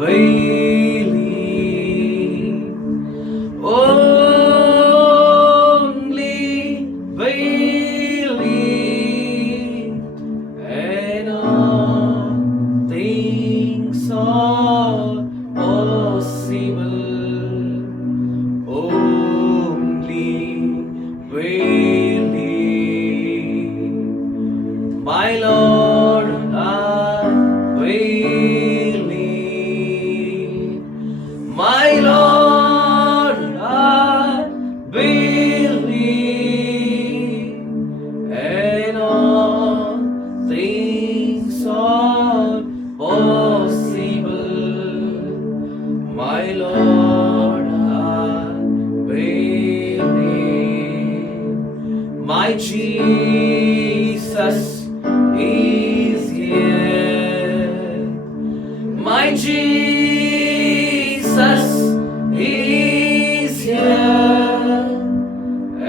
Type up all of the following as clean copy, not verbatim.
believe, only believe, and all things are possible. Only believe, my Lord, I believe, my Lord, I believe, and all things are possible. My Lord, I believe, my Jesus is here, my Jesus is here,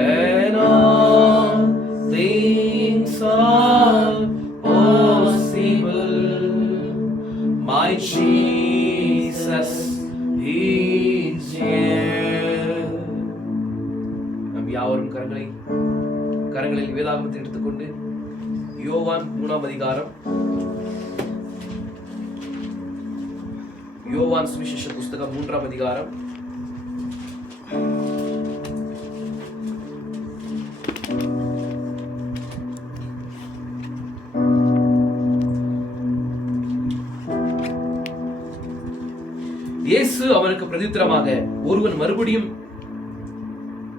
and all things are possible. My Jesus is here. நம் யாவரும் கரங்களில் வேதாகமத்தை எடுத்துக்கொண்டு யோவான் 3ஆம் அதிகாரம், யோவான் சுவிசேஷ புஸ்தகம் 3ஆம் அதிகாரம் இயேசு அவனுக்கு பிரதித்திரமாக, ஒருவன் மறுபடியும்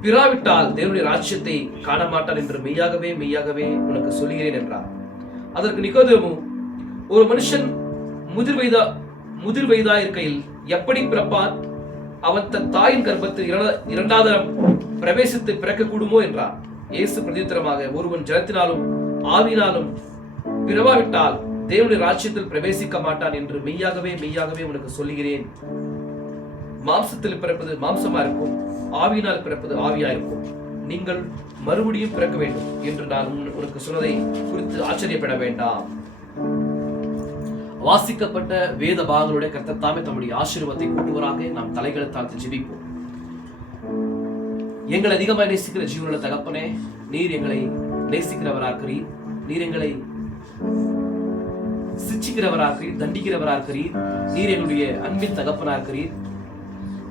பிறாவிட்டால் தேவனுடைய ராஜ்யத்தை காண மாட்டான் என்று மெய்யாகவே மெய்யாகவே உனக்கு சொல்லுகிறேன் என்றார். அதற்கு நிக்கோதேமு, ஒரு மனுஷன் முதிர் வயதா இருக்கையில் எப்படி பிறப்பான்? அவன் தன் தாயின் கர்ப்பத்தில் இரண்டாவது பிரவேசித்து பிறக்க கூடுமோ என்றார். இயேசு பிரதித்திரமாக, ஒருவன் ஜலத்தினாலும் ஆவியினாலும் பிறவாவிட்டால் தேவனுடைய ராஜ்யத்தில் பிரவேசிக்க மாட்டான் என்று மெய்யாகவே மெய்யாகவே உனக்கு சொல்லுகிறேன். மாம்சத்தில் பிறப்பது மாம்சமா இருக்கும், ஆவியினால் பிறப்பது ஆவியா இருக்கும். நீங்கள் மறுபடியும் பிறக்க வேண்டும் என்று நான் உனக்கு சொன்னதை குறித்து ஆச்சரியப்பட வேண்டாம். வாசிக்கப்பட்ட வேத பாகங்களுடைய கர்த்தர் தாமே தம்முடைய ஆசீர்வாதத்தை கூட்டுவராக. நாம் தலைகளை தாழ்த்தி ஜெபிப்போம். எங்களை அதிகமாக நேசிக்கிற ஜீவனுள்ள தகப்பனே, நீர் எங்களை நேசிக்கிறவராக்கிறீர், நீர் எங்களை சிச்சிக்கிறவராக்கிறீர், தண்டிக்கிறவராக்கிறீர். நீர் எங்களுடைய அன்பின் தகப்பனாக்கிறீர்.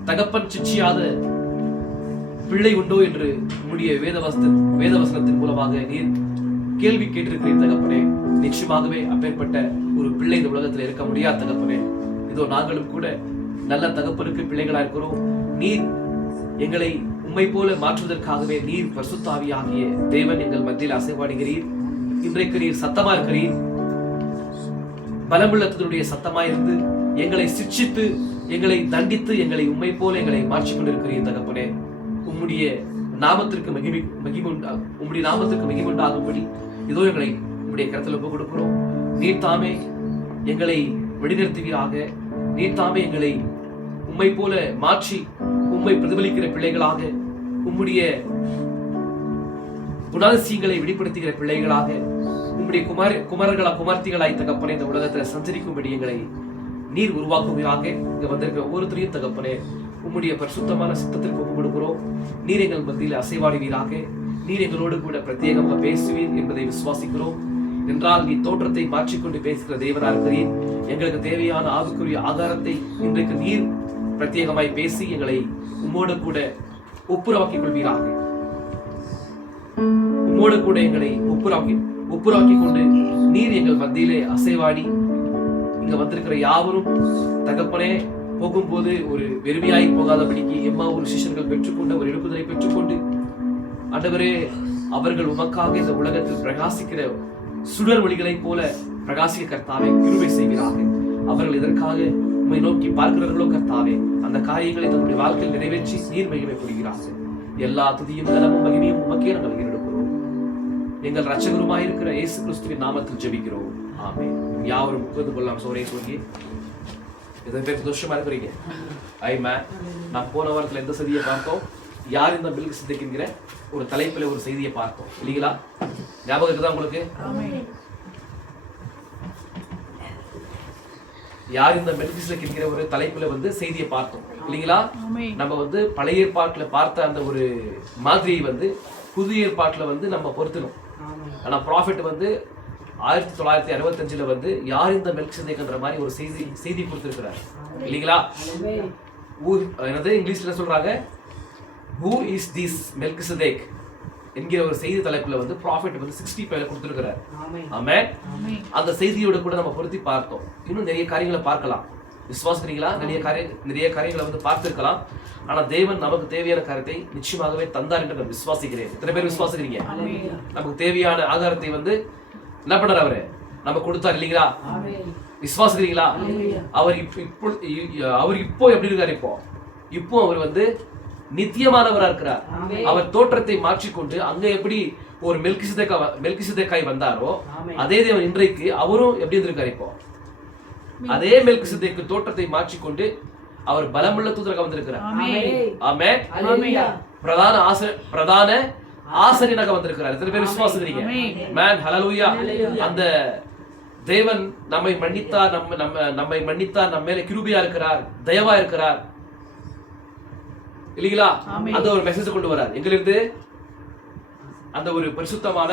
தகப்பன் சிச்சியாத பிள்ளை உண்டோ என்று உம்முடைய வேதவசனத்தின் மூலமாக நீர் கேள்வி கேட்டிருக்கிறீர் தகப்பனே. நிச்சயமாகவே அப்பேற்பட்ட ஒரு பிள்ளை இந்த உலகத்தில் இருக்க முடியாது தகப்பனே. இதோ நாங்களும் கூட நல்ல தகப்பனுக்கு பிள்ளைகளா இருக்கிறோம். நீர் எங்களை உம்மை போல மாற்றுவதற்காகவே நீர் பரிசுத்த ஆவியாகிய தேவன் எங்கள் மத்தியில் அசைவாடுகிறீர். இன்றைக்கு நீர் சத்தமா இருக்கிறீர், பலமுள்ளத்தினுடைய சத்தமாயிருந்து எங்களை சிட்சித்து எங்களை தண்டித்து எங்களை உம்மை போல எங்களை மாற்றிக் கொண்டிருக்கிறீர் தகப்பனே. உம்முடைய நாமத்திற்கு மகிமுண்டாகும்படி இதோ எங்களை உம்முடைய கரத்தில் ஒப்புக் கொடுக்கிறோம். நீர் தாமே எங்களை வழிநிறுத்துவீராக. நீர் தாமே எங்களை உம்மை போல மாற்றி உம்மை பிரதிபலிக்கிற பிள்ளைகளாக, உம்முடைய குணாதிசயங்களை வெளிப்படுத்துகிற பிள்ளைகளாக, உம்முடைய குமார்த்திகளாய் தகப்பனே இந்த உலகத்தில் சஞ்சரிக்கும்படி எங்களை நீர் உருவாக்குவீராக. இங்க வந்திருக்கிற ஒவ்வொருத்தரையும் தகப்பனே உம்முடைய பரிசுத்தமான சித்தத்திற்கு ஒப்புக் கொடுக்கிறோம். நீர் எங்கள் மத்தியில் அசைவாடுவீராக. நீர் எங்களோடு கூட பிரத்யேகமாக பேசுவீர் என்பதை விசுவாசிக்கிறோம். என்றால் நீ தோற்றத்தை மாற்றிக்கொண்டு பேசுகிற தேவனா இருக்கிறீர். எங்களுக்கு தேவையான ஆவிக்குரிய ஆகாரத்தை இன்றைக்கு நீர் பிரத்யேகமாய் பேசி எங்களை உம்மோடு கூட ஒப்புரவாக்கிக் கொள்வீராக. உம்மோடு கூட எங்களை ஒப்புரவாக்கி கொண்டு நீர் எங்கள் மத்தியிலே அசைவாடி இங்க வந்திருக்கிற யாவரும் தகப்பனே போகும்போது ஒரு வெறுமையாய் போகாதபடிக்கு எம்மாவூர் சிஷ்யர்கள் பெற்றுக்கொண்ட ஒரு எழுப்புதலை பெற்றுக்கொண்டு ஆண்டவரே அவர்கள் உமக்காக இந்த உலகத்தில் பிரகாசிக்கிற சுடர் ஒளிகளைப் போல பிரகாசிக்க கர்த்தாவே கிருபை செய்கிறாக. அவர்கள் இதற்காக உம்மை நோக்கி பார்க்கிறவர்களோ கர்த்தாவே அந்த காரியங்களை தன்னுடைய வாழ்க்கையில் நிறைவேற்றி நீர் மகிமை கொள்கிறார்கள். எல்லா துதியும் கனமும் மகிமையும் உமக்கே நாங்கள் எடுக்கிறோம். எங்கள் இரட்சகருமாயிருக்கிற இயேசு கிறிஸ்துவின் நாமத்தில் ஜெபிக்கிறோம். ஆமென். யாவரும் உட்கார்ந்து கொள்ளலாம். சோரே சொல்லி எத்தனை பேர் சந்தோஷமா இருக்கிறீங்க? ஐமேன். நான் போன வாரத்தில் எந்த செய்தியை பார்த்தோம்? யார் இந்த மில்க் சித்திக்கிற ஒரு தலைப்பில் ஒரு செய்தியை பார்த்தோம் இல்லைங்களா? ஞாபகம் இருக்குதா உங்களுக்கு? யார் இந்த மெல்கிசேதேக் என்கிற ஒரு தலைப்புல வந்து செய்தியை பார்த்தோம் இல்லைங்களா? நம்ம வந்து பழைய ஏற்பாட்டுல பார்த்த அந்த ஒரு மாதிரியை வந்து புதிய ஏற்பாட்டுல வந்து நம்ம பொருத்தணும். ஆனா ப்ராஃபிட் வந்து 1965 வந்து யார் இந்த மெல்கிசேதேக்ன்ற மாதிரி ஒரு செய்தி கொடுத்திருக்கிறார் இல்லைங்களா? என்னது இங்கிலீஷ்ல சொல்றாங்க, who is this மெல்கிசேதேக் என்கிற ஒரு செய்தி தலைப்புல வந்து ப்ராஃபிட் வந்து 65 கொடுத்திருக்கிறார். ஆமென். அந்த செய்தியோட கூட நம்ம பொருத்தி பார்த்தோம். இன்னும் நிறைய காரியங்களை பார்க்கலாம். விசுவாசிக்கிறீங்களா? நிறைய காரியங்களை வந்து பார்த்திருக்கலாம். ஆனா தேவன் நமக்கு தேவையான காரியத்தை நிச்சயமாகவே தந்தார் என்று நான் விசுவாசிக்கிறேன். எத்தனை பேர் விசுவாசிக்கிறீங்க? நமக்கு தேவையான ஆதாரத்தை வந்து என்ன பண்ணார்? அவரு நம்ம கொடுத்தார் இல்லைங்களா? விசுவாசிக்கிறீங்களா? அவர் இப்போ எப்படி இருக்காரு? இப்போ அவர் வந்து நித்தியமானவரா இருக்கிறார். அவர் தோற்றத்தை மாற்றிக்கொண்டு அங்க எப்படி ஒரு மெல்கிசேதேக்காய் வந்தாரோ அதே தேவன் இன்றைக்கு அவரும் எப்படி இருந்திருக்காரு? இப்போ அதே மெல்கிசேதேக்கு தோற்றத்தை மாற்றிக்கொண்டு அவர் பலமுள்ள தூதராக வந்திருக்கிறார். ஆமென். பிரதான ஆசாரியனாக வந்திருக்கிறார். எத்தனை பேர் விசுவாசிக்கிறீங்க? மேன் ஹல்லேலூயா. அந்த தேவன் நம்மை மன்னித்தார், நம்ம மேல கிருபையா இருக்கிறார், தயவா இருக்கிறார் இல்லீங்களா? அந்த ஒரு மெசேஜ் கொண்டு வரார். எங்கிலிருந்து? அந்த ஒரு பரிசுத்தமான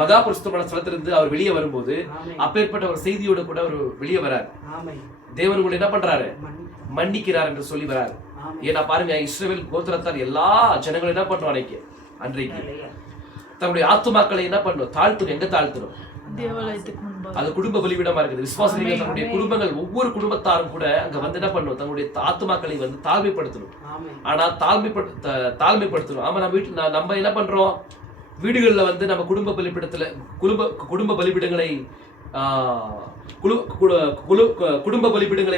மகா பரிசுத்தமான ஸ்தலத்திலிருந்து அவர் வெளியே வரும்போது அப்பேற்பட்ட ஒரு செய்தியோட கூட அவர் வெளியே வரார். தேவன் கூட என்ன பண்றாரு? மன்னிக்கிறார் என்று சொல்லி வராரு. ஏன்னா பாருங்க, இஸ்ரவேல் கோத்திரத்தார் எல்லா ஜனங்களும் என்ன பண்றோம் அன்றைக்கு தன்னுடைய ஆத்துமாக்களை என்ன பண்ணணும்? தாழ்த்தணும். எங்க தாழ்த்தணும்? அது குடும்ப பலிபீடமா இருக்குது. விசுவாசிகள் தன்னுடைய குடும்பங்கள் ஒவ்வொரு குடும்பத்தாரும் கூட அங்க வந்து என்ன பண்ணணும்? தன்னுடைய ஆத்துமாக்களை வந்து தாழ்மைப்படுத்தணும். ஆனா தாழ்மைப்படுத்தணும். ஆமா, நம்ம என்ன பண்றோம்? வீடுகள்ல வந்து நம்ம குடும்ப பலிபீடங்களை குடும்ப பலிபீடங்களை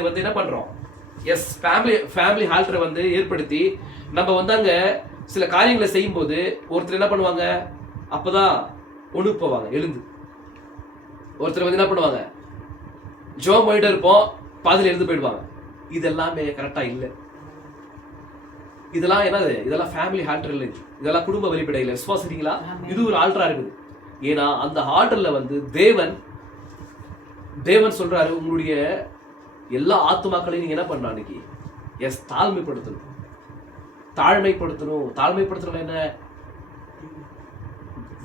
வந்து என்ன பண்றோம்? எஸ், ஃபேமிலி ஆல்டரை வந்து ஏற்படுத்தி நம்ம வந்து அங்க சில காரியங்களை செய்யும் போது ஒருத்தர் என்ன பண்ணுவாங்க? அப்பதான் ஒண்ணு போவாங்க எழுந்து. ஒருத்தர் வந்து என்ன பண்ணுவாங்க? ஜோம் போயிட்டு இருப்போம், பாதியில எழுந்து போயிடுவாங்க. இது எல்லாமே கரெக்டா இல்ல. இதெல்லாம் என்னது? இதெல்லாம் ஃபேமிலி ஆல்டர் இல்லை, இதெல்லாம் குடும்ப வழிபடை இல்லை. விசுவாசிக்கிறீங்களா? இது ஒரு ஆல்டரா இருக்குது. ஏன்னா அந்த ஆல்டர்ல வந்து தேவன் சொல்றாரு, உங்களுடைய எல்லா ஆத்துமாக்களையும் நீங்க என்ன பண்ணணும்? அன்னைக்கு எஸ், தாழ்மைப்படுத்தணும். தாழ்மைப்படுத்தணும் என்ன?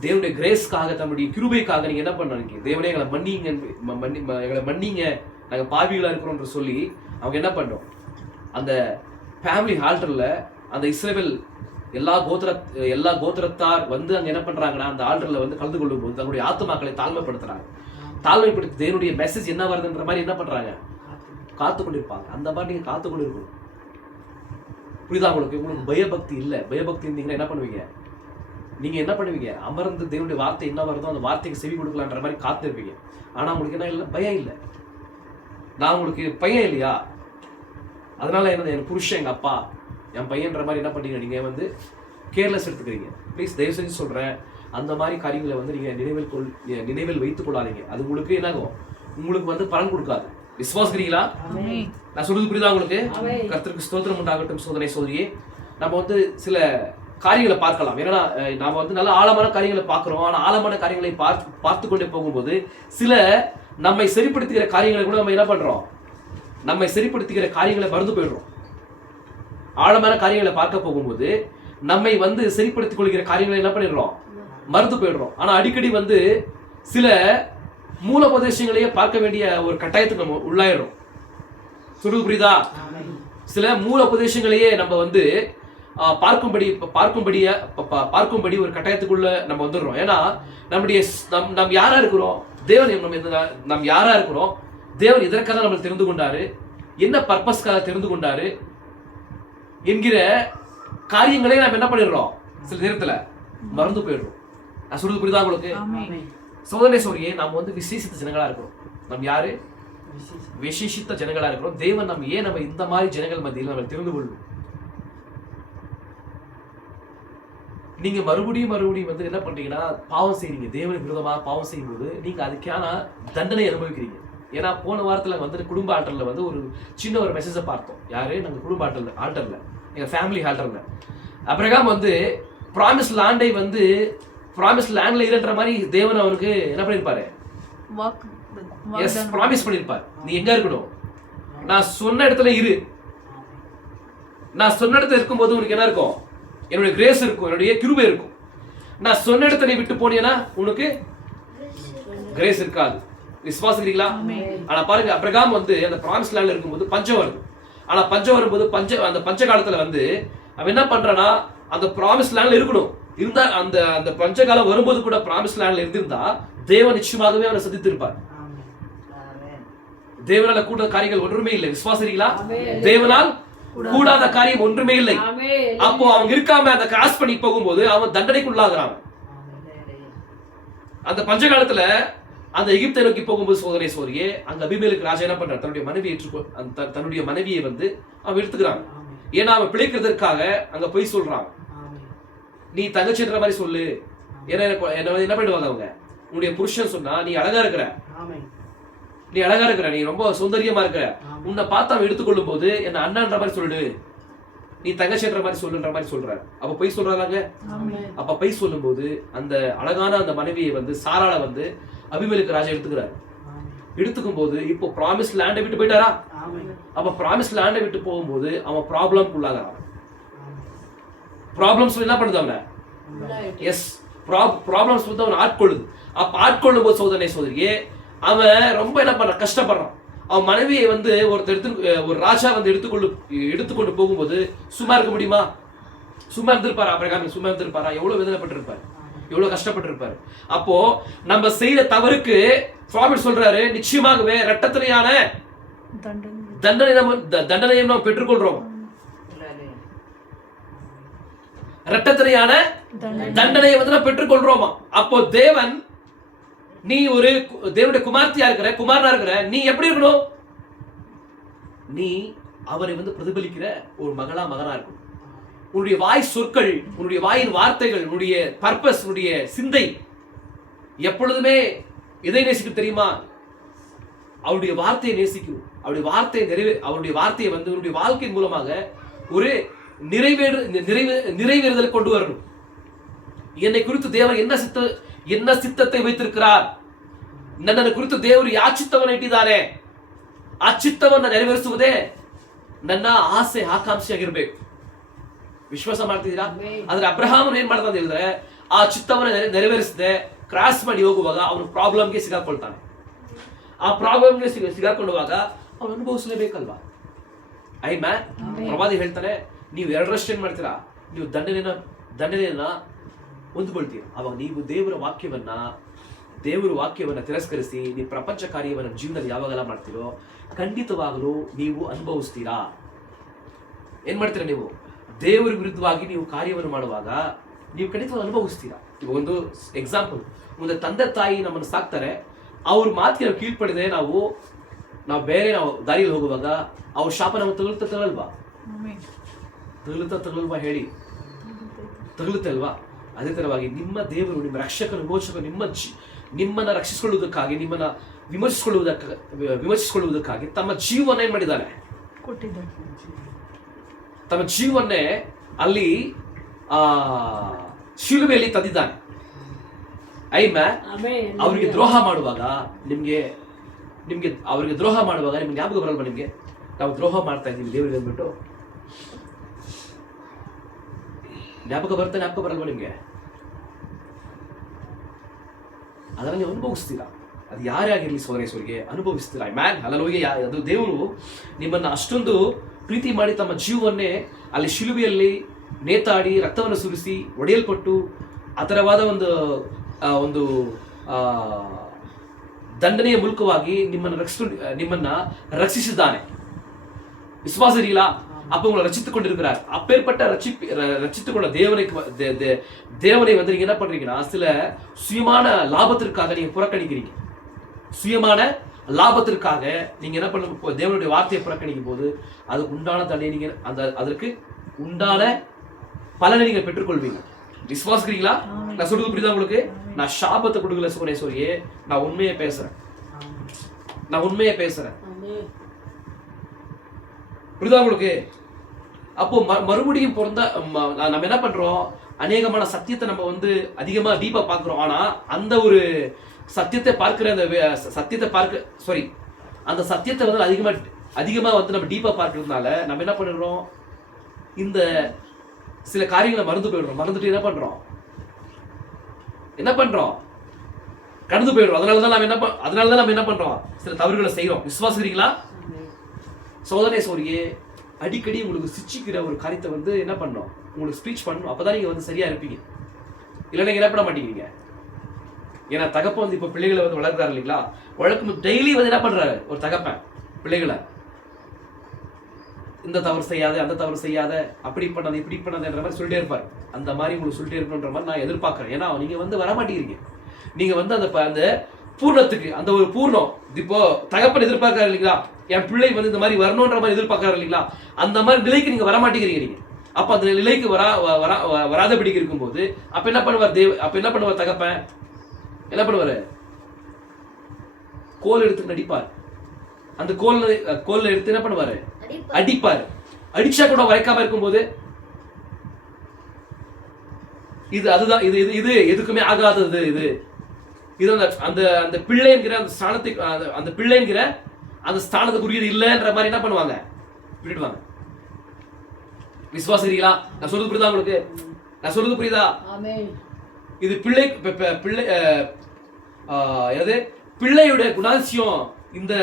தேவனுடைய கிரேஸ்க்காக, தன்னுடைய கிருபைக்காக நீங்க என்ன பண்ணீங்க? தேவனே எங்களை மன்னிங்க, நாங்க பாவிகளா இருக்கிறோம் சொல்லி அவங்க என்ன பண்ணோம்? அந்த ஃபேமிலி ஆல்டர்ல அந்த இஸ்ரவேல் எல்லா கோத்திரத்தார் வந்து அங்க என்ன பண்றாங்கன்னா அந்த ஆல்டர்ல வந்து கலந்து கொள்ளும் போது தன்னுடைய ஆத்துமாக்களை தாழ்மைப்படுத்தி தேவனுடைய மெசேஜ் என்ன வருதுன்ற மாதிரி என்ன பண்றாங்க? காத்து கொண்டிருப்பாங்க. அந்த மாதிரி நீங்க காத்து கொண்டு இருக்கணும். புரியுதா உங்களுக்கு பயபக்தி இல்ல. பயபக்தி இருந்தீங்கன்னா என்ன பண்ணுவீங்க? நீங்க என்ன பண்ணுவீங்க? அமர்ந்து தேவனுடைய வார்த்தை என்ன வருதோ அந்த வார்த்தைக்கு செவி கொடுக்கலான்ற மாதிரி காத்து இருப்பீங்க. ஆனா உங்களுக்கு என்ன இல்லை? பயம் இல்லை. நான் உங்களுக்கு பையன் இல்லையா? அதனால என்னது? என் புருஷன், எங்க அப்பா, என் பையன்ற மாதிரி என்ன பண்ணீங்க? நீங்க வந்து கேர்லெஸ் எடுத்துக்கிறீங்க. ப்ளீஸ் தயவு செஞ்சு சொல்றேன், அந்த மாதிரி காரியங்களை வந்து நீங்க நினைவில் வைத்துக் கொள்ளாதீங்க. அது உங்களுக்கு என்னாகும்? உங்களுக்கு வந்து பலன் கொடுக்காது. விசுவாசிக்கிறீங்களா? நான் சொல்றது புரியுதா உங்களுக்கு? கர்த்தருக்கு ஸ்தோத்திரம் உண்டாகட்டும். சோதரியே, நம்ம வந்து சில காரியங்களை பார்க்கலாம். ஏன்னா நாம வந்து நல்ல ஆழமான காரியங்களை பார்க்கிறோம். ஆனா ஆழமான காரியங்களை பார்த்து கொண்டே போகும்போது சில நம்மை சரிப்படுத்துகிற காரியங்களை கூட நம்ம என்ன பண்றோம்? நம்மை சரிப்படுத்துகிற காரியங்களை மறந்து போயிடுறோம். ஆழமான காரியங்களை பார்க்க போகும்போது நம்மை வந்து சரிப்படுத்திக் கொள்கிற காரியங்களை என்ன பண்ணிடுறோம்? மறந்து போயிடுறோம். ஆனா அடிக்கடி வந்து சில மூலோபதேசங்களையே பார்க்க வேண்டிய ஒரு கட்டாயத்துக்கு நம்ம உள்ளாயிடுறோம். சொல்றது புரியுதா? சில மூலோபதேசங்களையே நம்ம வந்து பார்க்கும்படி ஒரு கட்டாயத்துக்குள்ள நம்ம வந்துடுறோம். ஏன்னா நம்ம யாரா இருக்கிறோம்? நம்ம யாரா இருக்கிறோம்? தேவன் இதற்காக நம்ம தெரிந்து கொண்டாரு, என்ன பர்பஸ்க்காக தெரிந்து கொண்டாரு என்கிற காரியங்களே நம்ம என்ன பண்ணிடுறோம்? சில நேரத்துல மறந்து போயிடுறோம். நான் சொல்றது புரியுதா உங்களுக்கு? சோதரே, நாம வந்து விசேஷித்த ஜனங்களா இருக்கிறோம். நம்ம யாரு? விசேஷித்த ஜனங்களா இருக்கிறோம். தேவன் நம்ம இந்த மாதிரி ஜனங்கள் மத்தியில் நம்ம தெரிந்து கொள்ளும். நீங்க மறுபடியும் வந்து என்ன பண்றீங்கன்னா, பாவம் செய்றீங்க. தேவனுக்கு விரோதமா பாவம் செய்யும்போது நீங்க அதுக்கான தண்டனை அனுபவிக்கிறீங்க. ஏன்னா போன வாரத்துல வந்து குடும்ப ஆல்டர்ல வந்து ஒரு சின்ன ஒரு மெசேஜை பார்த்தோம். யாரு? நாங்க குடும்ப ஆல்டர்ல எங்க ஃபேமிலி ஆல்டர்ல அப்ரகாம் வந்து ப்ராமிஸ் லேண்டை வந்து ப்ராமிஸ் லேண்ட்ல இருன்ற மாதிரி தேவன் அவருக்கு என்ன பண்ணிருப்பாரு? எஸ், ப்ராமிஸ் பண்ணிருப்பார். நீ எங்க இருக்கணும்? நான் சொன்ன இடத்துல இரு. நான் சொன்ன இடத்துல இருக்கும்போது உனக்கு என்ன இருக்கும்? என்னுடைய கிரேஸ் இருக்கும், என்னுடைய கிருபை இருக்கும். நான் சொன்ன இடத்துல நீ விட்டு போனீங்கன்னா உனக்கு கிரேஸ் இருக்காது. விசுவாசிக்கிறீங்களா? ஆனா பாருங்க, அப்ரகாம் வந்து அந்த பிராமிஸ் லேண்ட்ல இருக்கும்போது பஞ்சம் வருது. ஆனா பஞ்சம் வரும்போது அந்த பஞ்ச காலத்துல வந்து அவன் என்ன பண்றானா, அந்த பிராமிஸ் லேண்ட்ல இருக்கணும். இருந்தா அந்த அந்த பஞ்ச காலம் வரும்போது கூட பிராமிஸ் லேண்ட்ல இருந்திருந்தா தேவன் நிச்சயமாகவே அவனை சந்தித்திருப்பார். தேவனால கூடாத காரியங்கள் ஒன்றுமே இல்லை. விசுவாசிக்கிறீங்களா? தேவனால் கூடாத காரியம் ஒன்றுமே இல்லை. அப்போ அவங்க இருக்காம அந்த கிராஸ் பண்ணி போகும்போது அவன் தண்டனைக்குள்ளாகிறான். அந்த பஞ்ச காலத்துல அந்த எகிப்தை நோக்கி போகும்போது சோதரியே அங்க அபிமெலேக்கு ராஜா என்ன பண்றான்? தன்னுடைய மனைவியை வந்து அவன் எடுத்துக்கிறான். ஏன்னா அவன் பிழைக்கிறதுக்காக அங்க போய் சொல்றான். நீ தங்கச்சின்ற மாதிரி சொல்லு. ஏன்னா என்ன பண்ணுவாங்க அவங்க? உன்னுடைய புருஷன் சொன்னா நீ அழகா இருக்கிற, நீ அழகா இருக்கிற, நீ ரொம்ப சௌந்தரியமா இருக்கிற, உன்னை பார்த்து அவன் எடுத்துக்கொள்ளும் போது என்ன அண்ணான்ற மாதிரி சொல்லிடு, நீ தங்கச்சின்ற மாதிரி சொல்லுன்ற மாதிரி சொல்றாரு. அப்ப பொய் சொல்றாங்க. அப்ப பொய் சொல்லும் போது அந்த அழகான அந்த மனைவியை வந்து சாராள வந்து அபிமெலேக்கு ராஜா எடுத்துக்கிறாரு. எடுத்துக்கும் போது இப்போ பிராமிஸ் லேண்டை விட்டு போயிட்டாரா? அப்ப பிராமிஸ் லேண்டை விட்டு போகும்போது அவன் ப்ராப்ளம் உள்ளாகிறான். ப்ராப்ளம்ஸ் என்ன பண்ணுது அவனை? எஸ், ப்ராப்ளம்ஸ் வந்து அவன் ஆட்கொள்ளுது. அப்ப ஆட்கொள்ளும் போது சோதரியே அவன் ரொம்ப என்ன பண்றான்? கஷ்டப்படுறான். அவன் மனைவியை வந்து ஒரு ராஜா வந்து எடுத்துக்கொண்டு போகும்போது சும்மா இருக்க முடியுமா? சும்மா இருந்திருப்பாரா? அப்ரகாம் சும்மா இருந்திருப்பாரா? எவ்வளவு வேதனைப்பட்டிருப்பாரு, எவ்வளவு கஷ்டப்பட்டிருப்பாரு. அப்போ நம்ம செய்த தவறுக்கு ப்ராஃபட் சொல்றாரு, நிச்சயமாகவே இரட்டத்தனையான தண்டனையை நம்ம பெற்றுக்கொள்றோம். இரட்டத்தனையான தண்டனையை வந்து நம்ம பெற்றுக்கொள்றோமா? அப்போ தேவன், நீ ஒரு தேவனுடைய குமார்த்தியா இருக்கிற, குமாரனா இருக்கிற, நீ எப்படி இருக்கணும்? நீ அவரை வந்து பிரதிபலிக்கிற ஒரு மகனா இருக்கணும். உன்னுடைய வாய் சொற்கள், உன்னுடைய வாயின் வார்த்தைகள், உன்னுடைய பர்பஸ், உன்னுடைய சிந்தை எப்பொழுதுமே எதை நேசிக்கும் தெரியுமா? அவருடைய வார்த்தையை நேசிக்கணும். அவருடைய வார்த்தையை வந்து உன்னுடைய வாழ்க்கையின் மூலமாக ஒரு நிறைவேறுதல் கொண்டு வரணும். என்னை குறித்து தேவன் என்ன சித்தத்தை வைத்திருக்கிறார், ನನ್ನ ಕುರಿತು ದೇವರು ಯಾವ ಚಿತ್ತವನ್ನು ಇಟ್ಟಿದ್ದಾರೆ, ಆ ಚಿತ್ತವನ್ನು ನೆರವೇರಿಸುವುದೇ ನನ್ನ ಆಸೆ ಆಕಾಂಕ್ಷೆಯಾಗಿರ್ಬೇಕು. ವಿಶ್ವಾಸ ಮಾಡ್ತಿದ್ದೀರಾ? ಆದ್ರೆ ಅಬ್ರಹಾಮನು ಏನ್ ಮಾಡ್ತಾನೆ ಹೇಳಿದ್ರೆ, ಆ ಚಿತ್ತವನ್ನು ನೆರವೇರಿಸದೆ ಕ್ರಾಸ್ ಮಾಡಿ ಹೋಗುವಾಗ ಅವನು ಪ್ರಾಬ್ಲಮ್ಗೆ ಸಿಗಾಕೊಳ್ತಾನೆ. ಆ ಪ್ರಾಬ್ಲಮ್ಗೆ ಸಿಗಾಕೊಳ್ಳುವಾಗ ಅವನು ಅನುಭವಿಸಲೇಬೇಕಲ್ವಾ? ಪ್ರವಾದಿ ಹೇಳ್ತಾನೆ, ನೀವು ಎರಡರಷ್ಟು ಏನ್ ಮಾಡ್ತೀರಾ? ನೀವು ದಂಡನೆಯನ್ನ ಹೊಂದ್ಕೊಳ್ತೀರ. ಅವಾಗ ನೀವು ದೇವರ ವಾಕ್ಯವನ್ನ ತಿರಸ್ಕರಿಸಿ ನೀವು ಪ್ರಪಂಚ ಕಾರ್ಯವನ್ನ ಜೀವನದಲ್ಲಿ ಯಾವಾಗೆಲ್ಲ ಮಾಡ್ತೀರೋ ಖಂಡಿತವಾಗಲೂ ನೀವು ಅನುಭವಿಸ್ತೀರಾ. ಏನ್ ಮಾಡ್ತೀರಾ? ನೀವು ದೇವರ ವಿರುದ್ಧವಾಗಿ ನೀವು ಕಾರ್ಯವನ್ನು ಮಾಡುವಾಗ ನೀವು ಖಂಡಿತವಾಗಿ ಅನುಭವಿಸ್ತೀರಾ. ಒಂದು ಎಕ್ಸಾಂಪಲ್, ಒಂದು ತಂದೆ ತಾಯಿ ನಮ್ಮನ್ನು ಸಾಕ್ತಾರೆ, ಅವ್ರ ಮಾತಿಗೆ ನಾವು ಕೀಳ್ಪಡಿದೆ ನಾವು ಬೇರೆ ದಾರಿಯಲ್ಲಿ ಹೋಗುವಾಗ ಅವ್ರ ಶಾಪ ನಾವು ತಗಲ್ವಾ ಹೇಳಿ? ತಗಲುತ್ತೆ ಅಲ್ವಾ? ಅದೇ ತರವಾಗಿ ನಿಮ್ಮ ದೇವರು, ನಿಮ್ಮ ರಕ್ಷಕರು, ವಿಮೋಚಕರು ನಿಮ್ಮನ್ನ ರಕ್ಷಿಸಿಕೊಳ್ಳುವುದಕ್ಕಾಗಿ, ನಿಮ್ಮನ್ನ ವಿಮರ್ಶಿಸಿಕೊಳ್ಳುವುದಕ್ಕಾಗಿ ತಮ್ಮ ಜೀವನ ಏನ್ ಮಾಡಿದ್ದಾರೆ? ತಮ್ಮ ಜೀವನ್ನೇ ಅಲ್ಲಿ ಶಿಲುಬೆಯಲ್ಲಿ ತಂದಿದ್ದಾನೆ. ಅವರಿಗೆ ದ್ರೋಹ ಮಾಡುವಾಗ ನಿಮ್ಗೆ ಅವರಿಗೆ ದ್ರೋಹ ಮಾಡುವಾಗ ನಿಮ್ಗೆ ಜ್ಞಾಪಕ ಬರಲ್ವಾ? ನಿಮ್ಗೆ ನಾವು ದ್ರೋಹ ಮಾಡ್ತಾ ಇದ್ದೀವಿ ದೇವರಿಗೆ ಅಂದ್ಬಿಟ್ಟು ಜ್ಞಾಪಕ ಬರಲ್ವಾ ನಿಮ್ಗೆ? ಅದನ್ನ ನೀವು ಅನುಭವಿಸ್ತೀರಾ. ಅದು ಯಾರೇ ಆಗಿರ್ಲಿ ಸೋದರಿಗೆ ಅನುಭವಿಸ್ತೀರಾ. ಹಲ್ಲೆಲೂಯಾ. ಅದು ದೇವರು ನಿಮ್ಮನ್ನ ಅಷ್ಟೊಂದು ಪ್ರೀತಿ ಮಾಡಿ ತಮ್ಮ ಜೀವವನ್ನೇ ಅಲ್ಲಿ ಶಿಲುಬೆಯಲ್ಲಿ ನೇತಾಡಿ ರಕ್ತವನ್ನು ಸುರಿಸಿ ಒಡೆಯಲ್ಪಟ್ಟು ಆತರವಾದ ಒಂದು ದಂಡನೆಯ ಮೂಲಕವಾಗಿ ನಿಮ್ಮನ್ನ ರಕ್ಷಿಸಿದ್ದಾನೆ. விசுவாச ரீலா அப்ப உங்களை ரச்சித்துக் கொண்டிருக்கிறார். அப்பேற்பட்ட ரச்சித்துக் கொண்ட தேவனை வந்து நீங்க என்ன பண்றீங்கன்னா, சில சுயமான லாபத்திற்காக நீங்க புறக்கணிக்கிறீங்க. சுயமான லாபத்திற்காக நீங்க என்ன பண்ண, தேவனுடைய வார்த்தையை புறக்கணிக்கும் போது அதுக்கு உண்டான தண்டனை நீங்க அதற்கு உண்டான பலனை நீங்க பெற்றுக்கொள்வீங்க. விசுவாசிக்கிறீங்களா? நான் சொல்றது புரியுதா உங்களுக்கு? நான் சாபத்தை கொடுக்கல சுகனேஸ்வரியே, நான் உண்மையை பேசுறேன். புரியுதா உங்களுக்கு? அப்போ மறுபடியும் நம்ம என்ன பண்றோம்? அநேகமான சத்தியத்தை நம்ம வந்து அதிகமா டீப்பா பார்க்கிறோம். ஆனா அந்த ஒரு சத்தியத்தை பார்க்கிற அந்த சத்தியத்தை வந்து அதிகமா அதிகமா வந்து நம்ம டீப்பா பார்க்கறதுனால நம்ம என்ன பண்ணிடுறோம், இந்த சில காரியங்களை மறந்துட்டு என்ன பண்றோம் கடந்து போயிடுறோம். அதனாலதான் நம்ம என்ன பண்றோம், சில தவறுகளை செய்யறோம். விசுவாசிக்கிறீங்களா? சோதனை சோரியே அடிக்கடி உங்களுக்கு சிச்சிக்கிற ஒரு காரியத்தை வந்து என்ன பண்ணணும், உங்களுக்கு ஸ்பீச் பண்ணணும். அப்பதான் நீங்க வந்து சரியா இருப்பீங்க. இல்லைன்னா நீங்க என்ன பண்ண மாட்டேங்கிறீங்க. ஏன்னா தகப்பன் வந்து இப்ப பிள்ளைகளை வந்து வளர்க்கிறாரு இல்லைங்களா, வழக்கம் டெய்லி வந்து என்ன பண்றாரு ஒரு தகப்பன் பிள்ளைகளை, இந்த தவறு செய்யாத, அந்த தவறு செய்யாத, அப்படி பண்ணாத, இப்படி பண்ணாதன்ற மாதிரி சொல்லிட்டே இருப்பாரு. அந்த மாதிரி உங்களுக்கு சொல்லிட்டே இருக்கணுன்ற மாதிரி நான் எதிர்பார்க்கிறேன். ஏன்னா நீங்க வந்து வரமாட்டேங்கிறீங்க. நீங்க வந்து அந்த பூர்ணத்துக்கு, அந்த ஒரு பூர்ணம் இப்போ தகப்பன் எதிர்பார்க்கறாரு இல்லைங்களா, என் பிள்ளை வந்து இந்த மாதிரி வரணுன்ற மாதிரி எதிர்பார்க்கறாரு இல்லைங்களா, அந்த மாதிரி நிலைக்கு நீங்க வரமாட்டேங்கிறீங்க. நீங்க அப்ப அந்த நிலைக்கு வராதபடிக்கு இருக்கும்போது அப்ப என்ன பண்ணுவார் தகப்பன், என்ன பண்ணுவாரு, கோல் எடுத்து நடிப்பார். அந்த கோல்ல எடுத்து என்ன பண்ணுவாரு, அடிப்பாரு. அடிச்சா கூட வரைக்காம இருக்கும்போது இது எதுக்குமே ஆகாதது. இது அந்த அந்த பிள்ளை என்கிற அந்த ஸ்தானத்தை, அந்த பிள்ளை என்கிற அந்த ஸ்தானத்துக்குரியது இல்லைன்ற மாதிரி என்ன பண்ணுவாங்க, விட்டுடுவாங்க. விசுவாசிக்கிறீங்களா? நான் சொல்றது புரியுதா உங்களுக்கு? நான் சொல்றது புரியுதா? இது பிள்ளையுடைய குணாதிசயம் இந்த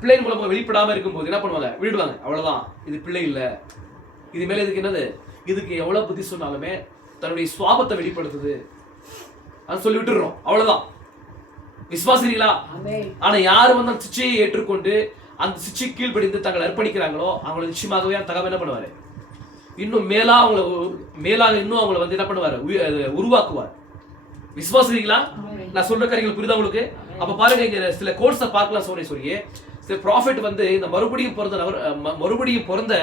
பிள்ளை மூலமா வெளிப்படாம இருக்கும்போது என்ன பண்ணுவாங்க, விடுவாங்க. அவ்வளவுதான், இது பிள்ளை இல்ல. இது மேல இதுக்கு என்னது, இதுக்கு எவ்வளவு புத்தி சொன்னாலுமே தன்னுடைய சுவாபத்தை வெளிப்படுத்துது அது சொல்லி விட்டுறோம். அவ்வளவுதான். விசுவாசிக்கிறீங்களா? ஆனா யாரு வந்து அந்த சிச்சையை ஏற்றுக்கொண்டு அந்த சிச்சை கீழ்ப்படிந்து தங்களை அர்ப்பணிக்கிறாங்களோ அவங்களை நிச்சயமாகவே அந்த தகவல் என்ன பண்ணுவாரு, இன்னும் மேலாக இன்னும் அவங்களை வந்து என்ன பண்ணுவாரு, உருவாக்குவார். விசுவாசிக்கிறீங்களா? நான் சொல்ற காரியங்கள் புரியுதா உங்களுக்கு? அப்ப பாருங்க, இங்க சில கோர்ஸை பார்க்கலாம். சொல்லியே சில ப்ராஃபிட் வந்து இந்த மறுபடியும் பிறந்த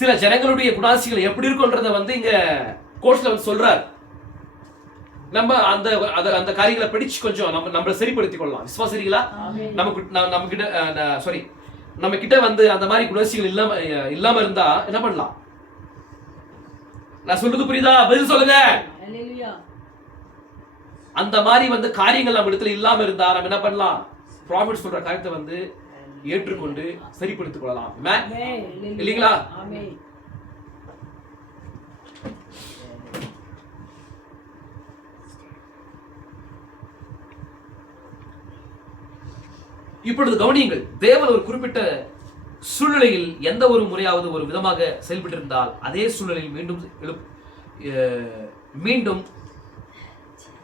சில ஜனங்களுடைய குணாதிசயங்கள் எப்படி இருக்குன்றத வந்து இங்க கோர்ஸ்ல வந்து சொல்றாரு. நம்ம அந்த காரியங்களை படிச்சு கொஞ்சம் நம்மளை சரிப்படுத்திக் கொள்ளலாம். விசுவாசிக்கிறீங்களா? நம்ம கிட்ட வந்து அந்த மாதிரி குணாதிசயங்கள் இல்லாம இருந்தா என்ன பண்ணலாம்? நான் சொல்றது புரியுதா? பதில் சொல்லுங்க. அந்த மாதிரி வந்து காரியங்கள் நம்ம இடத்துல இல்லாம இருந்தா நம்ம என்ன பண்ணலாம், ப்ராஃபிட் சொல்ற காரியத்தை வந்து ஏற்றுக்கொண்டு சரிப்படுத்திக் கொள்ளலாம். இல்லீங்களா? இப்பொழுது கவனியுங்கள், தேவன் ஒரு குறிப்பிட்ட சூழ்நிலையில் எந்த ஒரு முறையாவது ஒரு விதமாக செயல்பட்டிருந்தால் அதே சூழ்நிலையில் மீண்டும்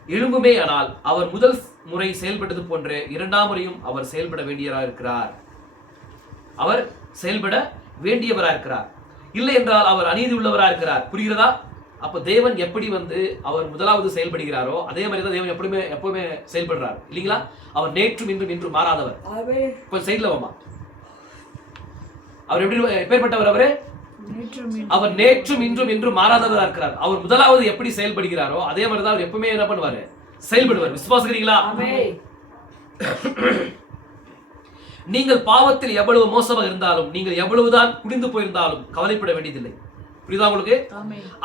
எழும்புமே. ஆனால் அவர் முதல் முறை செயல்பட்டது போன்ற இரண்டாம் முறையும் அவர் செயல்பட வேண்டியவராக இருக்கிறார். இல்லை என்றால் அவர் அநீதி உள்ளவராக இருக்கிறார். புரிகிறதா? அப்ப தேவன் எப்படி வந்து அவர் முதலாவது செயல்படுகிறாரோ அதே மாதிரி தான் தேவன் எப்பவுமே செயல்படுறார். இல்லீங்களா? அவர் நேற்றும் இன்றும் மாறாதவர். கொஞ்சம் சைட்ல வாமா. அவர் எப்பேற்பட்டவர்? அவர் நேற்றும் இன்றும் மாறாதவராக இருக்கிறார். அவர் முதலாவது எப்படி செயல்படுகிறாரோ அதே மாதிரி தான் அவர் எப்பவுமே என்ன பண்ணுவாரு, செயல்படுவார். விசுவாசிக்கிறீங்களா? நீங்கள் பாவத்தில் எவ்வளவு மோசமாக இருந்தாலும், நீங்கள் எவ்வளவுதான் குடிந்து போயிருந்தாலும் கவலைப்பட வேண்டியதில்லை. புரியுதா உங்களுக்கு?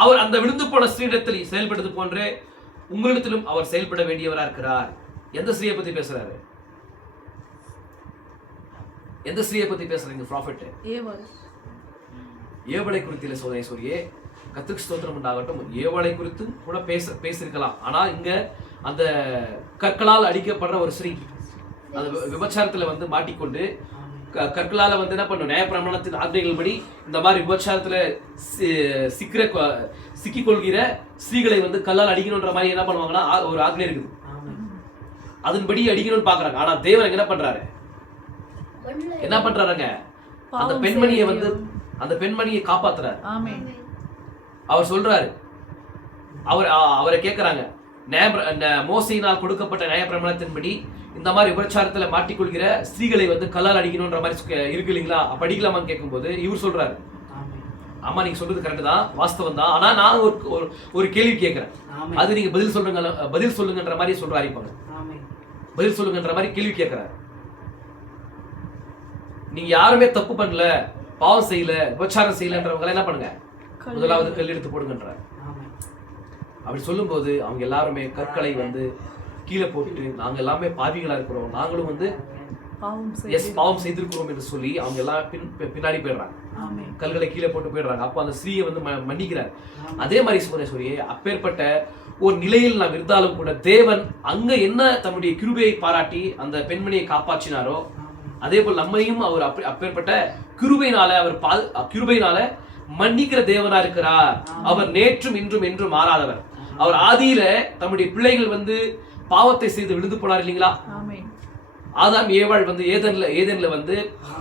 அவர் அந்த விழுந்து போன ஸ்ரீடத்தில் செயல்படுவது போன்றே உங்களிடத்திலும் அவர் செயல்பட வேண்டியவராக இருக்கிறார். எந்த ஸ்ரீயை பத்தி பேசுறாரு? எந்த ஸ்ரீயை பத்தி பேசுறீங்க? ப்ராஃபிட் ஏவலை குறித்து சோதனை சொல்லியே கர்த்தருக்கு ஸ்தோத்திரம் உண்டாகட்டும். ஏவலை குறித்தும் கூட பேசிருக்கலாம். ஆனா இங்க அந்த கற்களால் அடிக்கப்படுற ஒரு ஸ்ரீ அந்த விபச்சாரத்துல வந்து மாட்டிக்கொண்டு கற்களால வந்து என்ன பண்ணும், நியாயப்பிரமாணத்தின் ஆజ్ఞைகள் படி இந்த மாதிரி விபச்சாரத்துல சிக்கிக் கொள்கிற ஸ்ரீகளை வந்து கல்லால் அடிக்கணும்ன்ற மாதிரி என்ன பண்ணுவாங்கன்னா ஒரு ஆజ్ఞை இருக்குது. அதன்படி அடிக்கணும்னு பாக்குறாங்க. ஆனா தேவன் என்ன பண்றாரு, என்ன பண்றாருங்க, அந்த பெண்மணியை காப்பாத்துறாரு. அவர் சொல்றாரு, அவரை கேட்கிறாங்க, மோசையினால் கொடுக்கப்பட்ட நியாயப்பிரமாணத்தின்படி இந்த மாதிரி விபச்சாரத்துல மாட்டிக்கொள்கிற ஸ்திரீகளை வந்து கல்லால் அடிக்கணும்ன்ற மாதிரி இருக்கு இல்லைங்களா, அப்ப அடிக்கலாமான்னு கேட்கும்போது இவர் சொல்றாரு, ஆமா நீங்க சொல்றது கரெக்ட் தான், வாஸ்தவம் தான், ஆனா நான் ஒரு கேள்வி கேட்கிறேன், அது நீங்க பதில் சொல்லுங்கன்ற மாதிரி சொல்றாரு. பதில் சொல்லுங்கன்ற மாதிரி கேள்வி கேட்கிறாரு. நீங்க யாருமே தப்பு பண்ணல, பாவம் செய்யல, விபச்சாரம் செய்யலன்றவங்க என்ன பண்ணுங்க, முதலாவது கல் எடுத்து போடுங்கன்றார். அப்படி சொல்லும் போது அவங்க எல்லாருமே கற்களை வந்து கீழே போட்டுட்டு, நாங்க எல்லாமே பாவிகளா இருக்கிறோம், நாங்களும் வந்து பாவம் செய்திருக்கிறோம் என்று சொல்லி அவங்க எல்லாம் பின்னாடி போயிடுறாங்க, கல்களை கீழே போட்டு போயிடுறாங்க. அப்ப அந்த ஸ்திரீயை வந்து மன்னிக்கிறார். அதே மாதிரி சோனேஸ்வரியே, அப்பேற்பட்ட ஒரு நிலையில் நாம் இருந்தாலும் கூட தேவன் அங்க என்ன தம்முடைய கிருபையை பாராட்டி அந்த பெண்மணியை காப்பாற்றினாரோ, அதே போல் நம்மையும் அவர் அப்பேற்பட்ட கிருபையினால அவர் கிருபையினால மன்னிக்கிற தேவனா இருக்கிறார். அவர் நேற்றும் இன்றும் என்றும் மாறாதவர். அவர் ஆதியில தம்முடைய பிள்ளைகள் வந்து பாவத்தை செய்து விழுந்து போனார் இல்லைங்களா? ஆதாம் ஏவாள் வந்து ஏதேன்ல வந்து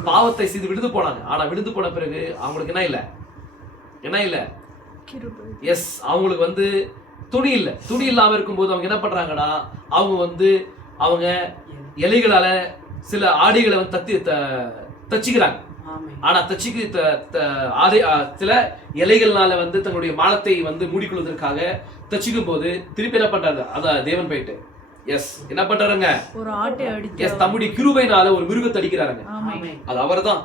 பாவத்தை செய்து விழுந்து போனாங்க. ஆனா விழுந்து போன பிறகு அவங்களுக்கு என்ன இல்ல எஸ், அவங்களுக்கு வந்து துணி இல்ல. துணி இல்லாம இருக்கும்போது அவங்க என்ன பண்றாங்கன்னா, அவங்க இலைகளால சில ஆடைகளை வந்து தச்சுக்கிறாங்க. ஆனா சில இலைகள்னால வந்து தங்களுடைய மானத்தை வந்து மூடிக்கொள்வதற்காக தச்சுக்கும் போது திருப்பி என்ன பண்றாரு, அதான் தேவன் போயிட்டு எஸ் என்ன பண்றாருங்க, ஒரு ஆட்டை அடிச்சு எஸ் தம்முடைய கிருபையினால ஒரு மிருகத்தை அடிக்கிறாருங்க. அது அவர்தான்.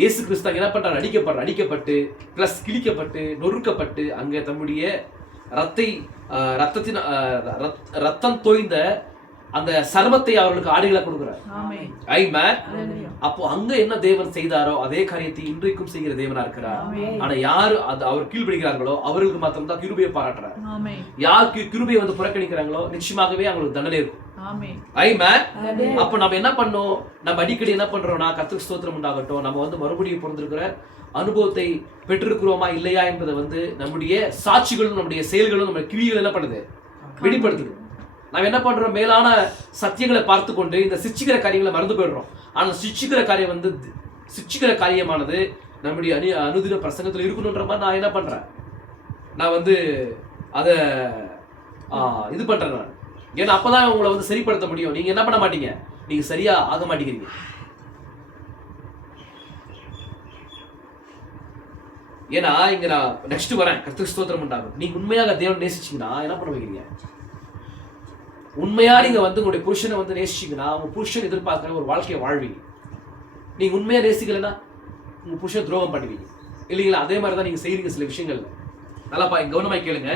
இயேசு கிறிஸ்து என்ன பண்றாரு, அடிக்கப்பட்டு பிளஸ் கிழிக்கப்பட்டு நொறுக்கப்பட்டு அங்க தம்முடைய ரத்தம் தோய்ந்த அந்த சர்மத்தை அவர்களுக்கு ஆடைகளை கொடுக்கிறார். அப்போ அங்க என்ன தேவன் செய்தாரோ அதே காரியத்தை இன்றைக்கும் செய்கிற தேவனா இருக்கிறார். ஆனா யாரு அவர் கீழ்படுகிறார்களோ அவர்களுக்கு மாத்திரம் தான் கிருபையை பாராட்டுறார். யாருக்கு கிருபையை வந்து புறக்கணிக்கிறாங்களோ நிச்சயமாகவே அவங்களுக்கு தண்டனை இருக்கும். அப்ப நம்ம என்ன பண்ணோம், நம்ம அடிக்கடி என்ன பண்றோம்னா, கர்த்தருக்கு ஸ்தோத்திரம் உண்டாகட்டும், நம்ம வந்து மறுபடியும் பிறந்திருக்கிற அனுபவத்தை பெற்றிருக்கிறோமா இல்லையா என்பதை வந்து நம்முடைய சாட்சிகளும் நம்முடைய செயல்களும் நம்ம கிரியைகள் என்ன பண்ணுது, வெளிப்படுத்துது. நாம் என்ன பண்றோம், மேலான சத்தியங்களை பார்த்து கொண்டு இந்த சிச்சிக்கிற காரியங்களை மறந்து போயிடுறோம். ஆனா சிச்சிக்கிற காரியமானது நம்முடைய அனுதின பிரசங்கத்தில் இருக்கணும்ன்ற மாதிரி நான் என்ன பண்றேன், நான் வந்து அதை இது பண்றேன் நான். ஏன்னா அப்பதான் உங்களை வந்து சரிப்படுத்த முடியும். நீங்க என்ன பண்ண மாட்டீங்க, நீங்க சரியா ஆக மாட்டேங்கிறீங்க. ஏன்னா இங்க நான் நெக்ஸ்ட் வரேன், கர்த்தருக்கு ஸ்தோத்திரம் உண்டாகும். நீங்க உண்மையாக தேவனை நேசிச்சீங்கன்னா என்ன பண்ண வைக்கிறீங்க, உண்மையா நீங்க வந்து உங்களுடைய புருஷனை வந்து நேசிச்சீங்கன்னா உங்க புருஷன் எதிர்பார்க்கிற ஒரு வாழ்க்கையை வாழ்வீங்க. நீங்க உண்மையா நேசிக்கலைன்னா உங்க புருஷன் துரோகம் பண்ணுவீங்க இல்லைங்களா? அதே மாதிரிதான் நீங்க செய்றீங்க சில விஷயங்கள். நல்லா கவனமாய் கேளுங்க.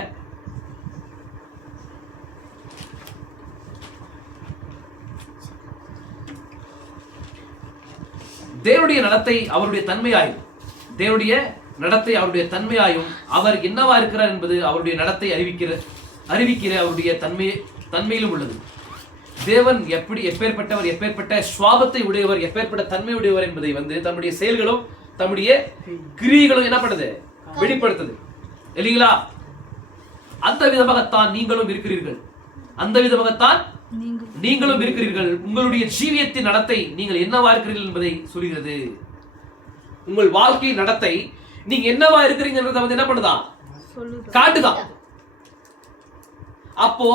தேவனுடைய நடத்தை அவருடைய தன்மையாயும் அவர் என்னவா இருக்கிறார் என்பது அவருடைய நடத்தை அறிவிக்கிற அவருடைய தன்மையிலும் உள்ளது. தேவன் எப்பேற்பட்டவர், எப்பேற்பட்ட சுவாபத்தை உடையவர், எப்பேற்பட்ட தன்மை உடையவர் என்பதை வந்து தம்முடைய செயல்களும் தம்முடைய கிரியைகளும் என்ன பண்ணுது, வெளிப்படுத்துது இல்லைங்களா? அந்த விதமாகத்தான் நீங்களும் இருக்கிறீர்கள். உங்களுடைய ஜீவியத்தின் நடத்தை நீங்கள் என்னவா இருக்கிறீர்கள் என்பதை சொல்கிறது. உங்கள் வாழ்க்கை நடத்தை நீங்க என்னவா இருக்கிறீங்கன்றத வந்து என்ன பண்ணுதான், காட்டுதான். அப்போ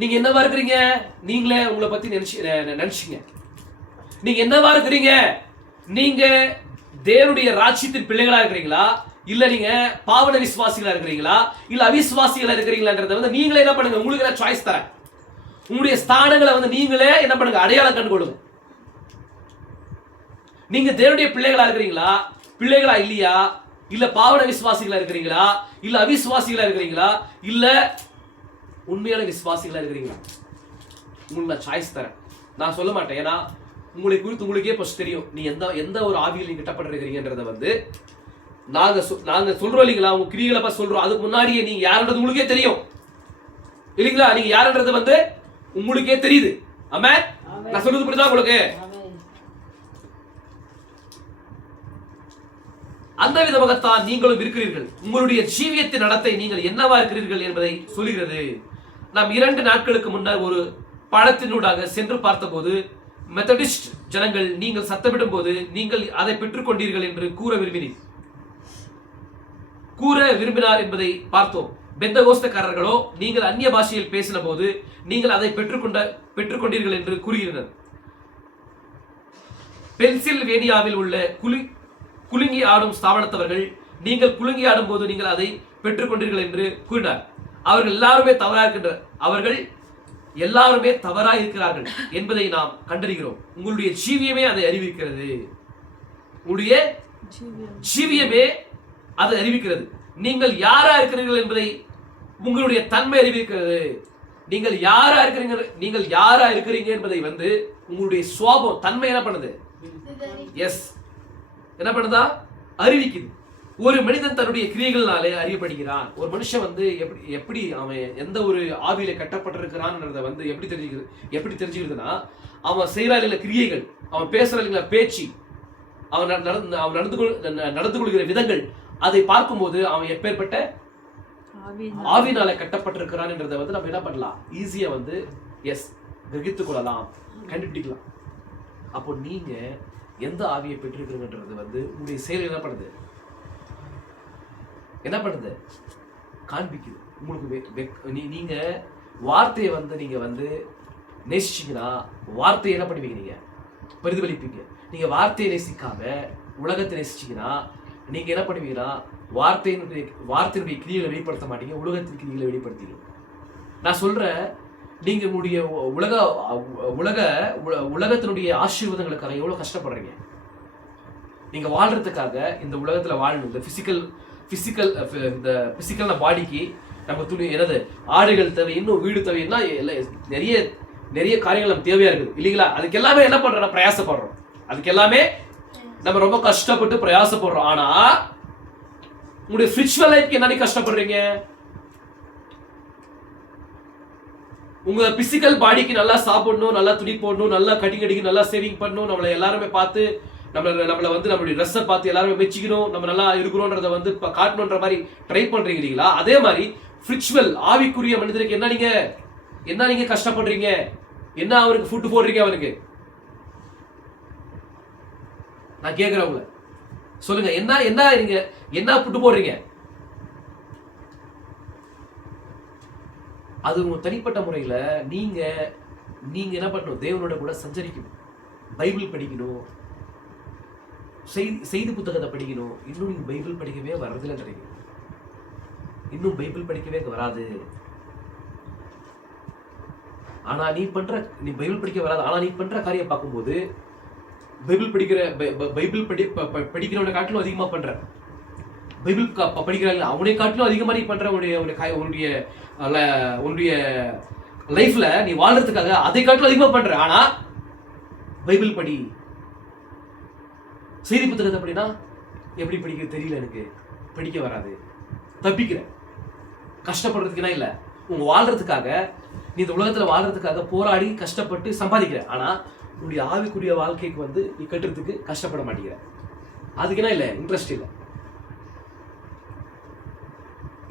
நீங்க என்னவா இருக்கிறீங்க, நீங்களே உங்களை பத்தி நினைச்சீங்க. நீங்க என்னவா இருக்கிறீங்க, நீங்க தேவனுடைய ராஜ்யத்தின் பிள்ளைகளா இருக்கிறீங்களா, இல்ல நீங்க பாவன விசுவாசிகளா இருக்கிறீங்களா, இல்ல அவிசுவாசிகளா இருக்கிறீங்களான்றத வந்து நீங்களே என்ன பண்ணுங்க, உங்களுக்கு நான் சாய்ஸ் தரேன். உங்களுடைய ஸ்தானங்களை வந்து நீங்களே என்ன பண்ணுங்க, அடையாளம் கண்டுகொள்ளுங்க. நீங்க தேவனுடைய பிள்ளைகளா இருக்கிறீங்களா, பிள்ளைகளா இல்லையா, இல்ல பாவன விசுவாசிகளா இருக்கிறீங்களா, இல்ல அவிசுவாசிகளா இருக்கிறீங்களா, இல்ல உண்மையான விசுவாசிகளா இருக்கிறீங்களா? உங்களுக்கு நான் சாய்ஸ் தரேன். நான் சொல்ல மாட்டேன். ஏன்னா உங்களை குறித்து உங்களுக்கே ஃபர்ஸ்ட் தெரியும், நீ எந்த ஒரு ஆவியில் நீங்க கட்டப்பட்டிருக்கிறீங்கன்றத வந்து நாங்க சொல்றோம் இல்லைங்களா? உங்க கிரியைகளை பார்த்து சொல்றோம். அதுக்கு முன்னாடியே நீங்க யாருன்றது உங்களுக்கே தெரியும் இல்லைங்களா? நீங்க யாருன்றது வந்து உங்களுக்கே தெரியுது. ஆமென். நான் சொல்றது புரியுதா உங்களுக்கு? அந்த விதமாகத்தான் நீங்களும் இருக்கிறீர்கள். உங்களுடைய ஜீவியத்தின் நடத்தை நீங்கள் என்னவா இருக்கிறீர்கள் என்பதை சொல்கிறது. நாம் 2 நாட்களுக்கு முன்னர் ஒரு பழத்தினூடாக சென்று பார்த்தபோது மெத்தடிஸ்ட் ஜனங்கள் நீங்கள் சத்தமிடும் போது நீங்கள் அதை பெற்றுக் கொண்டீர்கள் என்று கூற விரும்பினார் என்பதை பார்த்தோம். பெந்தகோஸ்தக்காரர்களோ நீங்கள் அந்நிய பாஷையில் பேசின போது நீங்கள் அதை பெற்றுக்கொண்டீர்கள் என்று கூறுகிறனர். பென்சில்வேனியாவில் உள்ள குலுங்கி ஆடும் ஸ்தாபனத்தவர்கள் நீங்கள் குலுங்கி ஆடும் போது நீங்கள் அதை பெற்றுக்கொண்டீர்கள் என்று கூறினார். அவர்கள் எல்லாருமே தவறாக இருக்கிறார்கள் என்பதை நாம் கண்டறிகிறோம். உங்களுடைய ஜீவியமே அதை அறிவிக்கிறது. உங்களுடைய ஜீவியமே அதை அறிவிக்கிறது. நீங்கள் யாரா இருக்கிறீர்கள் என்பதை உங்களுடைய தன்மை அறிவிக்கிறது. நீங்கள் யாரா இருக்கிறீங்க என்பதை வந்து உங்களுடைய சுவாபம் தன்மை என்ன பண்ணுது? எஸ், என்ன பண்ணுதா? அறிவிக்குது. ஒரு மனிதன் தன்னுடைய கிரியைகள்னாலே அறியப்படுகிறான். ஒரு மனுஷன் வந்து எப்படி அவன் எந்த ஒரு ஆவியில கட்டப்பட்டிருக்கிறான்றத வந்து எப்படி தெரிஞ்சுக்கிறதுனா, அவன் செய்யற கிரியைகள், அவன் பேசுற பேச்சு, அவன் நடந்து கொள்கிற விதங்கள், அதை பார்க்கும்போது அவன் எப்பேற்பட்ட ஆவினால கட்டப்பட்டிருக்கிறான் என்றதை வந்து நம்ம என்ன பண்ணலாம்? ஈஸியா வந்து எஸ் கிரகித்துக் கொள்ளலாம், கண்டுபிடிக்கலாம். அப்போ நீங்க எந்த ஆவியை பெற்றிருக்கிறீங்கன்றது வந்து உங்களுடைய செயல் என்ன பண்ணுது? காண்பிக்குது. உங்களுக்கு நீங்க வார்த்தையை வந்து நீங்க வந்து நேசிச்சீங்கன்னா வார்த்தையை என்ன பண்ணுவீங்க? நீங்க பிரதிபலிப்பீங்க. நீங்க வார்த்தையை நேசிக்காம உலகத்தை நேசிச்சீங்கன்னா நீங்க என்ன பண்ணுவீங்கன்னா வார்த்தையினுடைய கிரியைகளை வெளிப்படுத்த மாட்டீங்க, உலகத்தின் கிரியைகளை வெளிப்படுத்தீங்க. நான் சொல்றேன், நீங்க உங்களுடைய உலகத்தினுடைய ஆசீர்வாதங்களுக்காக எவ்வளவு கஷ்டப்படுறீங்க. நீங்க வாழ்றதுக்காக இந்த உலகத்துல வாழணும். இந்த பிசிக்கல் பாடிக்கு நம்ம துணி என்னது, ஆடைகள் தேவை, இன்னும் வீடு தேவை, நிறைய காரியங்கள் நம்ம தேவையா இருக்குது இல்லைங்களா? அதுக்கு எல்லாமே என்ன பண்றோம்? பிரயாசப்படுறோம். அதுக்கு எல்லாமே நம்ம ரொம்ப கஷ்டப்பட்டு பிரயாசப்படுறோம். ஆனா உங்களுடைய ஸ்பிரிச்சுவல் லைஃப்க்கு என்ன கஷ்டப்படுறீங்க? உங்க பிசிக்கல் பாடிக்கு நல்லா சாப்பிடணும், நல்லா துணி போடணும், நல்லா கட்டிங் நல்லா சேவிங் பண்ணணும், நம்மளை எல்லாருமே பார்த்து நம்மளை வந்து நம்மளுடைய ட்ரெஸ்ஸை பார்த்து எல்லாருமே மெச்சிக்கணும், நம்ம நல்லா இருக்கிறோன்றத வந்து காட்டணுன்ற மாதிரி ட்ரை பண்றீங்க இல்லைங்களா? அதே மாதிரி ஸ்பிரிச்சுவல் ஆவிக்குரிய மனிதனுக்கு என்ன நீங்க கஷ்டப்படுறீங்க? என்ன அவருக்கு ஃபுட் போடுறீங்க? அவனுக்கு நான் கேட்கிறேன், உங்களை சொல்லுங்க, என்ன ஃபுட் போடுறீங்க? அது உங்க தனிப்பட்ட முறையில நீங்க என்ன பண்ணணும்? தேவனோட கூட சஞ்சரிக்கணும், பைபிள் படிக்கணும், செய்தி புத்தகத்தை படிக்கணும். இன்னும் நீங்க பைபிள் படிக்கவே வர்றதில்லை நினைக்கிறீங்க. இன்னும் பைபிள் படிக்கவே வராது. ஆனா நீ பைபிள் படிக்க வராது. ஆனா நீ பண்ற காரியம் பார்க்கும்போது பைபிள் படிக்கிறவனை காட்டிலும் அதிகமா பண்ற. பைபிள் படிக்கிறாங்க அவனை காட்டிலும் அதிகமா நீ பண்ற. உன்னுடைய லைஃப்ல நீ வாழ்றதுக்காக அதை காட்டிலும் அதிகமா பண்ற. ஆனா பைபிள் படி, செய்தி புத்தகத்தை படினா எப்படி படிக்கிறது தெரியல, எனக்கு படிக்க வராது, தப்பிக்கிற. கஷ்டப்படுறதுக்குன்னா இல்ல, உங்க வாழ்றதுக்காக, நீ இந்த உலகத்துல வாழ்றதுக்காக போராடி கஷ்டப்பட்டு சம்பாதிக்கிற. ஆனா உன்னுடைய ஆவிக்குரிய வாழ்க்கைக்கு வந்து நீ கட்டுறதுக்கு கஷ்டப்பட மாட்டேங்கிற. அதுக்குன்னா இல்ல, இன்ட்ரெஸ்ட் இல்லை.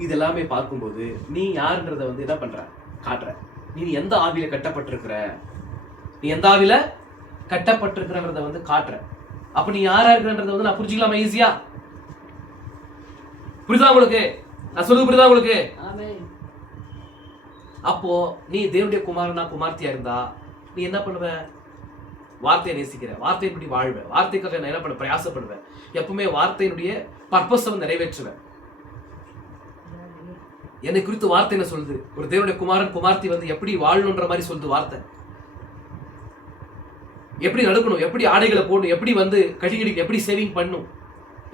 இது எல்லாமே பார்க்கும்போது நீ யாருன்றத வந்து என்ன பண்ற? காட்டுற. நீ எந்த ஆவியில கட்டப்பட்டிருக்கிறன்றத வந்து காட்டுற. அப்ப நீ யாரா இருக்கிறன்றத வந்து நான் புரிஞ்சுக்கலாமா? ஈஸியா புரியுதா உங்களுக்கு? நான் சொல்றது புரியுதா உங்களுக்கு? அப்போ நீ தேவனுடைய குமார்த்தியா இருந்தா நீ என்ன பண்ணுவ? வார்த்தையை நேசிக்கிற, வார்த்தையின்படி வாழ்வ, வார்த்தைக்காக நான் என்ன பண்ண பிரயாசப்படுவேன். எப்பவுமே வார்த்தையினுடைய பர்பஸை நிறைவேற்றுவேன். என்னை குறித்து வார்த்தை என்ன சொல்லுது? ஒரு தேவனுடைய குமார்த்தி வந்து எப்படி வாழணுன்ற மாதிரி சொல்லுது வார்த்தை. எப்படி நடக்கணும், எப்படி ஆடைகளை போடணும், எப்படி வந்து கட்டிக்கடிக்கு, எப்படி சேவிங் பண்ணும்,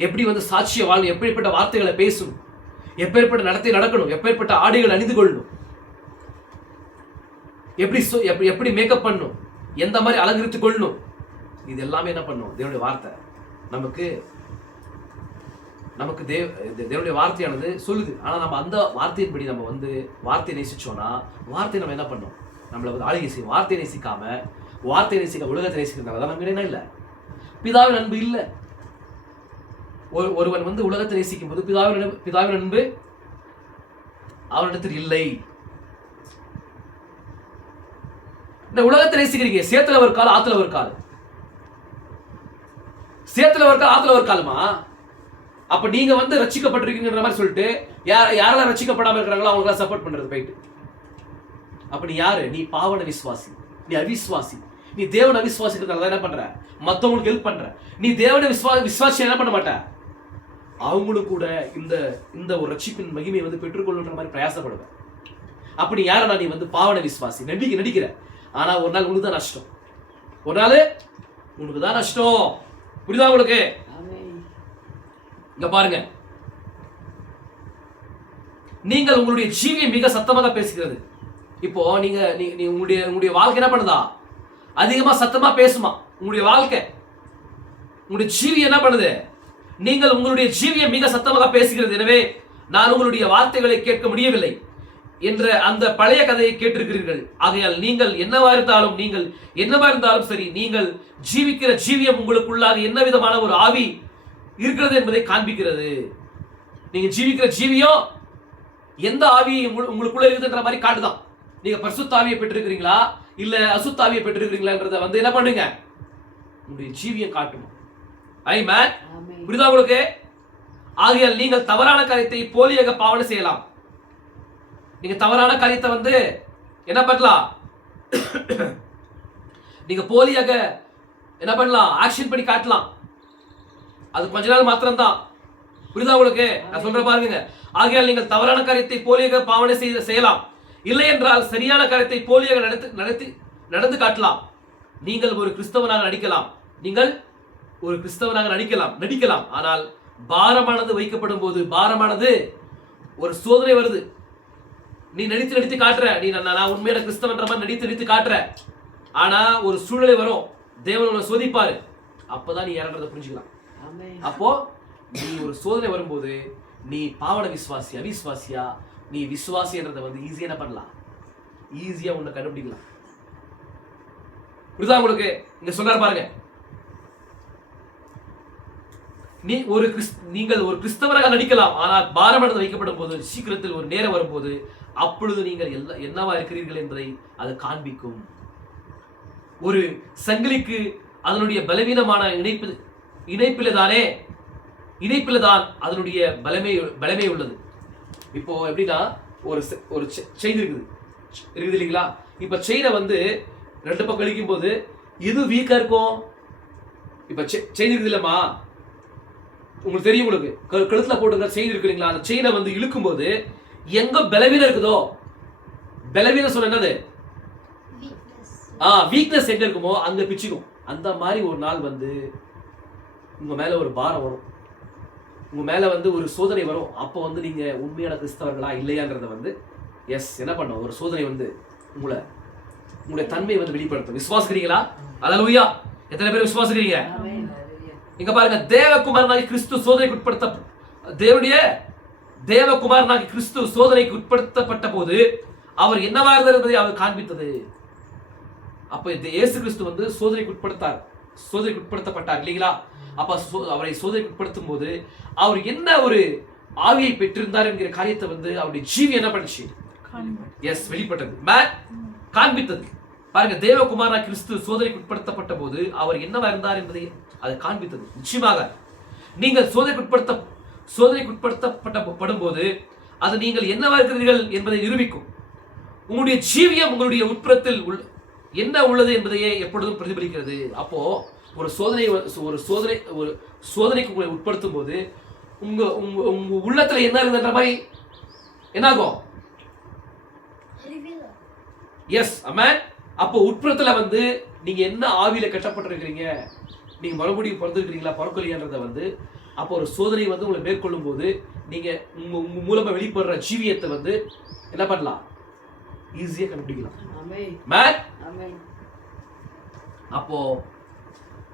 எப்படி வந்து சாட்சிய வாழணும், எப்படிப்பட்ட வார்த்தைகளை பேசணும், எப்பேற்பட்ட நடத்தை நடக்கணும், எப்பேற்பட்ட ஆடைகள் அணிந்து கொள்ளணும், எப்படி மேக்கப் பண்ணும், எந்த மாதிரி அலங்கரித்துக் கொள்ளணும், இது எல்லாமே என்ன பண்ணும்? தேவனுடைய வார்த்தை நமக்கு தேவனுடைய வார்த்தையானது சொல்லுது. ஆனா நம்ம அந்த வார்த்தையின்படி நம்ம வந்து வார்த்தையை நேசிச்சோம்னா வார்த்தை நம்ம என்ன பண்ணோம்? நம்மளை வந்து ஆளுகை செய்யும். வார்த்தையை நேசிக்காம உலகத்தை நேசிக்கிறதால நம்ம என்ன இல்லை? பிதாவின் அன்பு இல்லை. ஒருவன் வந்து உலகத்தை நேசிக்கும் போது பிதாவின் அன்பு அவனிடத்தில் இல்லை. இந்த உலகத்தை நேசிக்கிறீங்க, சேத்துல ஒரு கால், ஆத்துல ஒரு கால். சேத்துல ஒரு கால், ஆத்துல ஒரு காலுமா? அப்ப நீங்க வந்து ரட்சிக்கப்பட்டிருக்கீங்கன்ற மாதிரி சொல்லிட்டு யாரெல்லாம் ரட்சிக்கப்படாம இருக்கிறாங்களோ அவங்களுக்கு சப்போர்ட் பண்றது போயிட்டு. அப்ப நீ யாரு? நீ பாவன விசுவாசி, நீ அவிசுவாசி. நீ தேவன அவிசுவாசிக்கிறதால என்ன பண்ற? மத்தவங்களுக்கு ஹெல்ப் பண்ற. நீ தேவன விசுவாசி என்ன பண்ண மாட்ட? அவங்களும் கூட இந்த ஒரு ரட்சிப்பின் மகிமையை வந்து பெற்றுக்கொள்ளுன்ற மாதிரி பிரயாசப்படுவேன். அப்படி யாரா? நீ வந்து பாவன விசுவாசி, நடிக்கிற. ஆனா ஒரு நாள் உனக்கு தான் நஷ்டம். ஒரு நாள் உனக்கு தான் நஷ்டம். புரியுதா உங்களுக்கு? இங்க பாருங்க, நீங்கள் உங்களுடைய ஜீவியம் மிக சத்தமாக பேசுகிறது. இப்போ நீங்க உங்களுடைய வாழ்க்கை என்ன பண்ணுதா? அதிகமா சத்தமா பேசுமா உங்களுடைய வாழ்க்கை. உங்களுடைய ஜீவியம் என்ன பண்ணுது? நீங்கள் உங்களுடைய ஜீவியம் மிக சத்தமாக பேசுகிறது. எனவே நான் உங்களுடைய வார்த்தைகளை கேட்க முடியவில்லை என்ற அந்த பழைய கதையை கேட்டிருக்கிறீர்கள். ஆகையால் நீங்கள் என்னவா இருந்தாலும் சரி, நீங்கள் ஜீவிக்கிற ஜீவியம் உங்களுக்குள்ளாக என்ன விதமான ஒரு ஆவி இருக்கிறது என்பதை காண்பிக்கிறது. நீங்க ஜீவிக்கிற ஜீவியம் எந்த ஆவி உங்களுக்குள்ள இருக்குதுன்ற மாதிரி காட்டுதான். நீங்க பரிசுத்த ஆவியை பெற்றிருக்கிறீங்களா இல்ல அசுத்த ஆவியை பெற்றிருக்கிறீங்களான்றத வந்து என்ன பண்ணுங்க, உங்களுடைய ஜீவியம் காட்டுமா. ஆமென். புரியுதா உங்களுக்கு? ஆகையால் நீங்கள் தவறான காரியத்தை போலியாக பாவனை செய்யலாம். நீங்க தவறான காரியத்தை வந்து என்ன பண்ணலாம், நீங்க போலியாக என்ன பண்ணலாம், ஆக்ஷன் பண்ணி காட்டலாம். அது கொஞ்ச நாள் மாத்திரம் தான். புரியுதா உங்களுக்கு? நான் சொல்ற பாருங்க. ஆகையால் நீங்கள் தவறான காரியத்தை போலியாக பாவனை செய்யலாம். இல்லை என்றால் சரியான காரியத்தை போலியாக நடந்து காட்டலாம். நீங்கள் ஒரு கிறிஸ்தவனாக நடிக்கலாம். ஆனால் பாரமானது வைக்கப்படும் போது, பாரமானது ஒரு சோதனை வருது. நீ நடித்து காட்டுற, நீ நான் உண்மையான கிறிஸ்தவன்ற மாதிரி நடித்து காட்டுற. ஆனா ஒரு சூழ்நிலை வரும், தேவன் உன்னை சோதிப்பாரு. அப்பதான் நீ இறங்குறத புரிஞ்சுக்கலாம். அப்போ நீ ஒரு சோதனை வரும்போது நீ பாவன விசுவாசி அவிசுவாசியா, நீ விசுவாசின்றத வந்து ஈஸியா என்ன பண்ணலாம், ஈஸியா உன்னை கண்டுபிடிக்கலாம். புரியுதா உங்களுக்கு? இங்க சொல்றாரு பாருங்க, நீங்கள் ஒரு கிறிஸ்தவராக நடிக்கலாம். ஆனால் பாரமானது வைக்கப்படும் போது, சீக்கிரத்தில் ஒரு நேரம் வரும்போது, அப்பொழுது நீங்கள் என்னவா இருக்கிறீர்கள் என்பதை அது காண்பிக்கும். ஒரு சங்கிலிக்கு அதனுடைய பலவீனமான இணைப்பில தான் அதனுடைய பலமே உள்ளது. இப்போ எப்படின்னா ஒரு செயின் இருக்குது இல்லைங்களா? இப்ப செயினை வந்து ரெண்டு பக்கம் இழுக்கும் போது எது வீக்கா இருக்கும்? இப்ப செயின் இருக்குது இல்லம்மா, உங்களுக்கு தெரியும், உங்களுக்கு கழுத்துல போட்டுங்க செயின் இருக்கு இல்லைங்களா? அந்த செயினை வந்து இழுக்கும் போது எங்க பலவீனம் இருக்குதோ, பலவீனம் சொன்ன என்னது, வீக்னஸ் எங்க இருக்குமோ அங்க பிச்சுக்கும். அந்த மாதிரி ஒரு நாள் வந்து உங்க மேல ஒரு பாரம் வரும், உங்க மேல வந்து ஒரு சோதனை வரும். அப்போ வந்து நீங்க உண்மையான கிறிஸ்தவர்களா இல்லையான்றத வந்து என்ன பண்ணும், ஒரு சோதனை வந்து உங்களுடைய தன்மை வந்து வெளிப்படுத்தும். விசுவாசிக்கிறீங்களா? அல்லேலூயா. எத்தனை பேர் விசுவாசிக்கிறீங்க? இங்க பாருங்க, தேவகுமாரனாகிய கிறிஸ்து சோதனைக்கு உட்படுத்தப்பட்ட போது அவர் என்னவா இருந்தார் என்பதை அவர் காண்பித்தது. அப்ப இயேசு கிறிஸ்து வந்து சோதனைக்கு உட்படுத்தப்பட்டார் இல்லைங்களா? அப்ப அவரை சோதனைக்கு உட்படுத்தும் போது அவர் என்ன ஒரு ஆவியை பெற்றிருந்தார் என்கிற காரியத்தை வந்து அவருடைய ஜீவி என்ன பண்ணுச்சு, வெளிப்பட்டது, காண்பித்தது. பாருங்க, தேவகுமாரா கிறிஸ்து சோதனைக்கு உட்படுத்தப்பட்ட போது அவர் என்னவா இருந்தார் என்பதை அது காண்பித்தது. நிச்சயமாக நீங்கள் சோதனைக்கு உட்படுத்தப்படும் போது அது நீங்கள் என்னவா இருக்கிறீர்கள் என்பதை நிரூபிக்கும். உங்களுடைய ஜீவியம் உங்களுடைய உட்புறத்தில் என்ன உள்ளது என்பதையே எப்பொழுதும் பிரதிபலிக்கிறது. அப்போ ஒரு சோதனைக்கு உங்களை உட்படுத்தும் போது உங்க உள்ளத்துல என்ன இருக்குன்ற மாதிரி என்னாகும்? எஸ், ஆமென். அப்போ உட்புறத்துல வந்து நீங்க என்ன ஆவியில கட்டப்பட்டிருக்கிறீங்க, நீங்க மறுபடியும் பிறந்திருக்கிறீங்களா பிறக்கலையான்றத வந்து அப்போ ஒரு சோதனை வந்து உங்களை மேற்கொள்ளும் போது நீங்க உங்க மூலமா வெளிப்படுற ஜீவியத்தை வந்து என்ன பண்ணலாம், ஈஸியா கண்டுபிடிக்கலாம். அப்போ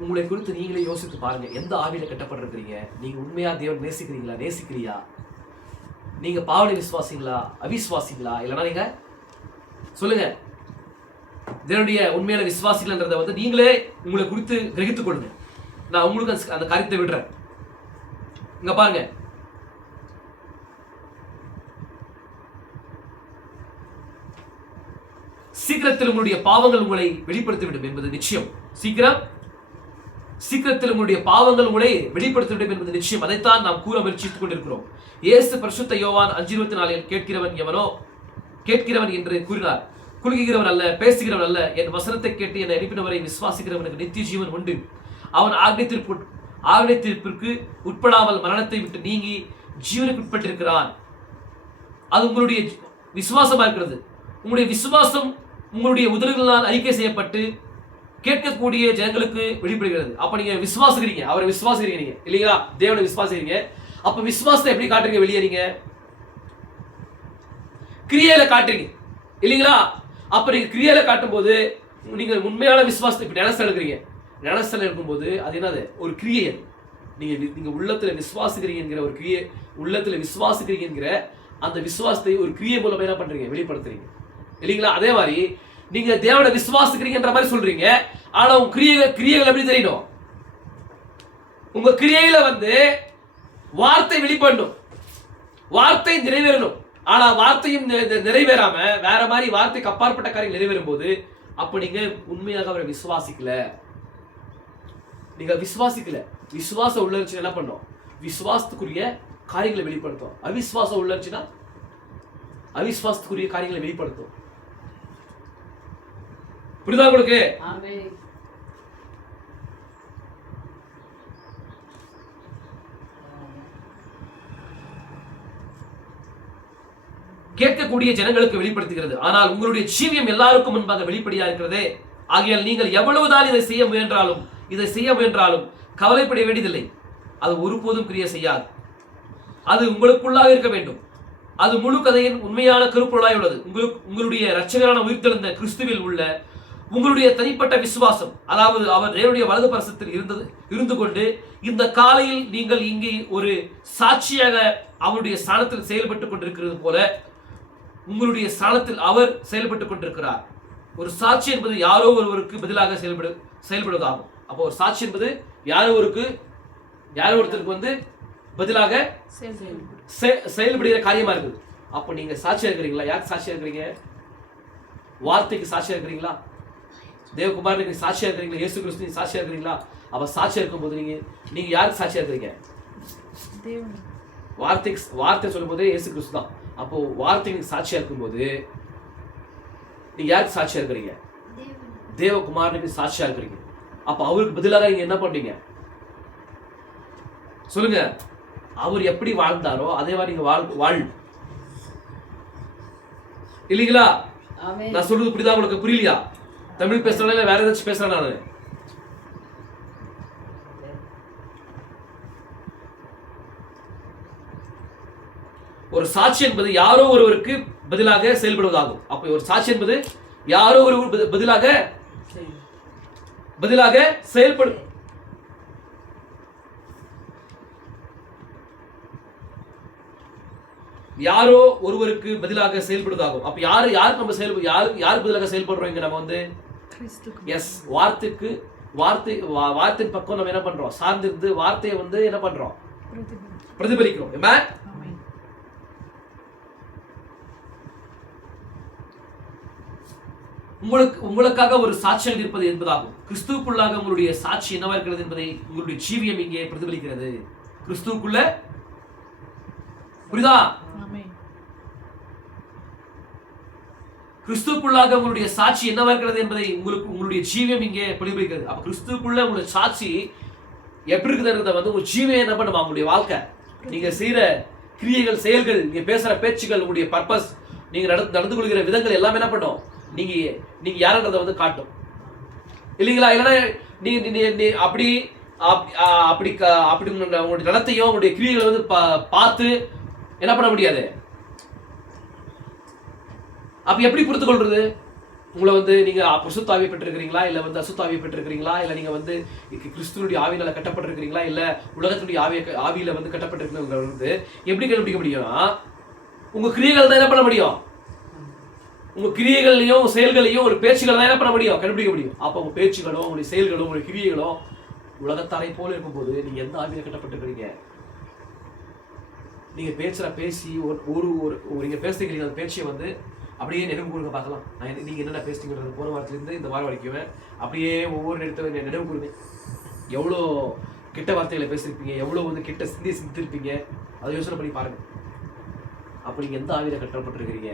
உங்களை குறித்து நீங்களே யோசித்து பாருங்க, எந்த ஆவியில கட்டப்பட்டிருக்கிறீங்க? நீங்க உண்மையா தேவன் நேசிக்கிறியா? நீங்க பாவனை விசுவாசிங்களா அவிசுவாசிங்களா? இல்லைன்னா நீங்க சொல்லுங்க, தேவனுடைய உண்மையான விசுவாசிகள்ன்றதை வந்து நீங்களே உங்களை குறித்து கிரகித்துக் கொள்ளுங்க. நான் உங்களுக்கு அந்த காரியத்தை விடுறேன். இங்க பாருங்க, சீக்கிரத்தில் உங்களுடைய பாவங்கள் உங்களை வெளிப்படுத்திவிடும் என்பது நிச்சயம். சீக்கிரத்தில் உங்களுடைய பாவங்கள் உங்களை வெளிப்படுத்திவிடும் என்பது நிச்சயம். அதைத்தான் நாம் கூற முயற்சித்துக் கொண்டிருக்கிறோம். இயேசு பரிசுத்த யோவான் 5:24 கேட்கிறவன் என்று கூறினார். குலுக்குகிறவன் அல்ல, பேசுகிறவன் அல்ல, என் வசனத்தை கேட்டு என்னை அனுப்பினவரை விசுவாசிக்கிறவனுக்கு நித்திய ஜீவன் உண்டு. அவன் ஆகியத்திற்கு உட்படாமல் மரணத்தை விட்டு நீங்கி ஜீவனுக்கு உட்பட்டிருக்கிறான். அது உங்களுடைய விசுவாசமா இருக்கிறது. உங்களுடைய விசுவாசம் உங்களுடைய உதடுகளால் அறிக்கை செய்யப்பட்டு கேட்கக்கூடிய ஜனங்களுக்கு வெளிப்படுகிறது. அப்ப நீங்க விசுவாசிக்கிறீங்க, அவரை விசுவாசிக்கிறீங்க இல்லைங்களா? தேவனை விசுவாசிக்கிறீங்க. அப்ப விசுவாசத்தை எப்படி காட்டுறீங்க? வெளியே நீங்க கிரியையில காட்டுறீங்க. இல்லைங்களா? அப்ப நீங்க கிரியையில காட்டும் போது நீங்க உண்மையான விசுவாசத்தை இப்ப நினைச்சல் இருக்கிறீங்க. நினைச்சல் இருக்கும்போது அது என்னது? ஒரு கிரியை. நீங்க உள்ளத்துல விசுவாசிக்கிறீங்கிற ஒரு கிரியை, உள்ளத்துல விசுவாசிக்கிறீங்கிற அந்த விசுவாசத்தை ஒரு கிரியை மூலமா என்ன பண்றீங்க? வெளிப்படுத்துறீங்க. இல்லைங்களா? அதே மாதிரி நீங்க தேவனை விசுவாசிக்கிறீங்கன்ற மாதிரி சொல்றீங்க. ஆனா உங்க கிரியைகள் எப்படி தெரியணும்? உங்க கிரியையில வார்த்தை வெளிப்படணும், வார்த்தை நிறைவேறணும். ஆனா வார்த்தையும் நிறைவேறாம வேற மாதிரி வார்த்தைக்கு அப்பாற்பட்ட காரியம் நிறைவேறும் போது அப்ப நீங்க உண்மையாக அவரை விசுவாசிக்கல. நீங்க விசுவாசிக்கல. விசுவாசம் உள்ளர்ச்சி என்ன பண்ணும்? விசுவாசத்துக்குரிய காரியங்களை வெளிப்படுத்தும். அவிசுவாசம் உள்ளர்ச்சினா அவிசுவாசத்துக்குரிய காரியங்களை வெளிப்படுத்தும். புரியுதா உங்களுக்கு? கேட்கக்கூடிய ஜனங்களுக்கு வெளிப்படுத்துகிறது. ஆனால் உங்களுடைய ஜீவியம் எல்லாருக்கும் முன்பாக வெளிப்படையா இருக்கிறதே. ஆகையால் நீங்கள் எவ்வளவுதான் இதை செய்ய முயன்றாலும் கவலைப்பட வேண்டியதில்லை. அது ஒருபோதும் கிரியை செய்யாது. அது உங்களுக்குள்ளாக இருக்க வேண்டும். அது முழு கதையின் உண்மையான கருப்பொருளாய் உள்ளது. உங்களுடைய இரட்சகரான உயிர்த்தெழுந்த கிறிஸ்துவில் உள்ள உங்களுடைய தனிப்பட்ட விசுவாசம், அதாவது அவர் தேவனுடைய வலது பரிசத்தில் இருந்து கொண்டு இந்த காலையில் நீங்கள் இங்கே ஒரு சாட்சியாக அவருடைய ஸ்தானத்தில் செயல்பட்டுக் கொண்டிருக்கிறது போல உங்களுடைய ஸ்தானத்தில் அவர் செயல்பட்டுக் கொண்டிருக்கிறார். ஒரு சாட்சி என்பது யாரோ ஒருவருக்கு பதிலாக செயல்படுவதாகும். அப்போ ஒரு சாட்சி என்பது யாரோ ஒருத்தருக்கு பதிலாக செயல்படுகிற காரியமா இருக்குது. அப்ப நீங்க சாட்சியா இருக்கிறீங்களா? யாருக்கு சாட்சியா இருக்கிறீங்க? வார்த்தைக்கு சாட்சியா இருக்கிறீங்களா? தேவகுமாரனுக்கு சாட்சியா இருக்கிறீங்களா? இயேசு கிறிஸ்து சாட்சியா இருக்கிறீங்களா? அப்ப சாட்சியா இருக்கும்போது நீங்க யாருக்கு சாட்சியா இருக்கிறீங்க? வார்த்தை சொல்லும் போதே இயேசு கிறிஸ்து தான். அப்போ வார்த்தைக்கு சாட்சியா இருக்கும்போது நீங்க யாருக்கு சாட்சியா இருக்கிறீங்க? தேவகுமாரனுக்கு சாட்சியா இருக்கிறீங்க. அப்ப அவருக்கு பதிலாக நீங்க என்ன பண்றீங்க? சொல்லுங்க. அவர் எப்படி வாழ்ந்தாரோ அதே மாதிரி நீங்க வாழ் இல்லீங்களா? நான் சொல்றது புரியுதா உங்களுக்கு? புரியலையா? தமிழ் பேசுறேன் இல்ல வேற ஏதாச்சும் பேசுறேன் நானு? ஒரு சாட்சி என்பது யாரோ ஒருவருக்கு பதிலாக செயல்படுவதாகும். அப்ப ஒரு சாட்சி என்பது யாரோ ஒருவர் பதிலாக செயல்படும். யாரோ ஒருவருக்கு பதிலாக செயல்படுவதாகும். அப்ப யாருக்கு நம்ம யாருக்கு பதிலாக செயல்படுறோம்? இங்க நம்ம எஸ் வார்த்தையின் பக்கம் நம்ம என்ன பண்றோம்? சார்ந்திருந்து வார்த்தையை என்ன பண்றோம்? பிரதிபலிக்கிறோம். உங்களுக்காக ஒரு சாட்சியாக இருப்பது என்பதாகும். கிறிஸ்துவுக்குள்ளாக உங்களுடைய சாட்சி என்னவா இருக்கிறது என்பதை உங்களுடைய ஜீவியம் இங்கே பிரதிபலிக்கிறது. கிறிஸ்துவுக்குள்ள புரியுதா? கிறிஸ்துவுக்குள்ளாக உங்களுடைய சாட்சி என்னவா இருக்கிறது என்பதை உங்களுடைய ஜீவியம் இங்கே பிரதிபலிக்கிறது. அப்ப கிறிஸ்துவுக்குள்ள உங்களுடைய சாட்சி எப்படி இருக்குதுன்றத உங்க ஜீவியம் என்ன பண்ணுமா? உங்களுடைய வாழ்க்கை, நீங்க செய்யற கிரியைகள், செயல்கள், நீங்க பேசுற பேச்சுகள், உங்களுடைய பர்பஸ், நீங்க நடந்து கொள்கிற விதங்கள் எல்லாமே என்ன பண்ணும்? நீங்க யாருன்றத காட்டும். இல்லைங்களா? இல்லைன்னா நீ அப்படி உங்களுடைய நடத்தையும் உங்களுடைய கிரியைகளை பார்த்து என்ன பண்ண முடியாது. அப்ப எப்படி புரிந்து கொள்றது? உங்களை நீங்க பரிசுத்த ஆவியை பெற்றிருக்கிறீங்களா, இல்ல அசுத்த ஆவியை பெற்றிருக்கிறீங்களா, இல்ல நீங்க கிறிஸ்துவனுடைய ஆவியினால கட்டப்பட்டிருக்கிறீங்களா, இல்ல உலகத்துடைய ஆவியில கட்டப்பட்டிருக்கிறது எப்படி கண்டுபிடிக்க முடியும்னா, உங்க கிரியைகள் தான் என்ன பண்ண முடியும்? உங்க கிரியைகளையும் செயல்களையும் ஒரு பேச்சுகள் தான் என்ன பண்ண முடியும்? கண்டுபிடிக்க முடியும். அப்ப உங்க பேச்சுகளும் உங்களுடைய செயல்களும் உங்களுடைய கிரியைகளும் உலகத்தாரை போல இருக்கும்போது நீங்க எந்த ஆவியில கட்டப்பட்டிருக்கிறீங்க? நீங்க பேசி நீங்க பேசுறீங்க, அந்த பேச்சை அப்படியே நினைவு கூறுங்க பார்க்கலாம். நீங்க என்னென்ன பேசுறீங்கிறது போன வாரத்திலிருந்து இந்த வாரம் வரைக்கும் அப்படியே ஒவ்வொரு நேரத்தில் நினைவு கூறுங்க. எவ்வளோ கிட்ட வார்த்தைகளை பேசிருப்பீங்க, எவ்வளோ கிட்ட சிந்திருப்பீங்க, அதை யோசனை பண்ணி பாருங்க. அப்ப நீங்க எந்த ஆவியில கட்டப்பட்டிருக்கிறீங்க?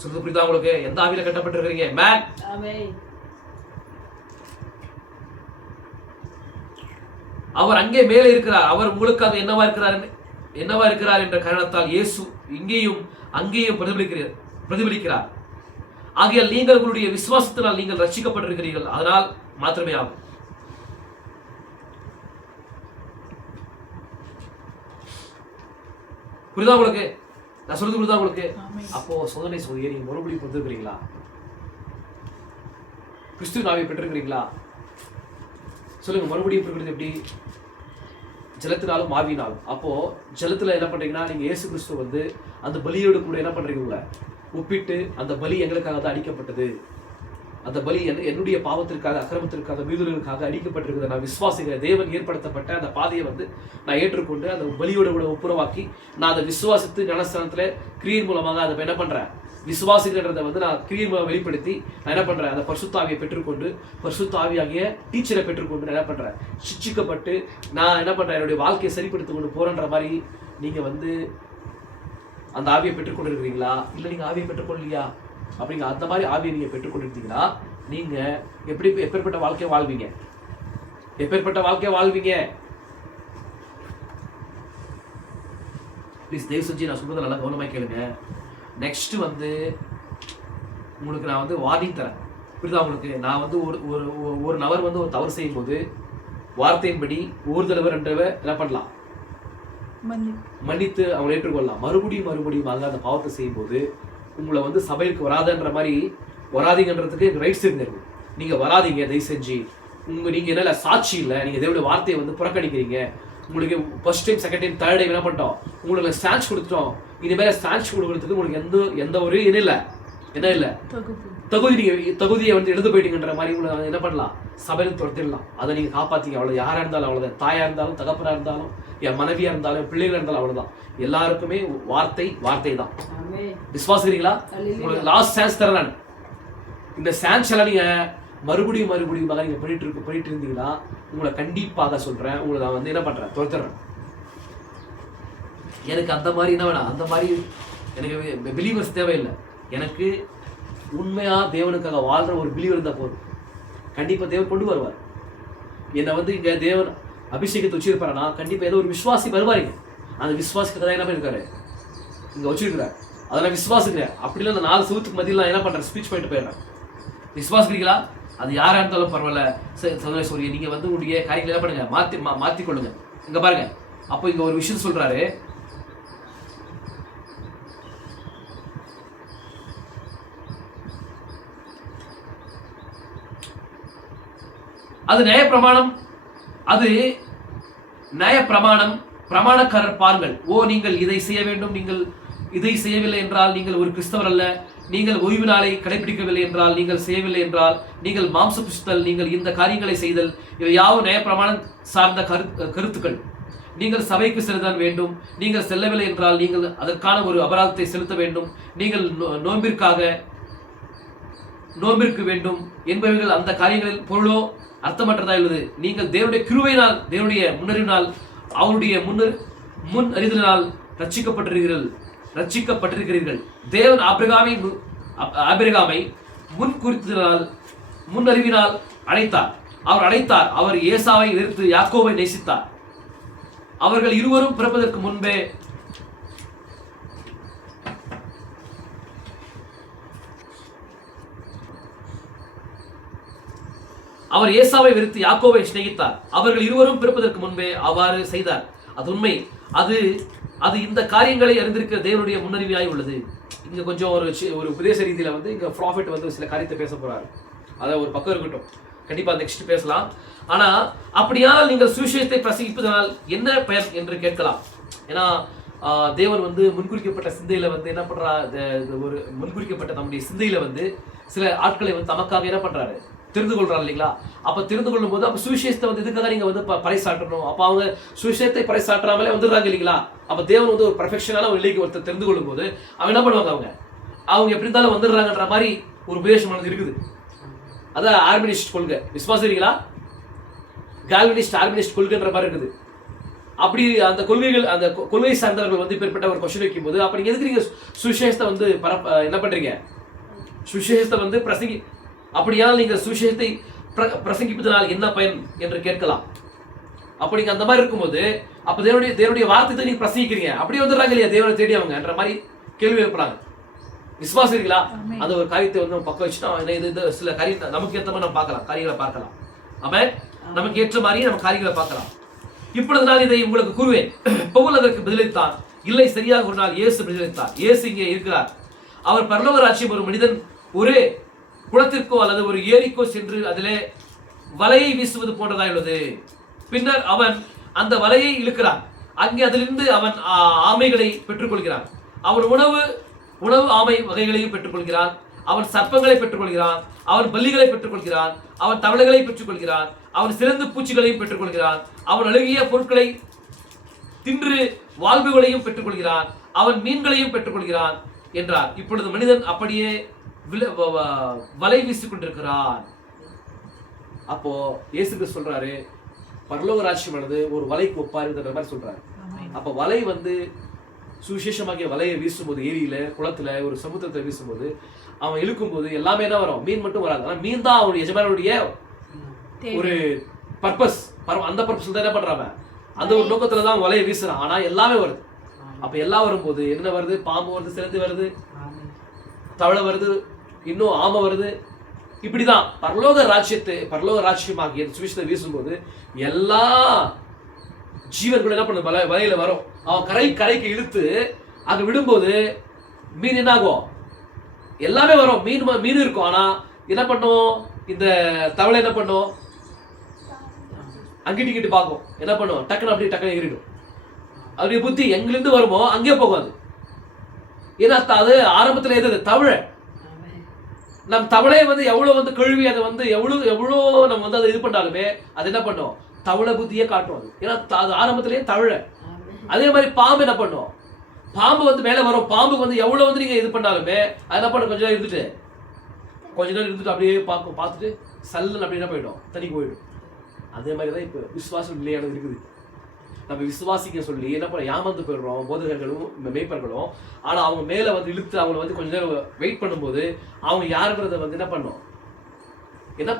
சொல்றது புரியுதா உங்களுக்கு? எந்த ஆவியில கட்டப்பட்டிருக்கிறீங்க? அவர் அங்கே மேலே இருக்கிறார். அவர் உங்களுக்காக என்னவா இருக்கிறார் என்ற காரணத்தால் இயேசு இங்கேயும் அங்கேயும் பிரதிபலிக்கிறார். ஆகையால் நீங்கள் உங்களுடைய விசுவாசத்தினால் நீங்கள் ரட்சிக்கப்பட்டிருக்கிறீர்கள். அதனால் மாத்திரமே ஆகும். புரியுதா உங்களுக்கு? நான் சொல்றது புரியுதா உங்களுக்கு? அப்போ சோதனை சோதனை நீங்க மறுபடியும் பெற்றிருக்கிறீங்களா? கிறிஸ்துவின் ஆவியை பெற்றிருக்கிறீங்களா? சொல்லுங்க, மறுபடியும் பெறுகிறது எப்படி? ஜலத்தினாலும் ஆவியினாலும். அப்போ ஜலத்துல என்ன பண்றீங்கன்னா, நீங்க இயேசு கிறிஸ்து வந்து அந்த பலியோடு கூட என்ன பண்றீங்க, உங்களை ஒப்பிட்டு அந்த பலி எங்களுக்காக தான் அடிக்கப்பட்டது, அந்த பலி என்னுடைய பாவத்திற்காக, அக்கிரமத்திற்காக, மீதுகளுக்காக அடிக்கப்பட்டிருக்கிறது, நான் விசுவாசிக்கிறேன். தேவன் ஏற்படுத்தப்பட்ட அந்த பாதையை வந்து நான் ஏற்றுக்கொண்டு அந்த பலியோட கூட ஒப்புரவாக்கி நான் அதை விசுவாசித்து ஞானஸ்தானத்துல கிரியின் மூலமாக அதை என்ன பண்றேன், விசுவாசிக்கிறத வந்து நான் கிரியின் மூலம் வெளிப்படுத்தி நான் என்ன பண்றேன், அந்த பரிசுத்த ஆவியை பெற்றுக்கொண்டு பரிசுத்த ஆவியாகிய டீச்சரை பெற்றுக்கொண்டு நான் என்ன பண்றேன், சிச்சிக்கப்பட்டு நான் என்ன பண்றேன், என்னுடைய வாழ்க்கையை சரிப்படுத்திக் கொண்டு போறேன்ற மாதிரி நீங்க வந்து அந்த ஆவியை பெற்றுக்கொண்டு இருக்கிறீங்களா? இல்லை நீங்க ஆவியை பெற்றுக்கொள்ளலையா? அப்படிங்க அந்த மாதிரி ஆவியை நீங்க பெற்றுக்கொண்டிருந்தீங்கன்னா நீங்க எப்பேற்பட்ட வாழ்க்கையை வாழ்வீங்க? எப்பேற்பட்ட வாழ்க்கையை வாழ்வீங்க? ப்ளீஸ் தயவு செஞ்சு நான் சொல்றதை நல்லா கவனமாக கேளுங்க. நெக்ஸ்ட் வந்து உங்களுக்கு நான் வந்து வார்னிங் தரேன், புரியுதா உங்களுக்கு? நான் வந்து ஒரு நபர் வந்து ஒரு தவறு செய்யும் போது வார்த்தையின்படி ஒரு தடவை ரெண்டு தடவை என்ன பண்ணலாம், மன்னித்து அவங்களை ஏற்றுக்கொள்ளலாம். மறுபடியும் அந்த பாவத்தை செய்யும் போது உங்களை வந்து சபைக்கு வராதன்ற மாதிரி வராதிங்கன்றதுக்கு ரைட்ஸ் இருந்திருக்கு. நீங்க வராதிங்க, தயவு செஞ்சு. நீங்க என்ன சாட்சி இல்லை, நீங்க தேவனுடைய வார்த்தையை வந்து புறக்கணிக்கிறீங்க. உங்களுக்கு first time, second time, third time என்ன பண்ணிட்டோம், உங்களுக்கு ஸ்டான்ஸ் கொடுத்துட்டோம். இனிமேல ஸ்டான்ஸ் கொடுக்கறதுக்கு உங்களுக்கு எந்த ஒரு இது இல்லை, என்ன இல்லை தகுதியை வந்து எடுத்து போயிட்டீங்கன்ற மாதிரி உங்களை என்ன பண்ணலாம், சபையில துரத்திடலாம். அதை நீங்க காப்பாத்தீங்க. அவ்வளவு யாரா இருந்தாலும் அவ்வளவுதான், தாயா இருந்தாலும், தகப்பனா இருந்தாலும், என் மனைவியா இருந்தாலும், பிள்ளைகளா இருந்தாலும் அவ்வளவுதான். எல்லாருக்குமே வார்த்தை தான். விசுவாசிக்கிறீங்களா? உங்களுக்கு லாஸ்ட் சான்ஸ் தரேன் நான். இந்த சான்ஸ் எல்லாம் நீங்க மறுபடியும் நீங்க போயிட்டு இருந்தீங்கன்னா உங்களை கண்டிப்பாக சொல்றேன், உங்களை நான் வந்து என்ன பண்றேன், துரத்துறேன். எனக்கு அந்த மாதிரி என்ன வேணாம், அந்த மாதிரி எனக்கு பிலீவர்ஸ் தேவையில்லை. எனக்கு உண்மையா தேவனுக்காக வாழ்ற ஒரு பிலீவர் இருந்தா போதும். கண்டிப்பா தேவன் கொண்டு வருவார். என்னை வந்து இங்க தேவன் அபிஷேகத்தை வச்சிருப்பாருன்னா கண்டிப்பா ஏதோ ஒரு விசுவாசி வருவாருங்க. அந்த விசுவாசிக்கு தான் என்ன பண்ணிருக்காரு, இங்க வச்சிருக்கிறார். அதெல்லாம் விசுவாசிக்கிறேன். அப்படி இல்லை, அந்த 4 சுவத்துக்கு மத்தியில் நான் என்ன பண்றேன், ஸ்பீச் பண்ணிட்டு போயிடுறேன். விசுவாசிக்கிறீங்களா? அது யாரா இருந்தாலும் பரவாயில்ல. சரி, நீங்க வந்து உங்களுடைய காரியங்களை என்ன பண்ணுங்க, மாத்தி கொள்ளுங்க. இங்க பாருங்க, அப்போ இங்க ஒரு விஷயம் சொல்றாரு, அது நியாயப்பிரமாணம் பிரமாணக்காரர் பாருங்கள். ஓ, நீங்கள் இதை செய்ய வேண்டும், நீங்கள் இதை செய்யவில்லை என்றால் நீங்கள் ஒரு கிறிஸ்தவர் அல்ல. நீங்கள் ஓய்வு நாளை கடைபிடிக்கவில்லை என்றால், நீங்கள் செய்யவில்லை என்றால், நீங்கள் மாம்ச புசித்தல், நீங்கள் இந்த காரியங்களை செய்தல், இவை யாவும் நியாயப்பிரமாணம் சார்ந்த கருத்துக்கள். நீங்கள் சபைக்கு செல்லுதல் வேண்டும். நீங்கள் செல்லவில்லை என்றால் நீங்கள் அதற்கான ஒரு அபராதத்தை செலுத்த வேண்டும். நீங்கள் நோன்பிற்கு வேண்டும் என்பவைகள் அந்த காரியங்களில் பொருளோ அர்த்தமற்றதா உள்ளது. நீங்கள் தேவனுடைய கிருபையினால், தேவனுடைய முன்னறிவினால், அவருடைய முன் அறிதலினால் ரட்சிக்கப்பட்டிருக்கிறீர்கள். தேவன் ஆபிரகாமை முன்னறிவினால் அழைத்தார். அவர் ஏசாவை எதிர்த்து யாக்கோபை நேசித்தார். அவர்கள் இருவரும் பிறப்பதற்கு முன்பே அவர் ஏசாவை வெறுத்து யாக்கோபை சிநேகித்தார். அவர்கள் இருவரும் பிறப்பதற்கு முன்பே அவ்வாறு செய்தார். அது உண்மை. அது இந்த காரியங்களை அறிந்திருக்கிற தேவனுடைய முன்னறிவியாய் உள்ளது. இங்க கொஞ்சம் ஒரு உபதேச ரீதியில வந்து இங்க ப்ராஃபிட் வந்து சில காரியத்தை பேச போறாரு. அதை ஒரு பக்கம் இருக்கட்டும், கண்டிப்பா நெக்ஸ்ட் பேசலாம். ஆனா அப்படியானால் நீங்கள் சுவிசேஷத்தை பிரசங்கிப்பதனால் என்ன பயன் என்று கேட்கலாம். ஏன்னா தேவன் வந்து முன்குறிக்கப்பட்ட சிந்தையில வந்து என்ன பண்றா, ஒரு முன்குறிக்கப்பட்ட நம்முடைய சிந்தையில வந்து சில ஆட்களை வந்து தமக்காக என்ன பண்றாரு, தெரிந்து கொள்றாரு இல்லைங்களா? அப்ப தெரிந்து கொள்ளும் போது அப்ப சுவிசேஷத்தை வந்து இதுக்காக நீங்க வந்து பறைசாற்றணும். அப்ப அவங்க சுவிசேஷத்தை பறைசாற்றாமலே வந்துடுறாங்க இல்லைங்களா? அப்ப தேவன் வந்து ஒரு பர்ஃபெக்ஷனான ஒரு நிலைக்கு ஒருத்தர் தெரிந்து கொள்ளும் போது அவங்க என்ன பண்ணுவாங்க, அவங்க எப்படி இருந்தாலும் வந்துடுறாங்கன்ற மாதிரி ஒரு உபதேசம் இருக்குது. அதான் ஆர்மினிஸ்ட் கொள்கை. விசுவாசிக்கிறீங்களா? கால்வினிஸ்ட் ஆர்மினிஸ்ட் கொள்கைன்ற மாதிரி இருக்குது. அப்படி அந்த கொள்கை சார்ந்தவர்கள் வந்து இப்பேற்பட்ட ஒரு கொஸ்டின் வைக்கும் போது அப்ப நீங்க எதுக்கு நீங்க சுவிசேஷத்தை வந்து என்ன பண்றீங்க, சுவிசேஷத்தை வந்து அப்படியால் நீங்கள் சுவிசேஷத்தை பிரசங்கிப்பதனால் என்ன பயன் என்று கேட்கலாம். அப்ப நீங்க அந்த மாதிரி இருக்கும்போது அப்ப தேவனுடைய வார்த்தை நீங்க பிரசங்கிக்கிறீங்க, அப்படியே வந்துடுறாங்க இல்லையா தேவனை தேடி அவங்கன்ற மாதிரி கேள்வி எழுப்புறாங்க. விசுவாசிக்கிறீங்களா? அந்த ஒரு காரியத்தை வந்து நம்ம பக்கம் வச்சுட்டோம். இது சில காரியம் நமக்கு ஏற்ற மாதிரி நம்ம பார்க்கலாம், காரியங்களை பார்க்கலாம். ஆமென். நமக்கு ஏற்ற மாதிரி நம்ம காரியங்களை பார்க்கலாம். இப்பொழுது நான் இதை உங்களுக்கு கூறுவேன். பவுல் அதற்கு பதிலளித்தான், இல்லை, சரியாக ஒரு நாள் இயேசு பிரதிபலித்தார். இயேசு இங்கே இருக்கிறார். அவர் பரலோக ராஜ்யம் ஒரு மனிதன் ஒரு குளத்திற்கோ அல்லது ஒரு ஏரிக்கோ சென்று அதிலே வலையை வீசுவது போன்றதாக உள்ளது. பின்னர் அவன் அந்த வலையை இழுக்கிறான். அங்கே அதிலிருந்து அவன் ஆமைகளை பெற்றுக்கொள்கிறான். அவன் உணவு ஆமை வகைகளையும் பெற்றுக்கொள்கிறான். அவன் சர்ப்பங்களை பெற்றுக்கொள்கிறான். அவன் பல்லிகளை பெற்றுக்கொள்கிறான். அவன் தவளைகளை பெற்றுக்கொள்கிறான். அவன் சிறந்து பூச்சிகளையும் பெற்றுக்கொள்கிறான். அவன் அழுகிய பொருட்களை தின்று வாழ்வுகளையும் பெற்றுக்கொள்கிறான். அவன் மீன்களையும் பெற்றுக்கொள்கிறான் என்றார். இப்பொழுது மனிதன் அப்படியே வலை வீசிக் கொண்டிருக்கிறான். அப்போ இயேசு கிறிஸ்து சொல்றாரு, பரலோக ராஜ்யமானது ஒரு வலைக்கு ஒப்பாருன்ற மாதிரி சொல்றாரு. அப்ப வலை சுவிசேஷமாகிய வலையை வீசும்போது, ஏரியில குளத்துல ஒரு சமுத்திரத்தை வீசும்போது அவன் இழுக்கும் போது எல்லாமே என்ன வரும்? மீன் மட்டும் வராது. ஆனா மீன் தான் அவனுடைய எஜமானுடைய ஒரு பர்பஸ். அந்த பர்பஸ் தான் என்ன பண்றாங்க, அந்த ஒரு நோக்கத்துல தான் வலையை வீசுறான். ஆனா எல்லாமே வருது. அப்ப எல்லாம் வரும்போது என்ன வருது? பாம்பு வருது, சிலந்தி வருது, தவளை வருது, இன்னும் ஆமை வருது. இப்படிதான் பரலோக ராஜ்யமாகிய சுவிசேஷத்தை வீசும்போது எல்லா ஜீவன்கள் என்ன பண்ணும்? வலையில வரும். அவன் கரைக்கு இழுத்து அங்க விடும்போது மீன் என்ன ஆகும்? எல்லாமே வரும். மீன் இருக்கும். ஆனா என்ன பண்ணும்? இந்த தவளை என்ன பண்ணும்? அங்கிட்டு பார்க்கும். என்ன பண்ணும்? டக்குன்னு எகிரிடும். அவருடைய புத்தி எங்கிருந்து வருமோ அங்கே போகும். ஏன்னா அது ஆரம்பத்துல எது? தவளை. நம் தவளையை எவ்வளவு கழுவி அதை எவ்வளவு நம்ம அதை இது பண்ணாலுமே அது என்ன பண்ணும்? தவளை புத்தியே காட்டும் அது. ஏன்னா அது ஆரம்பத்திலேயே தவளை. அதே மாதிரி பாம்பு என்ன பண்ணும்? பாம்பு மேல வரும். பாம்பு எவ்வளவு நீங்க இது பண்ணாலுமே அது என்ன பண்ணும்? கொஞ்ச நேரம் இருந்துட்டு அப்படியே பார்த்துட்டு சல்லுன்னு அப்படி என்ன போயிடும்? தண்ணி போயிடும். அதே மாதிரிதான் இப்ப விசுவாசம் நிலையானது இருக்குது. நம்ம விசுவாசிக்க சொல்லி என்ன பண்ண ஏமாந்து போயிடுறோம் போதகர்களும் மேய்ப்பர்களும். ஆனா அவங்க மேல இழுத்து அவங்களை கொஞ்ச நேரம் வெயிட் பண்ணும்போது அவங்க யாருன்றத என்ன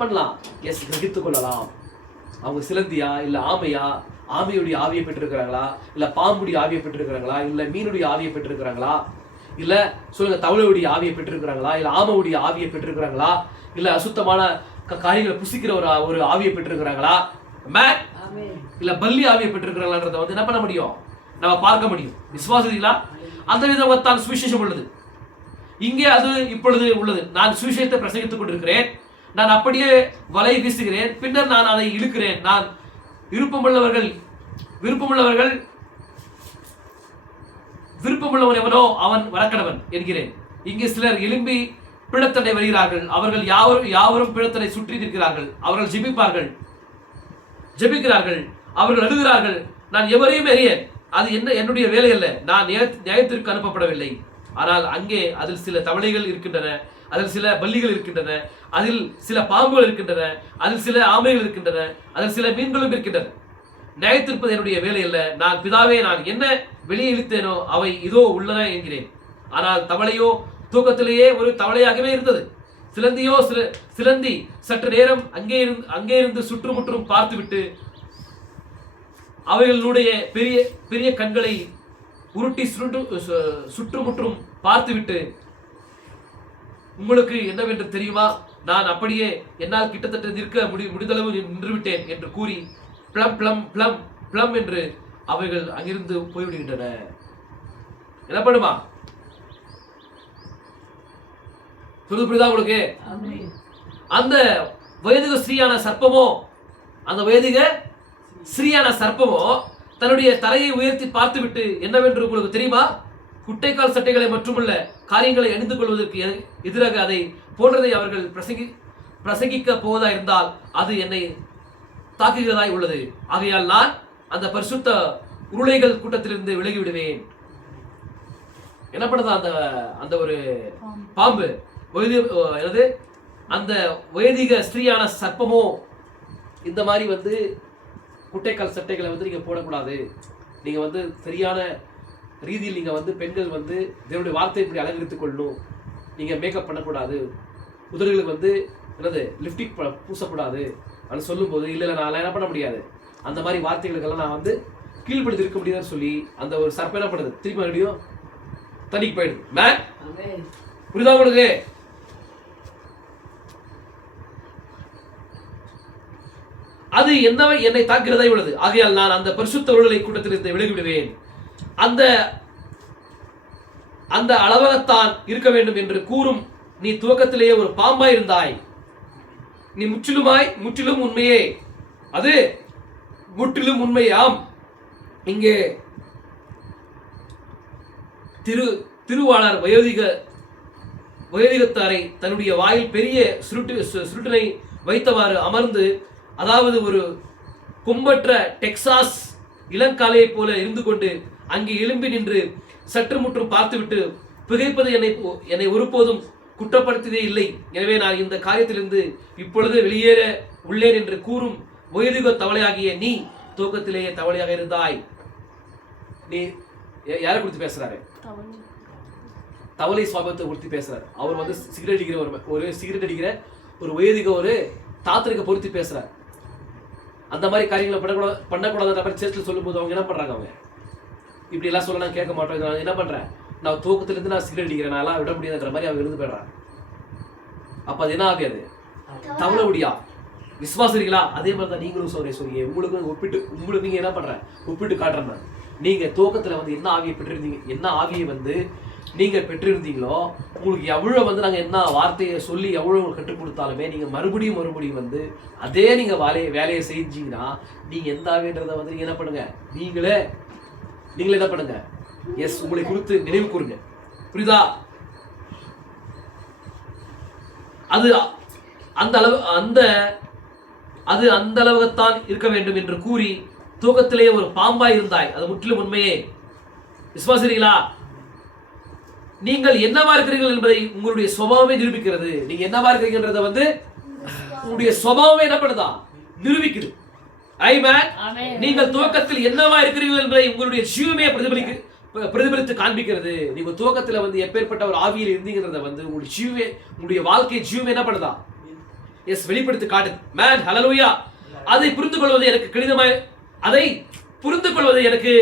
பண்ணலாம்? எஸ், கிரகித்துக் கொள்ளலாம். அவங்க சிலந்தியா இல்ல ஆமையா? ஆமையுடைய ஆவியை பெற்றிருக்கிறாங்களா? இல்ல பாம்புடைய ஆவியை பெற்றிருக்கிறாங்களா? இல்ல மீனுடைய ஆவியை பெற்றிருக்கிறாங்களா? இல்ல சொல்லுங்க, தவளையுடைய ஆவியை பெற்றிருக்கிறாங்களா? இல்ல ஆமையுடைய ஆவியை பெற்றிருக்கிறாங்களா? இல்ல அசுத்தமான காரியங்களை புசிக்கிற ஒரு ஆவியை பெற்றிருக்கிறாங்களா? இல்ல பல்லி ஆவியை பெற்றிருக்கிறாங்களா? என்ன பண்ண முடியும்? நம்ம பார்க்க முடியும். விசுவாசிகளா? அந்த விதத்தான் சுவிசேஷம் உள்ளது. இங்கே அது இப்பொழுது உள்ளது. நான் சுவிசேஷத்தை பிரசங்கித்துக் கொண்டிருக்கிறேன். நான் அப்படியே வலை வீசுகிறேன். பின்னர் நான் அதை இழுக்கிறேன். நான் விருப்பமுள்ளவன் எவனோ அவன் வரக்கடவன் என்கிறேன். இங்கே சிலர் எழும்பி பிழத்தனை வருகிறார்கள். அவர்கள் யாவரும் பிழத்தனை சுற்றி நிற்கிறார்கள். அவர்கள் ஜெபிக்கிறார்கள். அவர்கள் அழுகிறார்கள். நான் எவரையும் அறியேன். அது என்னுடைய வேலை அல்ல. நான் நியாயத்திற்கு அனுப்பப்படவில்லை. ஆனால் அங்கே அதில் சில தவளைகள் இருக்கின்றன, அதில் சில பல்லிகள் இருக்கின்றன, அதில் சில பாம்புகள் இருக்கின்றன, அதில் சில ஆமைகள் இருக்கின்றன, அதில் சில மீன்களும் இருக்கின்றன. நியாயத்திருப்பது என்னுடைய வேலை அல்ல. நான் பிதாவே, நான் என்ன வெளியே இழுத்தேனோ அவை இதோ உள்ளன என்கிறேன். ஆனால் தவளையோ தூக்கத்திலேயே ஒரு தவளையாகவே இருந்தது. சிலந்தி சற்று நேரம் அங்கே இருந்து சுற்றுமுற்றும் பார்த்துவிட்டு அவைகளுடைய பெரிய பெரிய கண்களை உருட்டி சுற்றுமுற்றும் பார்த்துவிட்டு, உங்களுக்கு என்னவென்று தெரியுமா? நான் அப்படியே என்னால் கிட்டத்தட்ட நிற்க முடிந்தளவு நின்றுவிட்டேன் என்று கூறி பிளம் பிளம் பிளம் பிளம் என்று அவைகள் அங்கிருந்து போய்விடுகின்றன. என்ன பண்ணுமா? புரியுதா உங்களுக்கு? அந்த வைதிக ஸ்ரீயான சர்ப்பமோ தன்னுடைய தலையை உயர்த்தி பார்த்துவிட்டு என்னவென்று உங்களுக்கு தெரியுமா? குட்டைக்கால் சட்டைகளை மட்டுமல்ல காரியங்களை அணிந்து கொள்வதற்கு எதிராக அதை போன்றதை அவர்கள் பிரசங்கிக்க போவதா இருந்தால் அது என்னை தாக்குகிறதாய் உள்ளது. ஆகையால் நான் அந்த பரிசுத்த உருளைகள் கூட்டத்திலிருந்து விலகி விடுவேன். என்ன பண்ணதா அந்த ஒரு பாம்பு அந்த வைதிக ஸ்ரீயான சர்ப்பமோ இந்த மாதிரி குட்டைக்கால் சட்டைகளை நீங்க போடக்கூடாது. நீங்க சரியான ரீதியில் நீங்க பெண்கள் தேவனுடைய வார்த்தை இப்படி அலங்கரித்துக் கொள்ளணும். நீங்க மேக்கப் பண்ணக்கூடாது. உதடுகளுக்கு லிப்டிக் பூசக்கூடாது அப்படின்னு சொல்லும் போது இல்ல நான் என்ன பண்ண முடியாது, அந்த மாதிரி வார்த்தைகளுக்கெல்லாம் நான் கீழ்படுத்தி இருக்க முடியாதுன்னு சொல்லி அந்த ஒரு சர்ப்பம் என்ன பண்ணுது? திருப்பி மறுபடியும் தண்ணிக்கு போயிடுது. புரியுதா உங்களுக்கு? அது என்னை தாக்குகிறதா உள்ளது. ஆகையால் நான் அந்த பரிசுத்த உருளை கூட்டத்திலிருந்து விலகிவிடுவேன். அந்த அந்த அளவாகத்தான் இருக்க வேண்டும் என்று கூறும் நீ துவக்கத்திலேயே ஒரு பாம்பாய் இருந்தாய். நீ முற்றிலும் உண்மையே, அது முற்றிலும் உண்மையாம். இங்கே திருவாளர் வயோதிகத்தாரை தன்னுடைய வாயில் பெரிய சுருட்டினை வைத்தவாறு அமர்ந்து, அதாவது ஒரு கும்பற்ற டெக்சாஸ் இளங்காலையை போல இருந்து கொண்டு அங்கே எழும்பி நின்று சற்று முற்றும் பார்த்துவிட்டு, புகைப்பது என்னை ஒருபோதும் குற்றப்படுத்தியதே இல்லை, எனவே நான் இந்த காரியத்திலிருந்து இப்பொழுது வெளியேற உள்ளேன் என்று கூறும் வயோதிக தவளையாகிய நீ துவக்கத்திலேயே தவளையாக இருந்தாய். நீ யாரை குறித்து பேசுறாரு? தவளை சுவாபத்தை குறித்து பேசுறாரு. அவர் வந்து சிகரெட் அடிக்கிற ஒரு வயோதிக ஒரு தாத்தனுக்கு பொருத்தி பேசுறாரு. அந்த மாதிரி காரியங்களை பண்ணக்கூடாத மாதிரி சேர்த்து சொல்லும் போது அவங்க என்ன பண்றாங்க? அவங்க இப்படி எல்லாம் சொல்ல நான் கேட்க மாட்டோம், நான் என்ன பண்றேன், நான் தூக்கத்திலிருந்து நான் சிகரெட் அடிக்கிறேன், நான் விட முடியாதுன்ற மாதிரி அவங்க இருந்து போயிடுறாங்க. அப்ப அது என்ன ஆகியாது? தவளை முடியா விசுவாசிங்களா? அதே மாதிரி தான் நீங்களும் சொல்றீங்க. உங்களுக்கு நீங்க என்ன பண்ற? ஒப்பிட்டு காட்டுறேன். நீங்க துவக்கத்துல வந்து என்ன ஆவியை பெற்றிருந்தீங்க, என்ன ஆவியை வந்து நீங்க பெற்றிருந்தீங்களோ, உங்களுக்கு எவ்வளவு வந்து நாங்க என்ன வார்த்தையை சொல்லி எவ்வளவு கற்றுக் கொடுத்தாலுமே நீங்க மறுபடியும் வந்து அதே நீங்க வேலையை செஞ்சீங்கன்னா நீங்க எந்த ஆவின்றத வந்து நீங்க என்ன பண்ணுங்க, நீங்களே என்ன பண்ணுங்க, எஸ் உங்களை குறித்து நினைவு கூறுங்க. புரியுதா? அது அந்த அளவுக்குத்தான் இருக்க வேண்டும் என்று கூறி தூக்கத்திலேயே ஒரு பாம்பாய் இருந்தாய், அது முற்றிலும் உண்மையே. விசுவாசிக்கிறீங்களா? நீங்கள் என்னவா இருக்கிறீர்கள் என்பதை உங்களுடைய சுபாவமே நிரூபிக்கிறது. நீங்க என்னவா இருக்கிறீங்கன்றத வந்து உங்களுடைய சுபாவமே என்ன பண்ணுதா? நிரூபிக்குது. நீங்கள் துவக்கத்தில் என்னவா இருக்கிறீர்கள் என்பதை உங்களுடைய ஜீவமே பிரதிபலித்து காண்பிக்கிறது. நீங்க துவக்கத்துல வந்து எப்பேற்பட்ட ஒரு ஆவியில் இருந்தீங்கன்றத வந்து உங்களுடைய வாழ்க்கை ஜீவமே என்ன பண்ணுதா? எஸ், வெளிப்படுத்தி காட்டுது. மேன், ஹல்லேலூயா. அதை புரிந்து கொள்வது எனக்கு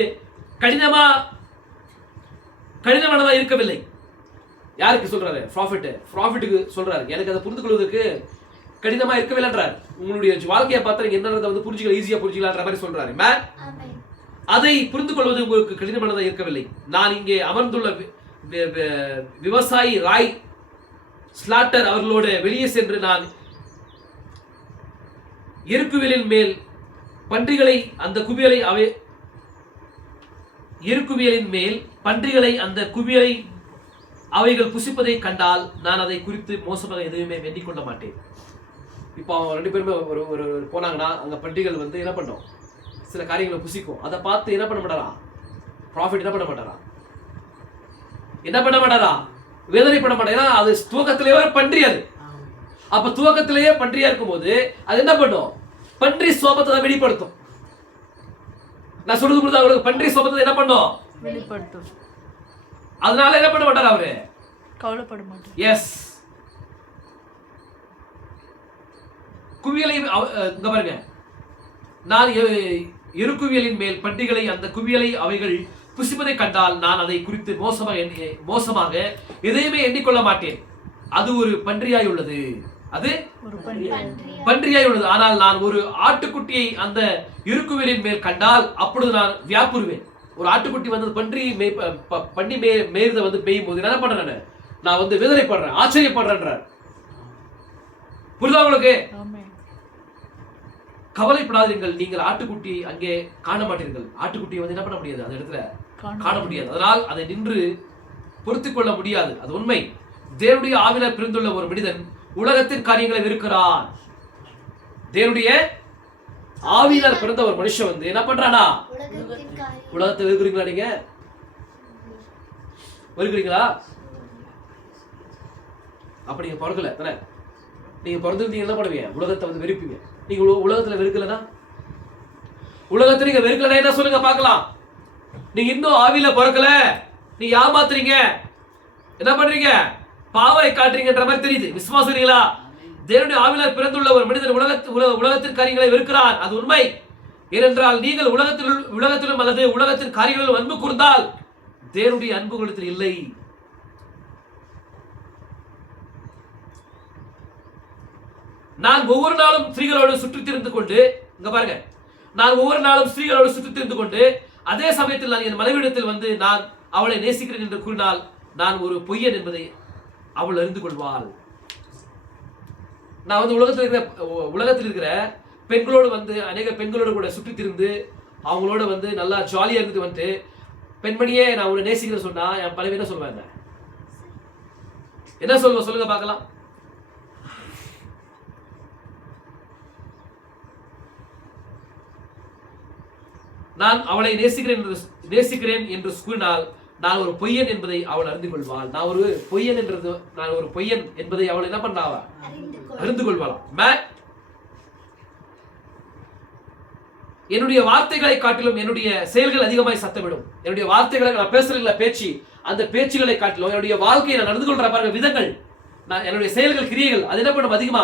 கடினமானதா இருக்கவில்லை. யாருக்கு சொல்றாரு? ப்ராஃபிட்டுக்கு சொல்றாரு. எனக்கு அதை புரிந்து கொள்வதற்கு கடினமா இருக்கவில்லைன்றார். உங்களுடைய வாழ்க்கையை பார்த்து நீங்க என்னன்றதை வந்து ஈஸியா புரிஞ்சுக்கலான்ற மாதிரி சொல்றாரு. மேன், அதை புரிந்து கொள்வது உங்களுக்கு கடினமானதா இருக்கவில்லை. நான் இங்கே அமர்ந்துள்ள விவசாயி ராய் ஸ்லாட்டர் அவர்களோடு வெளியே சென்று நான் எருக்குவியலின் மேல் பன்றிகளை அந்த குவியலை அவைகள் புசிப்பதை கண்டால் நான் அதை குறித்து மோசமாக எதுவுமே எண்ணிக் கொள்ள மாட்டேன். இப்போ அவங்க 2 பேருமே ஒரு போனாங்கன்னா அங்க பன்றிகள் வந்து என்ன பண்ணும்? சில காரியங்களை புசிக்கும். அதை பார்த்து என்ன பண்ண மாட்டாரா? ப்ராஃபிட் என்ன பண்ண மாட்டாரா? வேதனைப்பட மாட்டாரா? அது துவக்கத்திலேயே ஒரு பன்றி. அது அப்ப துவக்கத்திலேயே பன்றியா இருக்கும்போது அது என்ன பண்ணும்? பன்றி சுபாவத்தை வெளிப்படுத்தும். நான் சொல்றது புரியுதா உங்களுக்கு? பன்றி சுபாவத்தை என்ன பண்ணும்? வெளிப்படுத்தும். அதனால என்ன பண்ண மாட்டார்? அவரு கவலைப்பட மாட்டார். எஸ், குவியலை இங்க பாருங்க, நான் எருக்குவியலின் மேல் பன்றிகளை அந்த குவியலை அவைகள் புசிப்பதை கண்டால் நான் அதை குறித்து மோசமாக எதையுமே எண்ணிக்கொள்ள மாட்டேன். அது ஒரு பன்றியாய் உள்ளது. ஆனால் நான் ஒரு ஆட்டுக்குட்டியை அந்த இருக்குவியலின் மேல் கண்டால் அப்பொழுது நான் வியாப்புருவேன். ஒரு ஆட்டுக்குட்டி வந்து பன்றி மேய்றத வந்து பெய்யும் போது என்ன பண்றேன்? நான் வந்து வேதனைப்படுறேன், ஆச்சரியப்படுறேன். புரியுதா உங்களுக்கு? கவலைப்படாதீர்கள், நீங்கள் ஆட்டுக்குட்டி அங்கே காண மாட்டீர்கள். ஆட்டுக்குட்டியை வந்து என்ன பண்ண முடியாது? அந்த இடத்துல காண முடியாது. அதனால் அதை நின்று பொறுத்துக் கொள்ள முடியாது. அது உண்மை. தேவனுடைய ஆவியினர் பிறந்துள்ள ஒரு மனிதன் உலகத்தின் காரியங்களை வெறுக்கிறான். தேவனுடைய ஆவியினர் பிறந்த ஒரு மனுஷன் வந்து என்ன பண்றானா? உலகத்தை வெறுக்கிறீங்களா? நீங்க வெறுக்கிறீங்களா? அப்ப நீங்க பிறக்கல தானே? நீங்க பிறந்திருந்தீங்க என்ன பண்ணுவீங்க? உலகத்தை வந்து வெறுப்பீங்க. நீங்க உலகத்துல வெறுக்கலனா, உலகத்தை நீங்க வெறுக்கலனா என்ன சொல்லுங்க பார்க்கலாம்? நீங்க இன்னும் ஆவியில பிறக்கல, நீங்க ஏமாத்துறீங்க, என்ன பண்றீங்க? பாவை காட்டுறீங்கன்ற மாதிரி தெரியுது. விசுவாசிக்கிறீங்களா? தேவனுடைய ஆவியினால் பிறந்துள்ள ஒரு மனிதன் உலகத்தின் காரியங்களை வெறுக்கிறான். அது உண்மை. ஏனென்றால் நீங்கள் உலகத்திலும் அல்லது உலகத்தின் காரியங்களிலும் அன்பு கூர்ந்தால் தேவனுடைய அன்பு உங்களிடத்தில் இல்லை. நான் ஒவ்வொரு நாளும் ஸ்திரீகளோடு சுற்றி திரிந்து கொண்டு, இங்க பாருங்க, நான் ஒவ்வொரு நாளும் ஸ்திரீகளோடு சுற்றி திரிந்து கொண்டு அதே சமயத்தில் நான் என் மனைவியிடத்தில் வந்து நான் அவளை நேசிக்கிறேன் என்று கூறினால் நான் ஒரு பொய்யன் என்பதை அவள் அறிந்து கொள்வாள். நான் வந்து உலகத்தில் இருக்கிற பெண்களோடு வந்து அநேக பெண்களோடு கூட சுற்றி திரிந்து அவங்களோட வந்து நல்லா ஜாலியா இருந்துட்டு வந்துட்டு, பெண்மணியே நான் உன்னை நேசிக்கிறேன்னு சொன்னா என் பலவி என்ன சொல்லுவாங்க? என்ன சொல்லுவ சொல்லுங்க பார்க்கலாம். நான் அவளை நேசிக்கிறேன் என்று கூறினால் நான் ஒரு பொய்யன் என்பதை அவள் அறிந்து கொள்வாள். நான் ஒரு பொய்யன் என்பதை அவள் என்ன பண்ணாவா? அறிந்து கொள்வாளாம். என்னுடைய வார்த்தைகளை காட்டிலும் என்னுடைய செயல்கள் அதிகமாய் சத்தமிடும். என்னுடைய வார்த்தைகளை நான் பேசுறதுல பேச்சு, அந்த பேச்சுகளை காட்டிலும் என்னுடைய வாழ்க்கையை நான் நடந்து கொள்ற பாருங்க விதங்கள், நான் என்னுடைய செயல்கள் கிரியைகள் அது என்ன பண்ணும்? அதிகமா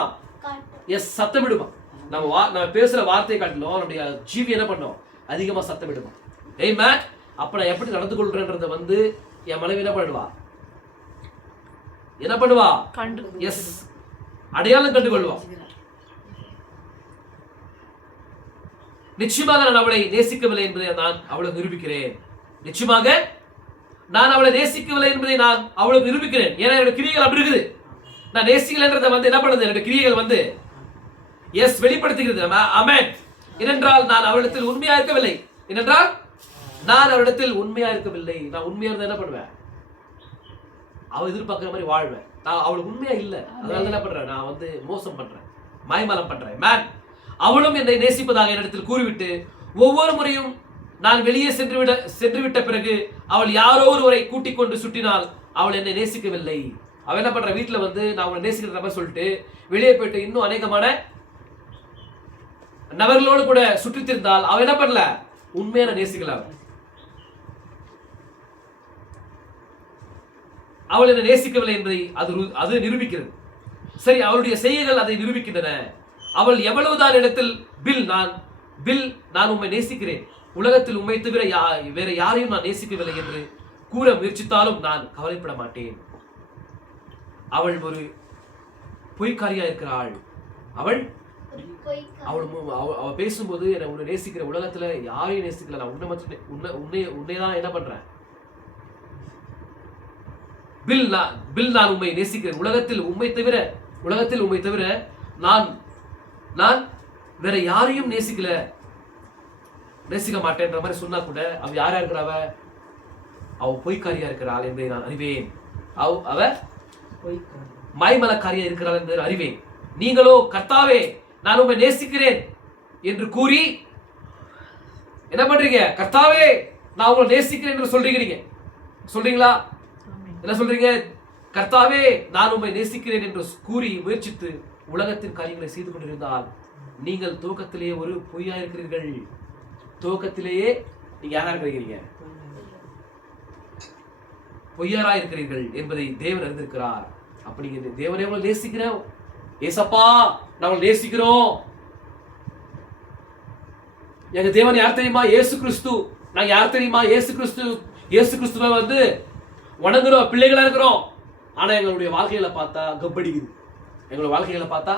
சத்தமிடுமா. நம்ம பேசுற வார்த்தையை காட்டிலும் நம்முடைய ஜீவி என்ன பண்ணும்? அதிகமா சத்தமிடுமா. அப்ப நான் எப்படி நடந்து கொள்றேன்றத வந்து என் மனைவி என்ன பண்ணுவா? எஸ், அடையாளம் கண்டுகொள்வா. நிச்சயமாக நான் அவளை நேசிக்கவில்லை என்பதை நான் அவளுக்கு நிரூபிக்கிறேன். நிச்சயமாக நான் அவளை நேசிக்கவில்லை என்பதை நான் அவளுக்கு நிரூபிக்கிறேன். ஏன்னா என்னோட கிரியைகள் அப்படி இருக்குது. நான் நேசிக்கலைன்றத வந்து என்ன பண்ணுது? என்னோட கிரியைகள் வந்து எஸ் வெளிப்படுத்துகிறது. ஆமென். ஏனென்றால் நான் அவளிடத்தில் உண்மையா இருக்கவில்லை. நான் உண்மையா இருந்தா என்ன பண்ணுவேன்? அவள் எதிர்பார்க்கிற மாதிரி வாழ்வேன். நான் அவளுக்கு உண்மையா இல்லை, அதனால என்ன பண்றேன்? நான் வந்து மோசம் பண்றேன், மாய்மாலம் பண்றேன். அவளும் என்னை நேசிப்பதாக என்னிடத்தில் கூறிவிட்டு ஒவ்வொரு முறையும் நான் வெளியே சென்றுவிட்ட பிறகு அவள் யாரோ ஒருவரை கூட்டிக் கொண்டு சுட்டினால் அவள் என்னை நேசிக்கவில்லை. அவள் என்ன பண்ற? வீட்டுல வந்து நான் அவளை நேசிக்கிற மாதிரி சொல்லிட்டு வெளியே போயிட்டு இன்னும் அநேகமான நபர்களோடு கூட சுற்றித்திருந்தால் அவள் என்ன பண்ணல? உண்மையான நேசிக்கல. அவள் என்னை நேசிக்கவில்லை என்பதை அது நிரூபிக்கிறது. சரி, அவளுடைய செய்கைகள் அதை நிரூபிக்கின்றன. அவள் எவ்வளவுதான் இடத்தில் நான் உம்மை நேசிக்கிறேன், உலகத்தில் உம்மை தவிர வேற யாரையும் நான் நேசிக்கவில்லை என்று கூற முயற்சித்தாலும் நான் கவலைப்பட மாட்டேன். அவள் ஒரு பொய்க்காரியா இருக்கிறாள். அவள் பேசும்போது என்னை உன்னை நேசிக்கிற, உலகத்துல யாரையும் நேசிக்கல, நான் உன்னைதான் என்ன பண்றேன்? நான் உம்மை நேசிக்கிறேன், உலகத்தில் உம்மை தவிர நான் வேற யாரையும் நேசிக்க மாட்டேன்ற மாதிரி சொன்னா கூட அவ யாரா இருக்கிறாவ? அவ பொய்க்காரியா இருக்கிறாள் என்பதை நான் அறிவேன். அவ மாய்மலக்காரியா இருக்கிறாள் என்பதை அறிவேன். நீங்களோ கர்த்தாவே நான் உம்மை நேசிக்கிறேன் என்று கூறி என்ன பண்றீங்க? கர்த்தாவே நான் உங்களை நேசிக்கிறேன் என்று சொல்றீங்களா? என்ன சொல்றீங்க? கர்த்தாவே நான் உம்மை நேசிக்கிறேன் என்று கூறி முயற்சித்து உலகத்தின் காரியங்களை செய்து கொண்டிருந்தால் நீங்கள் துவக்கத்திலேயே ஒரு பொய்யா இருக்கிறீர்கள். துவக்கத்திலேயே நீங்க யாரா இருக்கிறீங்க? பொய்யாரா இருக்கிறீர்கள் என்பதை தேவன் அறிந்திருக்கிறார். அப்படி தேவனே உங்களை நேசிக்கிறோம், ஏசப்பா நான் உங்களை நேசிக்கிறோம். எங்க தேவன் யார் தெரியுமா? இயேசு கிறிஸ்து. நாங்க யார் தெரியுமா? இயேசு கிறிஸ்துவை வந்து வணங்குறோம், பிள்ளைகளா இருக்கிறோம். ஆனா எங்களுடைய வாழ்க்கைகளை பார்த்தா கப்படிக்குது. எங்களோட வாழ்க்கைகளை பார்த்தா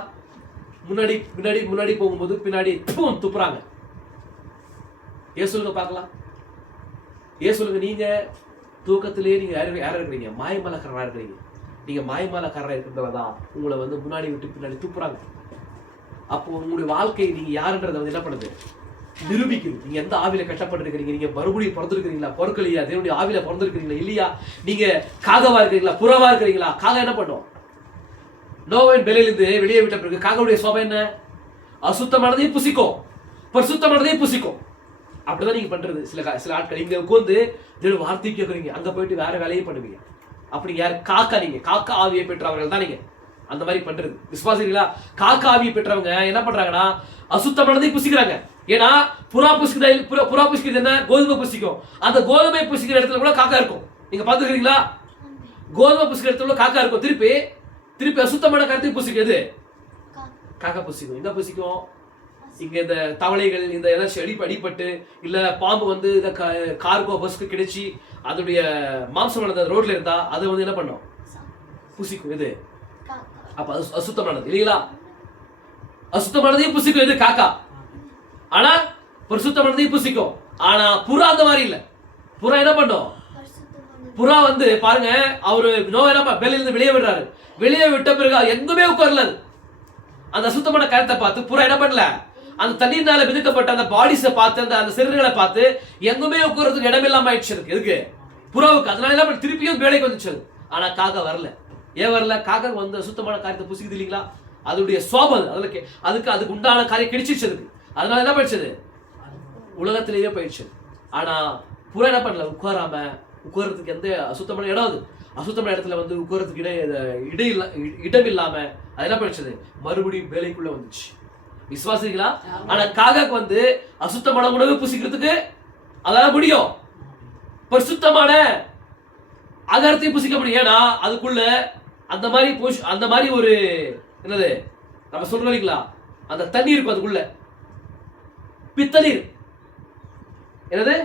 முன்னாடி போகும்போது பின்னாடி துப்புறாங்க. சொல்லுங்க பார்க்கலாம். சொல்லுங்க, நீங்க தூக்கத்திலேயே நீங்க யாரா இருக்கிறீங்க? மாயமாலக்காரரா இருக்கிறீங்க. நீங்க மாயமாலக்காரரா இருக்கிறதுலதான் உங்களை வந்து முன்னாடி விட்டு பின்னாடி துப்புறாங்க. அப்போ உங்களுடைய வாழ்க்கை நீங்க யாருன்றதை வந்து என்ன பண்ணுது? நிரூபிக்குது. நீங்க எந்த ஆவில கட்டப்பட்டிருக்கிறீங்க? நீங்க மறுபடியும் பிறந்திருக்கிறீங்களா? பொறுக்கலையா? தேவனுடைய ஆவில பிறந்திருக்கிறீங்களா இல்லையா? நீங்க காகவா இருக்கிறீங்களா? புறவா இருக்கிறீங்களா? காக என்ன பண்ணும்? நோவின் வெளியிலிருந்து வெளியே விட்ட பிறகு காகவுடைய சுபாவம் என்ன? அசுத்தமானதையும் புசிக்கும், பரிசுத்தமானதையும் புசிக்கும். அப்படிதான் நீங்க பண்றது. சில ஆட்கள் இங்க உட்கார்ந்து வார்த்தை கேட்குறீங்க, அங்க போயிட்டு வேற வேலையை பண்ணுவீங்க. அப்படி யார்? காக்கா. நீங்க காக்கா ஆவியை பெற்றவர்கள் தான் நீங்க அந்த மாதிரி பண்றது. விசுவாசிகளா? காக்கா ஆவியை பெற்றவங்க என்ன பண்றாங்கன்னா அசுத்தமானதையும் புசிக்கிறாங்க. ஏன்னா புறா புசிக்கிறது என்ன? கோதுமை புசிக்கும். அந்த கோதுமை புசிக்கிற இடத்துல கூட காக்கா இருக்கும். நீங்க பாத்துக்கிறீங்களா? கோதுமை புசிக்கிற இடத்துல காக்கா இருக்கும். திருப்பி அசுத்தமான கருத்தை புசிக்கிறது காக்கா புசிக்கும். எங்க புசிக்கும்? இங்க இந்த தவளைகள் இந்த ஏதாச்சும் அடிப்பட்டு இல்ல பாம்பு வந்து இந்த காருக்கோ பஸ்க்கு கிடைச்சி அதோடைய மாம்சமானது ரோட்ல இருந்தா அதை வந்து என்ன பண்ணும்? புசிக்கும். இது அப்ப அசுத்தமானது இல்லைங்களா? அசுத்தமானதையும் புசிக்கும் இது காக்கா. ஆனா பரிசுத்தமானதையும் புசிக்கும். ஆனா புறா அந்த மாதிரி இல்ல. புறா என்ன பண்ணும்? புறா வந்து பாருங்க, அவரு நோவா வெளியிலிருந்து வெளியே விடுறாரு. வெளியே விட்ட பிறகு எங்குமே உட்காரல. அந்த அசுத்தமான கருத்தை பார்த்து புறா என்ன பண்ணல, அந்த தண்ணீர்னால மிதக்கப்பட்ட அந்த பாடிஸை பார்த்து, அந்த சிறுகளை பார்த்து எங்குமே உட்கார்றதுக்கு இடமில்லாம ஆயிடுச்சு. இருக்கு புறாவுக்கு. அதனால என்ன திருப்பியும் வேலைக்கு வந்துச்சு. ஆனா காக்கா வரல. ஏன் வரல? காக்கா வந்து அசுத்தமான காரியத்தை புசிக்குது இல்லைங்களா, அதோடைய சோபம் அதுக்கு உண்டான காரியம் கிடைச்சிச்சு அதுக்கு. அதனால என்ன படிச்சது, உலகத்திலேயே போயிடுச்சு. ஆனா புறா என்ன பண்ணல, உட்கார்றதுக்கு எந்த அசுத்தமான இடம், அது அசுத்தமான இடத்துல வந்து உட்கார்றதுக்கு இடம் இல்லாம அது என்ன படிச்சது, மறுபடியும் வேலைக்குள்ள வந்துச்சு. விசுவாசிங்களா? ஆனா காக்காக்கு வந்து அசுத்தமான உணவு புசிக்கிறதுக்கு அதால முடியும், பரிசுத்தமான ஆகாரத்தையும் புசிக்க முடியும். ஏன்னா அதுக்குள்ள அந்த மாதிரி ஒரு என்னது நம்ம சொல்றோம் இல்லைங்களா, அந்த தண்ணீர் இருக்கும். அதுக்குள்ள பித்தநீர், என்னது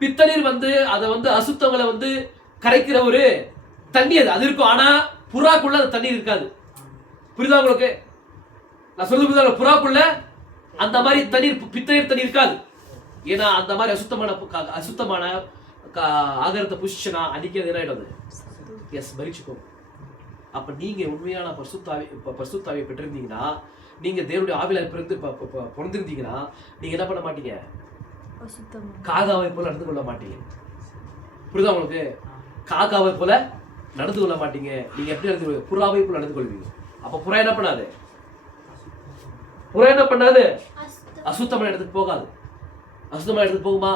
பித்தநீர் வந்து அதை வந்து அசுத்தங்களை வந்து கரைக்கிற ஒரு தண்ணி அது இருக்கும். ஆனா புறாக்குள்ள அந்த தண்ணீர் இருக்காது. புரியுதா உங்களுக்கு? நான் சொல்றது புரியுதா? புறாக்குள்ள அந்த மாதிரி தண்ணீர், பித்தநீர் தண்ணி இருக்காது. ஏன்னா அந்த மாதிரி அசுத்தமான ஆகாரத்தை புஷிச்சுனா அன்னைக்கு அது என்ன ஆயிடும், எஸ் மரிச்சுக்கும். அப்ப நீங்க உண்மையான பரிசுத்தாவியை பெற்றிருந்தீங்கன்னா, நீங்க தேவனுடைய ஆவியில பிறந்திருந்தீங்கன்னா, நீங்க என்ன பண்ண மாட்டீங்க, காக்காவை போல நடந்து கொள்ள மாட்டீங்க. புரியுதா உங்களுக்கு? காக்காவை போல நடந்து கொள்ள மாட்டீங்க. நீங்க எப்படி நடந்து கொள்வீங்க? புறாவை போல நடந்து கொள்வீங்க. அப்ப புறா என்ன பண்ணாது, அசுத்தமான இடத்துக்கு போகாது. அசுத்தமான இடத்துக்கு போகுமா?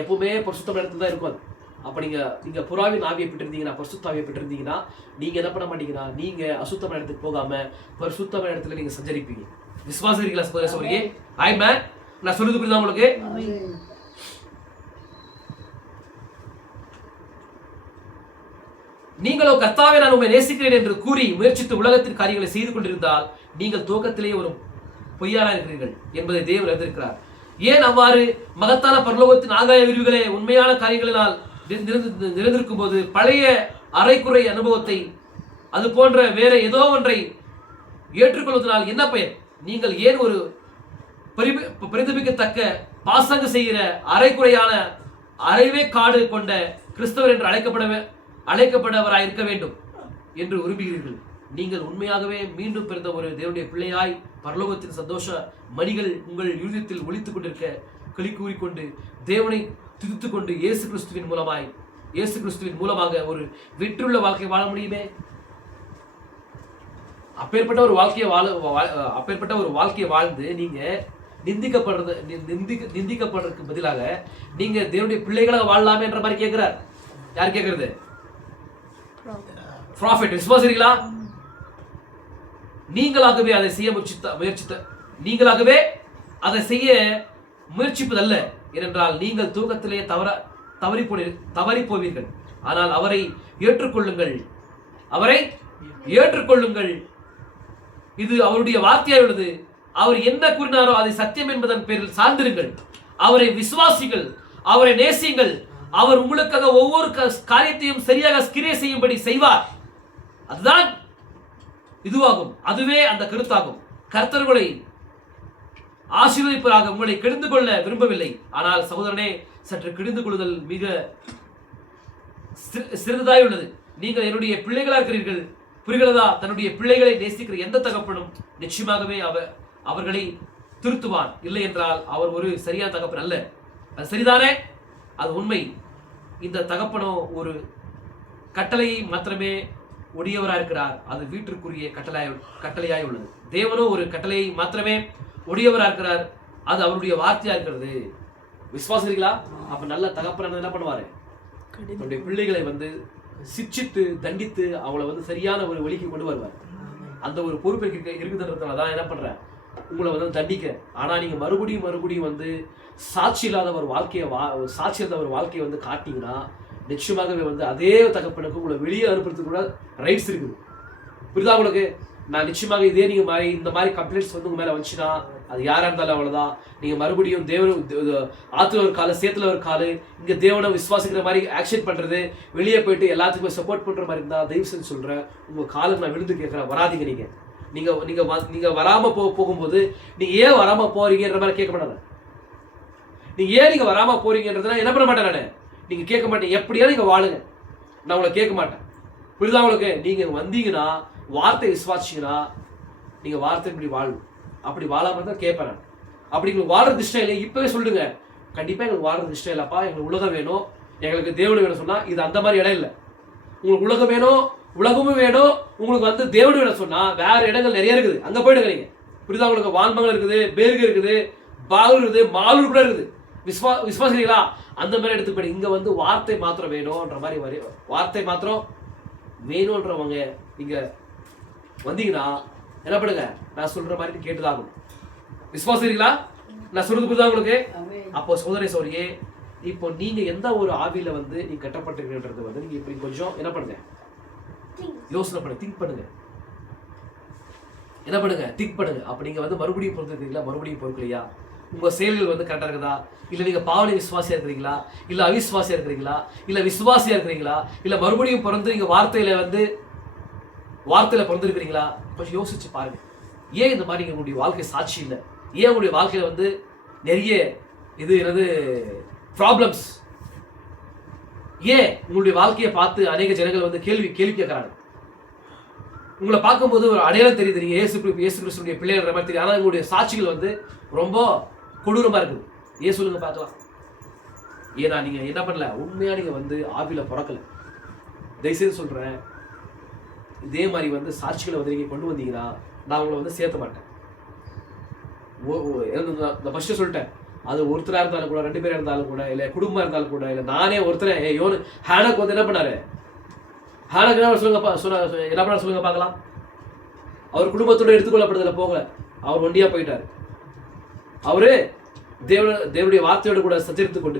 எப்பவுமே பரிசுத்தமான இடத்துல தான் இருக்கும் அது. அப்ப நீங்க புறாவின் ஆவியை பெற்றிருந்தீங்கன்னா, பரிசுத்தாவியை பெற்றிருந்தீங்கன்னா, நீங்க என்ன பண்ண மாட்டீங்கன்னா, நீங்க அசுத்தமான இடத்துக்கு போகாம பரிசுத்தமான இடத்துல நீங்க சஞ்சரிப்பீங்க. விசுவாசம் இருக்கீங்களா சகோதரரே? ஆமென். நான் சொல்றது புரியுதா உங்களுக்கு? நீங்களோ கர்த்தாவே நான் உம்மை நேசிக்கிறேன் என்று கூறி முயற்சித்து உலகத்தின் காரியங்களை செய்து கொண்டிருந்தால் நீங்கள் துவக்கத்திலேயே ஒரு பொய்யாரா இருக்கிறீர்கள் என்பதை தேவன் அறிந்திருக்கிறார். ஏன் அவ்வாறு? மகத்தான பரலோகத்தின் ஆகாய விரிவுகளே உண்மையான காரியங்களினால் நிறைந்திருக்கும் போது பழைய அரைக்குறை அனுபவத்தை அது போன்ற வேற ஏதோ ஒன்றை ஏற்றுக்கொள்வதனால் என்ன பயன்? நீங்கள் ஏன் ஒரு பிரதிபிக்கத்தக்க பாசங்க செய்கிற அரைக்குறையான அரைவே காடு கொண்ட கிறிஸ்தவர் என்று அழைக்கப்படவராய் இருக்க வேண்டும் என்று விரும்புகிறீர்கள்? நீங்கள் உண்மையாகவே மீண்டும் பிறந்த ஒரு தேவனுடைய பிள்ளையாய் பரலோகத்தின் சந்தோஷ மணிகள் உங்கள் இருதயத்தில் ஒலித்துக் கொண்டிருக்க களி கூறிக்கொண்டு தேவனை துதித்துக் கொண்டு இயேசு கிறிஸ்துவின் மூலமாக ஒரு வெற்றுள்ள வாழ்க்கை வாழ முடியுமே. அப்பேற்பட்ட ஒரு வாழ்க்கையை வாழ்ந்து நீங்க நிந்திக்கப்படுறதுக்கு பதிலாக நீங்க தேவனுடைய பிள்ளைகளாக வாழலாமே என்ற மாதிரி கேட்கிறார். யார் கேட்கறது? ப்ராஃபெட். விசுவாசிக்கிறீங்களா? நீங்களாகவே அதை செய்ய முயற்சிப்பதல்ல. ஏனென்றால் நீங்கள் தூக்கத்திலே தவறி போவீர்கள். ஆனால் அவரை ஏற்றுக்கொள்ளுங்கள். இது அவருடைய வார்த்தையாய் உள்ளது. அவர் என்ன கூறினாரோ அதை சத்தியம் என்பதன் பேரில் சார்ந்திருங்கள். அவரை விசுவாசிகள், அவரை நேசியுங்கள். அவர் உங்களுக்காக ஒவ்வொரு காரியத்தையும் சரியாக கிரியை செய்யும்படி செய்வார். அதுதான் இதுவாகும். அதுவே அந்த கருத்தாகும். கர்த்தர்களை ஆசீர்வதிப்பதாக உங்களை கெடுந்து கொள்ள விரும்பவில்லை. ஆனால் சகோதரனே, சற்று கெடுந்து கொள்ளுதல் மிக சிறிதாய் உள்ளது. நீங்கள் என்னுடைய பிள்ளைகளா இருக்கிறீர்கள். புரிகிறதா? தன்னுடைய பிள்ளைகளை நேசிக்கிற எந்த தகப்பனும் நிச்சயமாகவே அவர்களை திருத்துவான். இல்லை என்றால் அவர் ஒரு சரியான தகப்பன் அல்ல. அது சரிதானே? அது உண்மை. இந்த தகப்பனோ ஒரு கட்டளையை மாத்திரமே உடையவராக இருக்கிறார். அது வீட்டிற்குரிய கட்டளையாய் உள்ளது. தேவனோ ஒரு கட்டளையை மாத்திரமே உடையவராக இருக்கிறார். அது அவருடைய வார்த்தையா இருக்கிறது. விசுவாசிக்கிறீங்களா? அப்ப நல்ல தகப்பன் என்ன பண்ணுவாரு? தன்னுடைய பிள்ளைகளை வந்து சிக்ஷித்து தண்டித்து அவங்கள வந்து சரியான ஒரு வழிக்கு கொண்டு வருவார். அந்த ஒரு பொறுப்பு இருக்குதுன்றதுனாலதான் என்ன பண்ற, உங்களை வந்து தண்டிக்க. ஆனா நீங்க மறுபடியும் வந்து சாட்சி இல்லாத ஒரு வாழ்க்கையை வந்து காட்டிங்கன்னா நிச்சயமாகவே வந்து அதே தகப்பனுக்கு உங்களை வெளியே அனுப்புறதுக்கு கூட ரைட்ஸ் இருக்குது. புரியுதா உங்களுக்கு? நான் நிச்சயமாக இதே நீங்க இந்த மாதிரி கம்ப்ளைண்ட்ஸ் வந்து உங்க மேல வந்துச்சுன்னா அது யாரா இருந்தாலும் அவ்வளவுதான். நீங்க மறுபடியும் ஆத்துல ஒரு காலு சேத்துல ஒரு காலு இங்க தேவனை விசுவாசிக்கிற மாதிரி ஆக்ஷன் பண்றது, வெளியே போயிட்டு எல்லாத்துக்குமே சப்போர்ட் பண்ற மாதிரி இருந்தா தயவு செஞ்சு சொல்றேன், உங்க காலுக்கு நான் விழுந்து கேட்கிறேன், வராதிங்க. நீங்க வராம போகும்போது நீங்க ஏன் வராம போறீங்கன்ற மாதிரி கேட்க மாட்டாங்க. நீங்க ஏன் வராம போறீங்கன்றதுனா என்ன பண்ண மாட்டேன் நானு, நீங்க கேட்க மாட்டீங்க, எப்படியா நீங்க வாழுங்க, நான் உங்களை கேட்க மாட்டேன். புரியுதா உங்களுக்கு? நீங்க வந்தீங்கன்னா வார்த்தை விசுவாசிங்கன்னா நீங்க வார்த்தை இப்படி வாழணும். அப்படி வாழாம தான் கேட்பேன் நான். அப்படி உங்களுக்கு வாழ்றது இஷ்டம் இல்லை, இப்பவே சொல்லுங்க, கண்டிப்பா எங்களுக்கு வாழ்றது இஷ்டம் இல்லப்பா, எங்களுக்கு உலகம் வேணும், எங்களுக்கு தேவன் வேணும் சொன்னா இது அந்த மாதிரி இடம் இல்லை. உங்களுக்கு உலகம் வேணும், உலகமும் வேணும், உங்களுக்கு வந்து தேவன் வேணும் சொன்னா வேற இடங்கள் நிறைய இருக்குது, அங்க போயிடுங்க நீங்க. புரியுதா உங்களுக்கு? வான்மங்கள் இருக்குது, பேருகு இருக்குது, பாகூர் இருக்குது, மாலூர் கூட இருக்குது. விசுவாசிங்களா? அந்த மாதிரி இடத்துக்கு போய் இங்க வந்து வார்த்தை மாத்திரம் வேணும்ன்ற மாதிரி வார்த்தை மாத்திரம் வேணும்ன்றவங்க நீங்க வந்தீங்கன்னா என்ன பண்ணுங்க, நான் சொல்ற மாதிரி கேட்டுதாகணும். விசுவாசிங்களா? நான் சொல்றது புரியுதா உங்களுக்கு? அப்போ சோதனை சோரியே, இப்போ நீங்க எந்த ஒரு ஆவியில வந்து நீங்க கட்டப்பட்டிருக்கிறது வந்து நீங்க இப்படி கொஞ்சம் என்ன பண்ணுங்க, யோசனை பண்ணுங்க, திங்க் பண்ணுங்க, என்ன பண்ணுங்க, திங்க் பண்ணுங்க. அப்ப நீங்க வந்து மறுபடியும் பொறுத்துக்கிறீங்களா, மறுபடியும் பொறுக்கலையா, உங்க செயல்கள் வந்து கரெக்டா இருக்குதா, இல்ல நீங்க பாவனை விசுவாசியா இருக்கிறீங்களா, இல்ல அவிசுவாசியா இருக்கிறீங்களா, இல்ல விசுவாசியா இருக்கிறீங்களா, இல்ல மறுபடியும் பிறந்து நீங்க வார்த்தையில பிறந்திருக்கிறீங்களா, கொஞ்சம் யோசிச்சு பாருங்க. ஏன் இந்த மாதிரி உங்களுடைய வாழ்க்கை சாட்சி இல்லை? ஏன் உங்களுடைய வாழ்க்கையில வந்து நிறைய இது என்னது ப்ராப்ளம்ஸ்? ஏன் உங்களுடைய வாழ்க்கையை பார்த்து அநேக ஜனங்கள் வந்து கேள்வி கேட்கறாங்க? உங்களை பார்க்கும்போது ஒரு அடையாளம் தெரியுது, நீங்க இயேசு கிறிஸ்துடைய பிள்ளைன்ற மாதிரி தெரியும், ஆனா உங்களுடைய சாட்சிகள் வந்து ரொம்ப கொடூரமா இருக்குது. ஏன் சொல்லுங்க பார்க்கலாம்? ஏன்னா நீங்க என்ன பண்ணல, உண்மையா நீங்க வந்து ஆவியில பிறக்கல. தயவுசெய்து சொல்றேன், இதே மாதிரி வந்து சாட்சிகளை வந்து நீங்க கொண்டு வந்தீங்கன்னா நான் உங்களை வந்து சேர்த்த மாட்டேன். நான் ஃபர்ஸ்ட் சொல்லிட்டேன், அது ஒருத்தரா இருந்தாலும் கூட, 2 பேர் இருந்தாலும் கூட, இல்ல குடும்பம் இருந்தாலும் கூட, இல்ல நானே ஒருத்தரை ஹேனக் வந்து என்ன பண்ணாரு, ஹேனக் என்ன என்ன பண்ண சொல்லுங்க பார்க்கலாம். அவர் குடும்பத்தோட எடுத்துக்கொள்ளப்படுறதுல போகல, அவர் ஒண்டியா போயிட்டாரு. அவரு தேவனுடைய வார்த்தையோடு கூட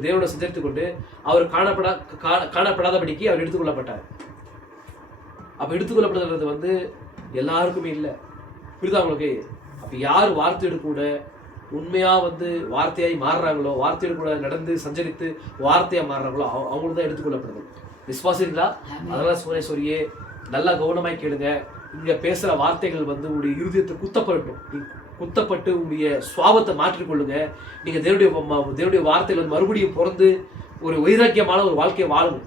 தேவனோட சஞ்சரித்துக் கொண்டு அவர் காணப்படாதபடிக்கு அவர் எடுத்துக்கொள்ளப்பட்டார். அப்ப எடுத்துக்கொள்ளப்படுறது வந்து எல்லாருக்குமே இல்லை. புரியுதா உங்களுக்கு? அப்ப யார் வார்த்தையோடு கூட உண்மையா வந்து வார்த்தையாய் மாறுறாங்களோ, வார்த்தையோடு கூட நடந்து சஞ்சரித்து வார்த்தையா மாறுறாங்களோ அவங்களுக்கு தான் எடுத்துக்கொள்ளப்படுது. விசுவாசிங்களா? அதனால சோரியே நல்லா கவனமாய் கேளுங்க. இங்க பேசுற வார்த்தைகள் வந்து உங்களுடைய இருதயத்தை குத்தப்பட்டு உங்களுடைய சுவாபத்தை மாற்றிக்கொள்ளுங்க. நீங்க தேவனுடைய வார்த்தைகள் வந்து மறுபடியும் பிறந்து ஒரு வைராக்கியமான ஒரு வாழ்க்கையை வாழுங்க.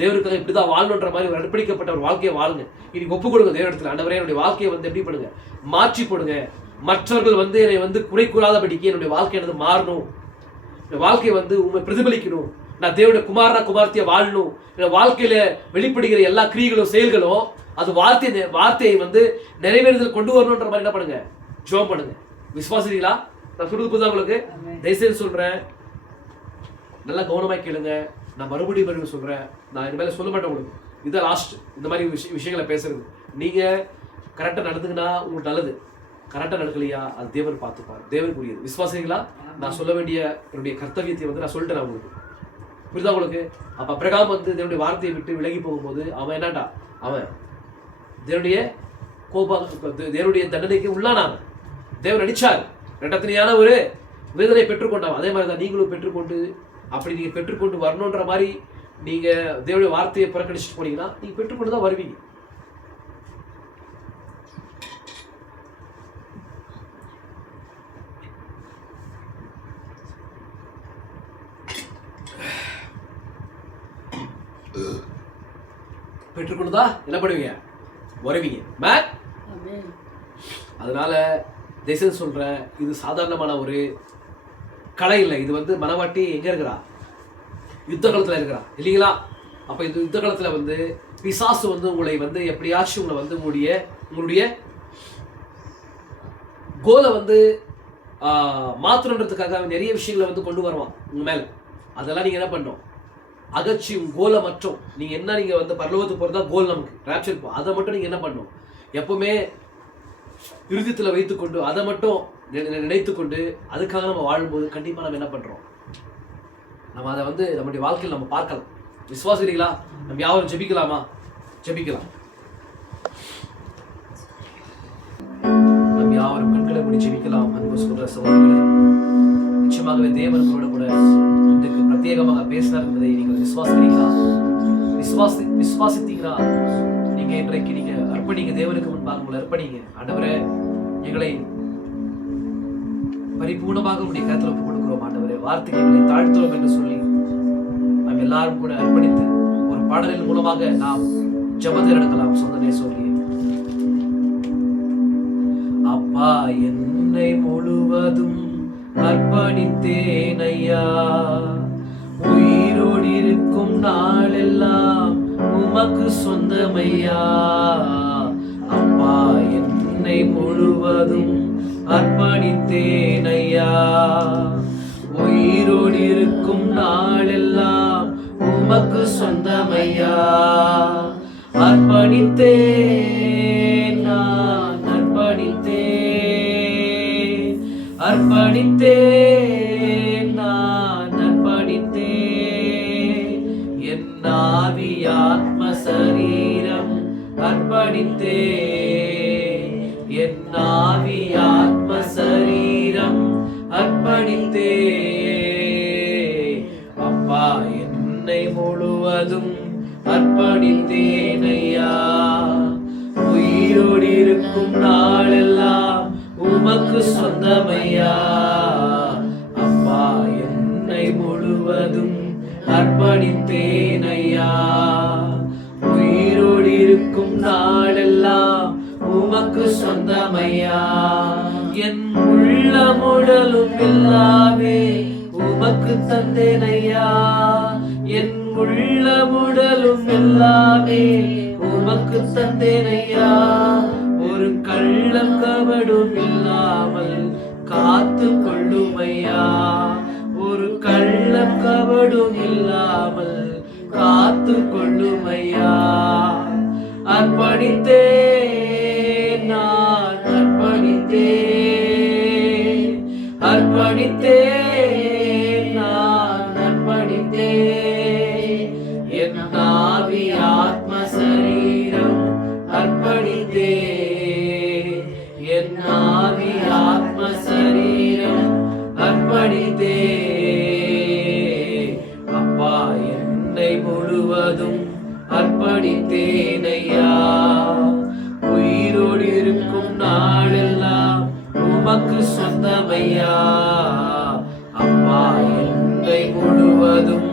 தேவனுக்காக இப்படிதான் வாழணுன்ற மாதிரி ஒரு அர்ப்பணிக்கப்பட்ட ஒரு வாழ்க்கையை வாழுங்க. இன்னைக்கு ஒப்பு கொடுங்க தேவனிடத்துல, ஆண்டவரே என்னுடைய வாழ்க்கையை வந்து எப்படி பண்ணுங்க, மாற்றி போடுங்க. மற்றவர்கள் வந்து என்னை வந்து குறை கூறாதபடிக்கு என்னுடைய வாழ்க்கை எனக்கு மாறணும், என் வாழ்க்கையை வந்து உண்மை பிரதிபலிக்கணும், நான் தேவனுடைய குமார்த்தியை வாழணும். என் வாழ்க்கையில வெளிப்படுகிற எல்லா கிரியைகளும் செயல்களும் அது வார்த்தையை வந்து நிறைவேறுதல் கொண்டு வரணுன்ற மாதிரி என்ன பண்ணுங்க, ஜெபம் பண்ணுங்க. விசுவாசிங்களா? நான் சொல்றது புரியுதா உங்களுக்கு? தயவுசெய்து சொல்றேன், நல்லா கவனமா கேளுங்க. நான் மறுபடியும் சொல்றேன், நான் இனிமேல சொல்ல மாட்டேன் உங்களுக்கு. இதான் லாஸ்ட் இந்த மாதிரி விஷயங்களை பேசுறது. நீங்க கரெக்டா நடந்துங்கன்னா உங்களுக்கு நல்லது, கரெக்டா நடக்கலையா அது தேவன் பார்த்துப்பார், தேவனுக்குரியது. விசுவாசிங்களா? நான் சொல்ல வேண்டிய என்னுடைய கர்த்தவியத்தை வந்து நான் சொல்லிட்டேன் உங்களுக்கு. புரியுதா உங்களுக்கு? அப்ப அப்ரகாம் வந்து தேவனுடைய வார்த்தையை விட்டு விலகி போகும்போது அவன் என்னடா, அவன் தேவனுடைய தேவனுடைய தண்டனைக்கு உள்ளானான். தேவன் அடிச்சார், இரட்டத்தனையான ஒரு வேதனை பெற்றுக்கொண்டான். அதே மாதிரிதான் நீங்களும் பெற்றுக்கொண்டு, அப்படி நீங்க பெற்றுக்கொண்டு வரணுன்ற மாதிரி நீங்க தேவனுடைய வார்த்தையை புறக்கணிச்சுட்டு போனீங்கன்னா நீங்க பெற்றுக்கொண்டு தான் வருவீங்க. பெற்றுக்கொண்டுதான் என்ன பண்ணுவீங்க, வருவீங்க. அதனால தேசம் சொல்றேன், இது சாதாரணமான ஒரு கலை இல்லை. இது வந்து மனவாட்டி எங்க இருக்கிறா, யுத்த காலத்துல இருக்கிறா இல்லைங்களா? அப்ப இந்த யுத்த காலத்துல வந்து பிசாசு வந்து உங்களை வந்து எப்படியாச்சும் உங்களை வந்து உங்களுடைய கோலை வந்து மாற்றணுன்றதுக்காக நிறைய விஷயங்களை வந்து கொண்டு வருவான் உங்க மேல. அதெல்லாம் நீங்க என்ன பண்ணணும், அகச்சி கோலை மட்டும் நீங்க வந்து பரலோகத்துக்கு போறதா கோல், நமக்கு ராப்சர், அதை மட்டும் நீங்க என்ன பண்ணணும், எப்பவுமே இருதயத்துல வைத்துக்கொண்டு அதை மட்டும் நினைத்துக்கொண்டு அதுக்காக நம்ம வாழும்போது கண்டிப்பா நம்ம என்ன பண்றோம், நம்ம அதை வந்து நம்முடைய வாழ்க்கையில் நம்ம பார்க்கலாம். விசுவாசிக்கிறீங்களா? நம்ம யாரும் ஜெபிக்கலாமா? ஜெபிக்கலாம். நம்ம யாரும் கண்களை மூடி ஜெபிக்கலாம். அன்பு சொல்ற சகோதரர்களே, நிச்சயமாகவே தேவனோட கூட இதுக்கு பிரத்யேகமாக பேசினார் என்பதை நீங்கள் விசுவாசிக்கிறீங்களா? விசுவாசித்தீங்களா? நீங்க இன்றைக்கு நீங்க அர்ப்பணிங்க, தேவனுக்கு முன்பாக உங்களை அர்ப்பணிங்க. ஆண்டவரே, எங்களை பரிபூர்ணமாக உடைய கருத்துல ஒப்புக் கொடுக்கிறோம். ஆண்டவரே, வார்த்தைக்கு எங்களை தாழ்த்துறோம் என்று சொல்லி நாம் எல்லாரும் கூட அர்ப்பணித்து ஒரு பாடலின் மூலமாக நாம் ஜெபத்தை நடக்கலாம். சொந்தனே சொல்லி, அப்பா என்னை முழுவதும் அர்ப்பணித்தேன் ஐயா, உயிரோடு இருக்கும் நாளெல்லாம் உமக்கு சொந்தமையா. அப்பா என்னை முழுவதும் அர்ப்பணித்தேன் ஐயா, உயிரோடு இருக்கும் நாளெல்லாம் உமக்கு சொந்தமையா. அர்ப்பணித்தேன் நான் அர்ப்பணித்தேன், அர்ப்பணித்தேன் நான் அர்ப்பணித்தேன், என் ஆவி ஆத்ம சரீரம் அர்ப்பணித்தேன், என் ஆவி ஆத்ம சரீரம் அர்ப்பணித்தேன். அப்பா என்னை முழுவதும் அர்ப்பணித்தேன் ஐயா, உயிரோடு இருக்கும் நாளெல்லாம் உமக்கு சொந்தமையா. அப்பா என்னை முழுவதும் அர்ப்பணித்தேன் ஐயா, உயிரோடு இருக்கும் நாளெல்லாம் உமக்கு சொந்தமையா. என் உள்ளமுடலும் எல்லாமே உமக்கு தந்தேன் ஐயா, என் உள்ளமுடலும் எல்லாமே உமக்கு தந்தேன் ஐயா. ஒரு கள்ளம் கபடும் இல்லாமல் காத்து கொள்ளும் ஐயா, ஒரு கள்ளம் கபடும் இல்லாமல் காத்து கொள்ளும் ஐயா. அர்ப்பணித்தேன் நான் அர்ப்பணித்தேன், அர்ப்பணித்தேன் நான் அர்ப்பணித்தேன், என் ஆவி ஆத்ம சரீரம் அர்ப்பணித்தேன், என் ஆவி ஆத்ம சரீரம் அர்ப்பணித்தேன். அப்பா என்னை முழுவதும் அர்ப்பணித்தேன் ஐயா, உயிரோடு இருக்கும் நாளெல்லாம் உமக்கு சொந்தமையா. அப்பா என்னை முழுவதும்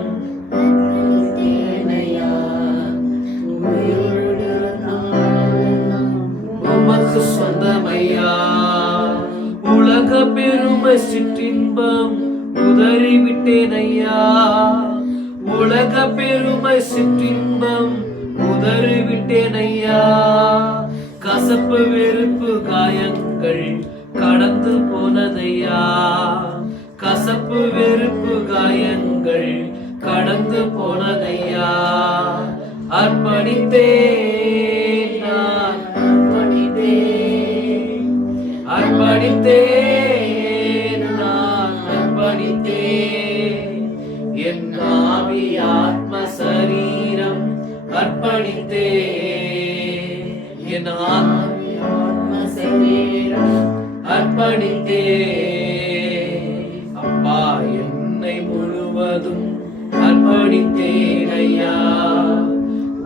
உமக்கு சொந்தமையா. உலக பெருமை சிற்றின்பம் உதறிவிட்டேன் ஐயா, உலக பெருமை சிற்றின்பம் உதறிவிட்டேன் ஐயா. கசப்பு வெறுப்பு காயங்கள் கடந்து போனதையா, கசப்பு வெறுப்பு காயங்கள் கடந்து போனதையா. அர்ப்பணித்தேன் நான் அர்ப்பணித்தேன், அர்ப்பணித்தேன் நான் அர்ப்பணித்தேன், என் ஆவி ஆத்ம சரீரம் அர்ப்பணித்தேன், என் ஆவி ஆத்ம சரீரம் அர்ப்பணித்தேன். அப்பா என்னை முழுவதும் அர்ப்பணித்தேன் ஐயா,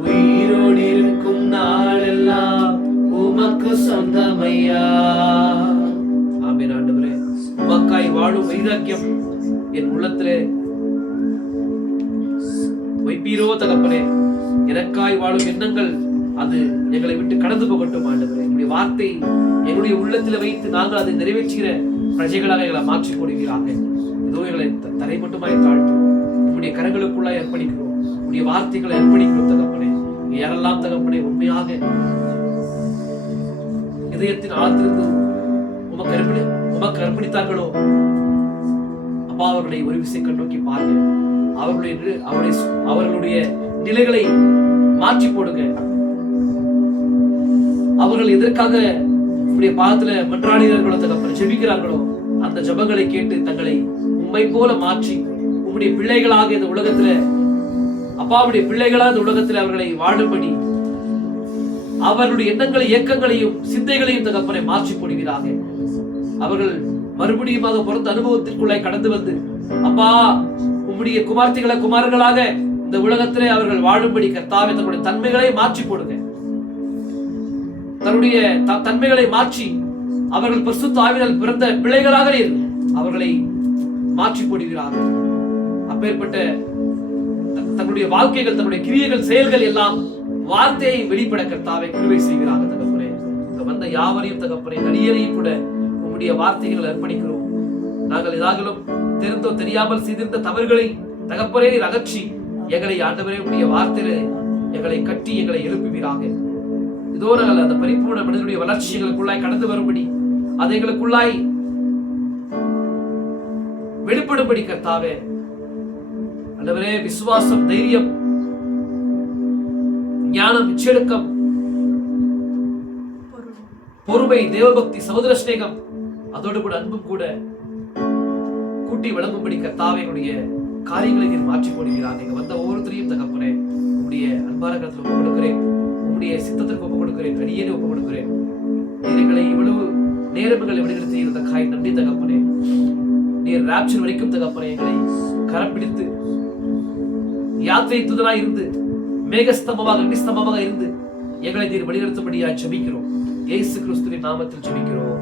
உயிரோடு இருக்கும் நாளெல்லாம் உமக்கு சொந்தமையா. ஆமென். ஆண்டவரே, உமக்காய் வாழும் வைராக்கியம் என் உள்ளத்திலே வைப்பீரோ தகப்பனே. எனக்காய் வாழும் எண்ணங்கள் அது எங்களை விட்டு கடந்து போகட்டும் ஆண்டவரே. என்னுடைய வார்த்தை எங்களுடைய உள்ளத்தில் வைத்து நாங்கள் அதை நிறைவேற்றுகிற பிரஜைகளாக எங்களை மாற்றிக் கொடுக்கிறாங்க. ஏதோ எங்களை தரை மட்டுமாய் தாழ்த்தும் உங்களுடைய கரங்களுக்குள்ளாய் அர்ப்பணிக்கிறோம், உங்களுடைய வார்த்தைகளை அர்ப்பணிக்கிறோம் தகப்பனே. யாரெல்லாம் தகப்பனே உண்மையாக இதயத்தின் ஆழ்த்திருந்து உமக்கு அர்ப்பணித்தார்களோ அப்பா, அவர்களை ஒரு விசை கண்ணோக்கி பாருங்க. அவர்களுடைய நிலைகளை மாற்றி போடுங்க. அவர்கள் எதற்காக உங்களுடைய பாதத்துல மன்றாடுகிறார்களோ தகப்பனே, ஜெபிக்கிறார்களோ அந்த ஜெபங்களை கேட்டு தங்களை உம்மை போல மாற்றி உங்களுடைய பிள்ளைகளாக இந்த உலகத்துல அப்பாவுடைய பிள்ளைகளாக இந்த உலகத்துல அவர்களை வாழும்படி அவர்களுடைய எண்ணங்களை இயக்கங்களையும் சிந்தைகளையும் தகப்பனை மாற்றி போடுகிறாக. அவர்கள் மறுபடியும் பிறந்த அனுபவத்திற்குள்ளே கடந்து வந்து அப்பா உம்முடைய குமாரர்களாக இந்த உலகத்திலே அவர்கள் வாழும்படி கர்த்தாவே தன்னுடைய தன்மைகளை மாற்றி போடுங்க. தன்னுடைய தன்மைகளை மாற்றி அவர்கள் பரிசுத்த ஆவியால் பிறந்த பிள்ளைகளாக அவர்களை மாற்றி போடுகிறார்கள். அப்பேற்பட்ட தன்னுடைய வாழ்க்கைகள், தன்னுடைய கிரியைகள், செயல்கள் எல்லாம் வார்த்தையை வெளிப்பட கர்த்தாவே கிருபை செய்கிறாங்க தகப்பனே. இங்க வந்த யாவரையும் தகப்பனே, நடிகரையும் கூட உம்முடைய வார்த்தைகள் அர்ப்பணிக்கிறோம். நாங்கள் ஏதாகலும் தெரிந்தோ தெரியாமல் செய்திருந்த தவறுகளை தகப்பனே நீர் அகற்றி எங்களை ஆண்டவரே உடைய வார்த்தையில எங்களை கட்டி எங்களை எழுப்புவீராக. இதோ நாங்கள் அந்த பரிபூர்ண மனிதனுடைய வளர்ச்சி எங்களுக்குள்ளாய் கடந்து வரும்படி, அதை எங்களுக்குள்ளாய் வெளிப்படும்படி கர்த்தாவே ஆண்டவரே விசுவாசம், தைரியம், ஞானம், இச்செடுக்கம், பொறுமை, தேவபக்தி, சகோதர சிநேகம், அதோடு கூட அன்பும் கூட கூட்டி வழங்கும்படி கர்த்தாவே என்னுடைய காரியங்களை நீர் மாற்றி போடுகிறார். நீங்க வந்த ஒவ்வொருத்தரையும் தகப்பனே உங்களுடைய அன்பான கருத்துல ஒப்பு கொடுக்கிறேன், உங்களுடைய சித்தத்திற்கு ஒப்பு கொடுக்கிறேன், அடியேனே ஒப்பு கொடுக்கிறேன். நீர் எங்களை இவ்வளவு நேரங்களை விடுகிறது இருந்த காய் நன்றி தகப்பனே. நீர் ராப்சர் வரைக்கும் தகப்பனே எங்களை கரம் பிடித்து யாத்திரை துதனாய் இருந்து மேகஸ்தம்பமாக அக்னிஸ்தம்பமாக இருந்து எங்களை நீர் வழிநடத்தும்படியாய் ஜெபிக்கிறோம். இயேசு கிறிஸ்துவின் நாமத்தில் ஜெபிக்கிறோம்.